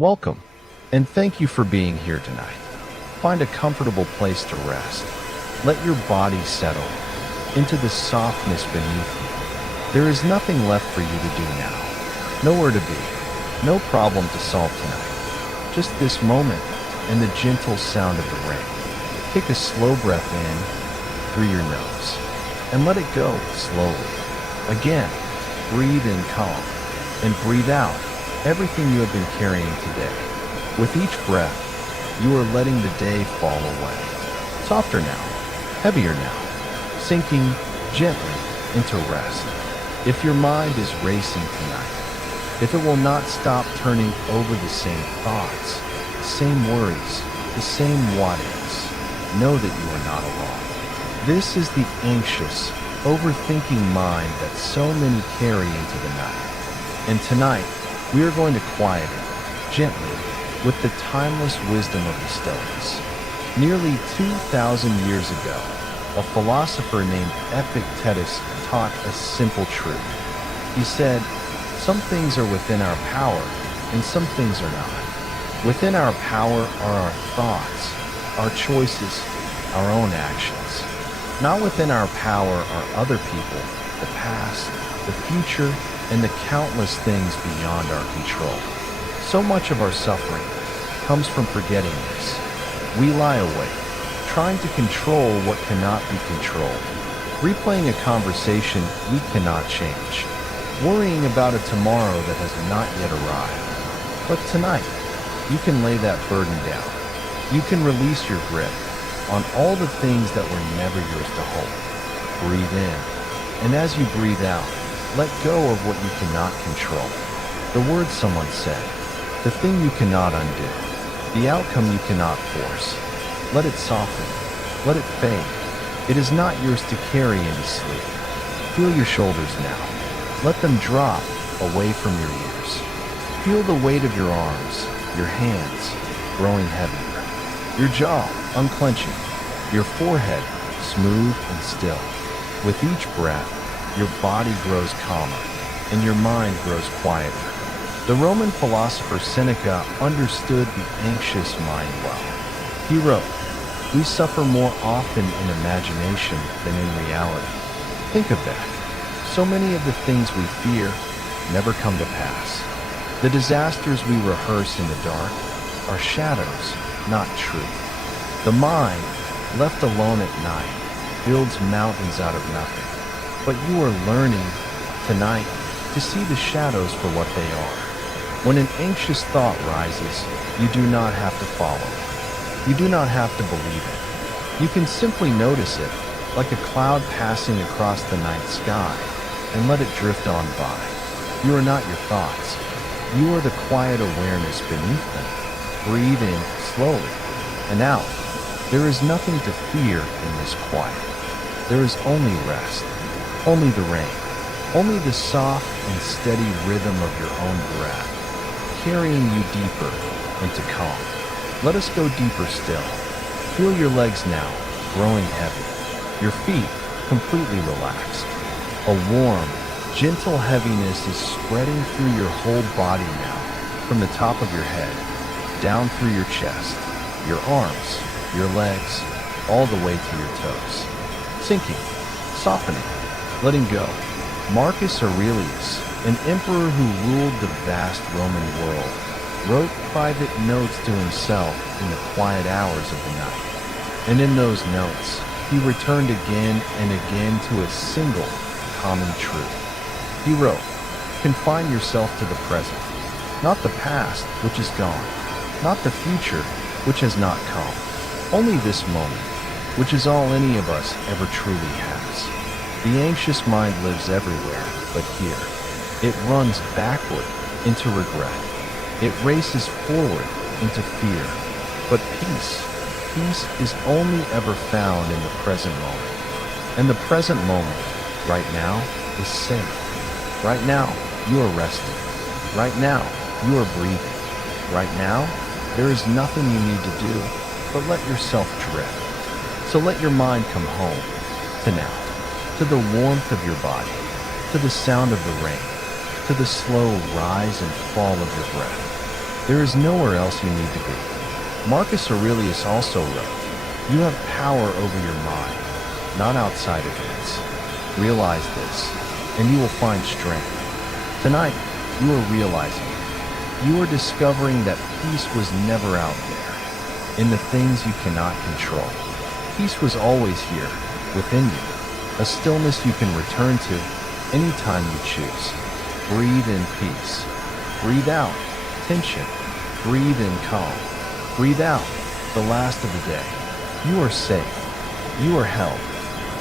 Welcome, and thank you for being here tonight. Find a comfortable place to rest. Let your body settle into the softness beneath you. There is nothing left for you to do now. Nowhere to be. No problem to solve tonight. Just this moment and the gentle sound of the rain. Take a slow breath in through your nose and let it go slowly. Again, breathe in calm and breathe out everything you have been carrying today. With each breath, you are letting the day fall away. Softer now, heavier now, sinking gently into rest. If your mind is racing tonight, if it will not stop turning over the same thoughts, the same worries, the same what-ifs, know that you are not alone. This is the anxious, overthinking mind that so many carry into the night. And tonight, we are going to quiet it gently with the timeless wisdom of the Stoics. Nearly 2,000 years ago, a philosopher named Epictetus taught a simple truth. He said, "Some things are within our power, and some things are not. Within our power are our thoughts, our choices, our own actions. Not within our power are other people, the past, the future, and the countless things beyond our control." So much of our suffering comes from forgetting this. We lie awake, trying to control what cannot be controlled, replaying a conversation we cannot change, worrying about a tomorrow that has not yet arrived. But tonight, you can lay that burden down. You can release your grip on all the things that were never yours to hold. Breathe in, and as you breathe out, let go of what you cannot control. The words someone said, the thing you cannot undo, the outcome you cannot force. Let it soften, let it fade. It is not yours to carry into sleep. Feel your shoulders now. Let them drop away from your ears. Feel the weight of your arms, your hands growing heavier, your jaw unclenching, your forehead smooth and still. With each breath, your body grows calmer and your mind grows quieter. The Roman philosopher Seneca understood the anxious mind well. He wrote, "We suffer more often in imagination than in reality." Think of that. So many of the things we fear never come to pass. The disasters we rehearse in the dark are shadows, not truth. The mind, left alone at night, builds mountains out of nothing. But you are learning tonight to see the shadows for what they are. When an anxious thought rises, you do not have to follow it. You do not have to believe it. You can simply notice it, like a cloud passing across the night sky, and let it drift on by. You are not your thoughts. You are the quiet awareness beneath them. Breathe in slowly and out. There is nothing to fear in this quiet. There is only rest, only the rain, only the soft and steady rhythm of your own breath, carrying you deeper into calm. Let us go deeper still. Feel your legs now, growing heavy, your feet completely relaxed. A warm, gentle heaviness is spreading through your whole body now, from the top of your head, down through your chest, your arms, your legs, all the way to your toes. Sinking, softening, letting go. Marcus Aurelius, an emperor who ruled the vast Roman world, wrote private notes to himself in the quiet hours of the night. And in those notes, he returned again and again to a single common truth. He wrote, "Confine yourself to the present, not the past, which is gone, not the future, which has not come. Only this moment, which is all any of us ever truly has." The anxious mind lives everywhere but here. It runs backward into regret. It races forward into fear. But peace is only ever found in the present moment. And the present moment, right now, is safe. Right now, you are resting. Right now, you are breathing. Right now, there is nothing you need to do but let yourself drift. So let your mind come home to now, to the warmth of your body, to the sound of the rain, to the slow rise and fall of your breath. There is nowhere else you need to be. Marcus Aurelius also wrote, "You have power over your mind, not outside events. Realize this, and you will find strength." Tonight, you are realizing it. You are discovering that peace was never out there, in the things you cannot control. Peace was always here, within you, a stillness you can return to anytime you choose. Breathe in peace. Breathe out tension. Breathe in calm. Breathe out the last of the day. You are safe. You are held.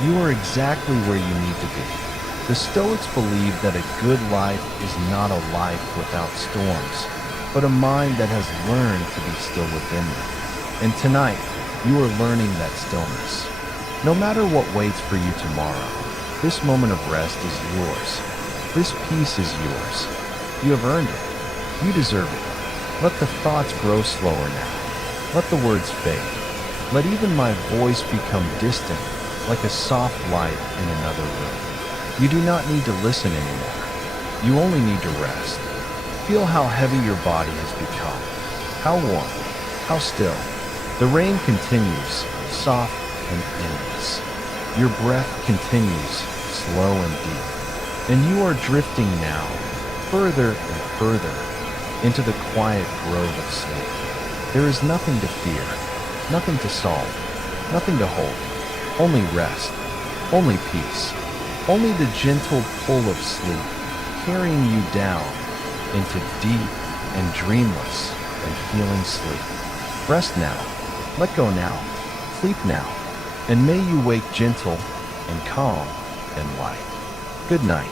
You are exactly where you need to be. The Stoics believe that a good life is not a life without storms, but a mind that has learned to be still within them. And tonight, you are learning that stillness. No matter what waits for you tomorrow, this moment of rest is yours. This peace is yours. You have earned it. You deserve it. Let the thoughts grow slower now. Let the words fade. Let even my voice become distant, like a soft light in another room. You do not need to listen anymore. You only need to rest. Feel how heavy your body has become. How warm. How still. The rain continues, soft and endless. Your breath continues, slow and deep. And you are drifting now, further and further, into the quiet grove of sleep. There is nothing to fear, nothing to solve, nothing to hold. Only rest, only peace, only the gentle pull of sleep, carrying you down into deep and dreamless and healing sleep. Rest now, let go now, sleep now, and may you wake gentle and calm and light. Good night.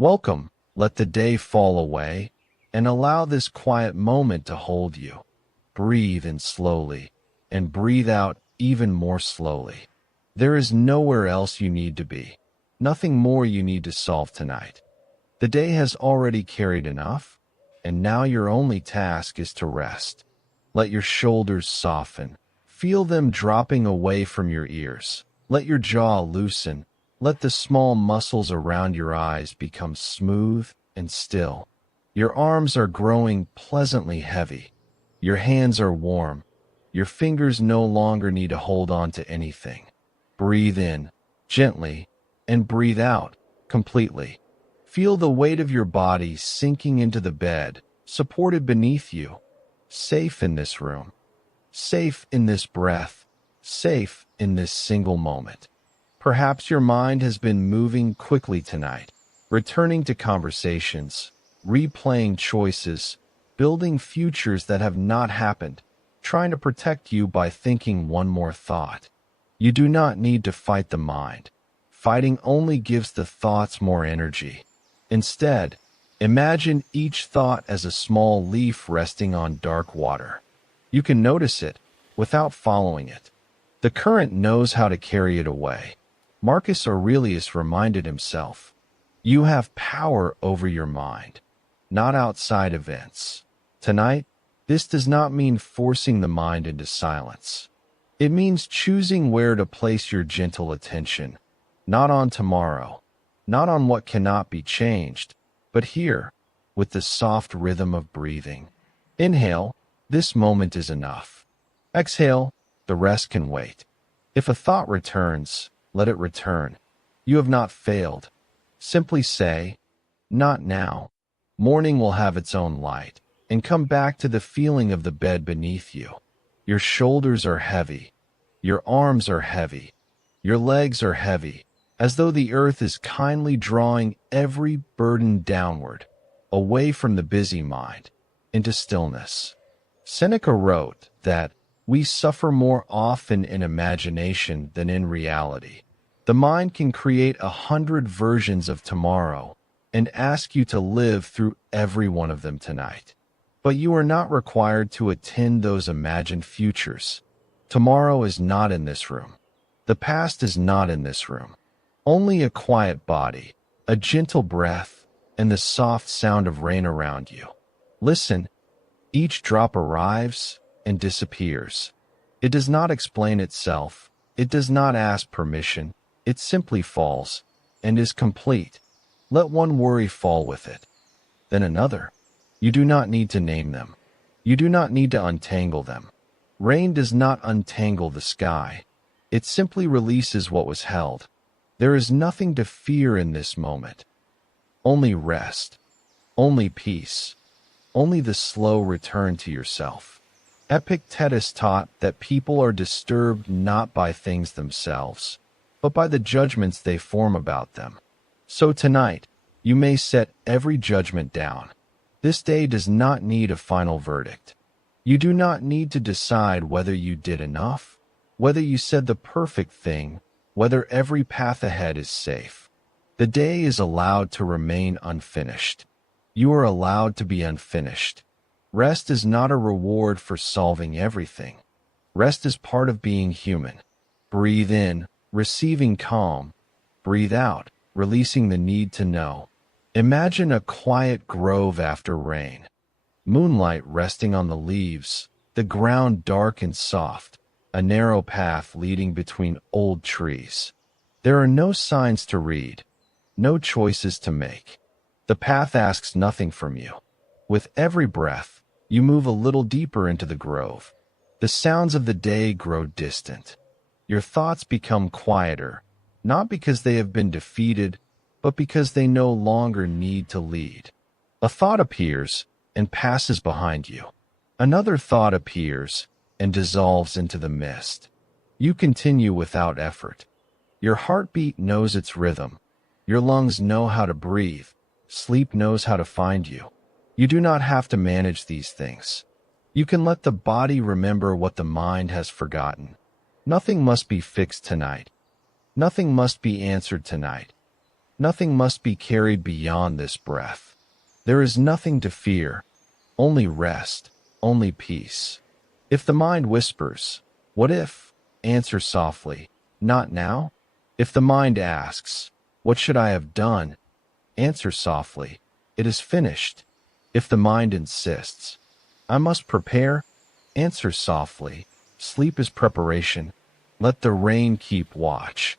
Welcome, let the day fall away, and allow this quiet moment to hold you. Breathe in slowly, and breathe out even more slowly. There is nowhere else you need to be. Nothing more you need to solve tonight. The day has already carried enough, and now your only task is to rest. Let your shoulders soften. Feel them dropping away from your ears. Let your jaw loosen. Let the small muscles around your eyes become smooth and still. Your arms are growing pleasantly heavy. Your hands are warm. Your fingers no longer need to hold on to anything. Breathe in, gently, and breathe out, completely. Feel the weight of your body sinking into the bed, supported beneath you. Safe in this room. Safe in this breath. Safe in this single moment. Perhaps your mind has been moving quickly tonight, returning to conversations, replaying choices, building futures that have not happened, trying to protect you by thinking one more thought. You do not need to fight the mind. Fighting only gives the thoughts more energy. Instead, imagine each thought as a small leaf resting on dark water. You can notice it without following it. The current knows how to carry it away. Marcus Aurelius reminded himself, "You have power over your mind, not outside events." Tonight, this does not mean forcing the mind into silence. It means choosing where to place your gentle attention, not on tomorrow, not on what cannot be changed, but here, with the soft rhythm of breathing. Inhale, this moment is enough. Exhale, the rest can wait. If a thought returns, let it return. You have not failed. Simply say, "Not now." Morning will have its own light, and come back to the feeling of the bed beneath you. Your shoulders are heavy. Your arms are heavy. Your legs are heavy, as though the earth is kindly drawing every burden downward, away from the busy mind, into stillness. Seneca wrote that we suffer more often in imagination than in reality. The mind can create 100 versions of tomorrow and ask you to live through every one of them tonight. But you are not required to attend those imagined futures. Tomorrow is not in this room. The past is not in this room. Only a quiet body, a gentle breath, and the soft sound of rain around you. Listen, each drop arrives and disappears. It does not explain itself. It does not ask permission. It simply falls and is complete. Let one worry fall with it, then another. You do not need to name them. You do not need to untangle them. Rain does not untangle the sky. It simply releases what was held. There is nothing to fear in this moment. Only rest. Only peace. Only the slow return to yourself. Epictetus taught that people are disturbed not by things themselves, but by the judgments they form about them. So tonight, you may set every judgment down. This day does not need a final verdict. You do not need to decide whether you did enough, whether you said the perfect thing, whether every path ahead is safe. The day is allowed to remain unfinished. You are allowed to be unfinished. Rest is not a reward for solving everything. Rest is part of being human. Breathe in, receiving calm. Breathe out, releasing the need to know. Imagine a quiet grove after rain. Moonlight resting on the leaves, the ground dark and soft, a narrow path leading between old trees. There are no signs to read, no choices to make. The path asks nothing from you. With every breath, you move a little deeper into the grove. The sounds of the day grow distant. Your thoughts become quieter, not because they have been defeated, but because they no longer need to lead. A thought appears and passes behind you. Another thought appears and dissolves into the mist. You continue without effort. Your heartbeat knows its rhythm. Your lungs know how to breathe. Sleep knows how to find you. You do not have to manage these things. You can let the body remember what the mind has forgotten. Nothing must be fixed tonight. Nothing must be answered tonight. Nothing must be carried beyond this breath. There is nothing to fear, only rest, only peace. If the mind whispers, "What if?" answer softly, "Not now." If the mind asks, "What should I have done?" answer softly, "It is finished." If the mind insists, "I must prepare," answer softly, "Sleep is preparation." Let the rain keep watch.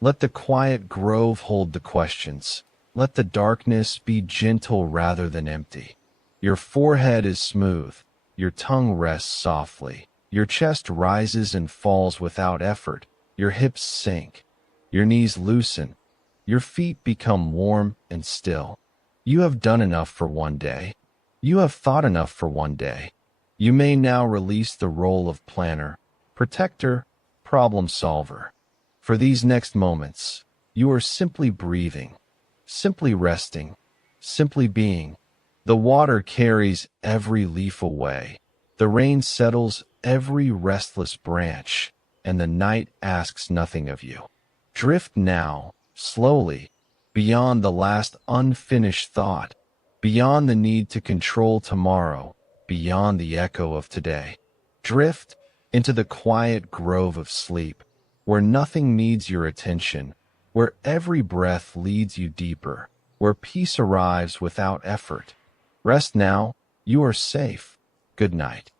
Let the quiet grove hold the questions. Let the darkness be gentle rather than empty. Your forehead is smooth. Your tongue rests softly. Your chest rises and falls without effort. Your hips sink. Your knees loosen. Your feet become warm and still. You have done enough for one day. You have thought enough for one day. You may now release the role of planner, protector, problem solver. For these next moments, you are simply breathing, simply resting, simply being. The water carries every leaf away. The rain settles every restless branch, and the night asks nothing of you. Drift now, slowly, beyond the last unfinished thought, beyond the need to control tomorrow, beyond the echo of today. Drift into the quiet grove of sleep, where nothing needs your attention, where every breath leads you deeper, where peace arrives without effort. Rest now, you are safe. Good night.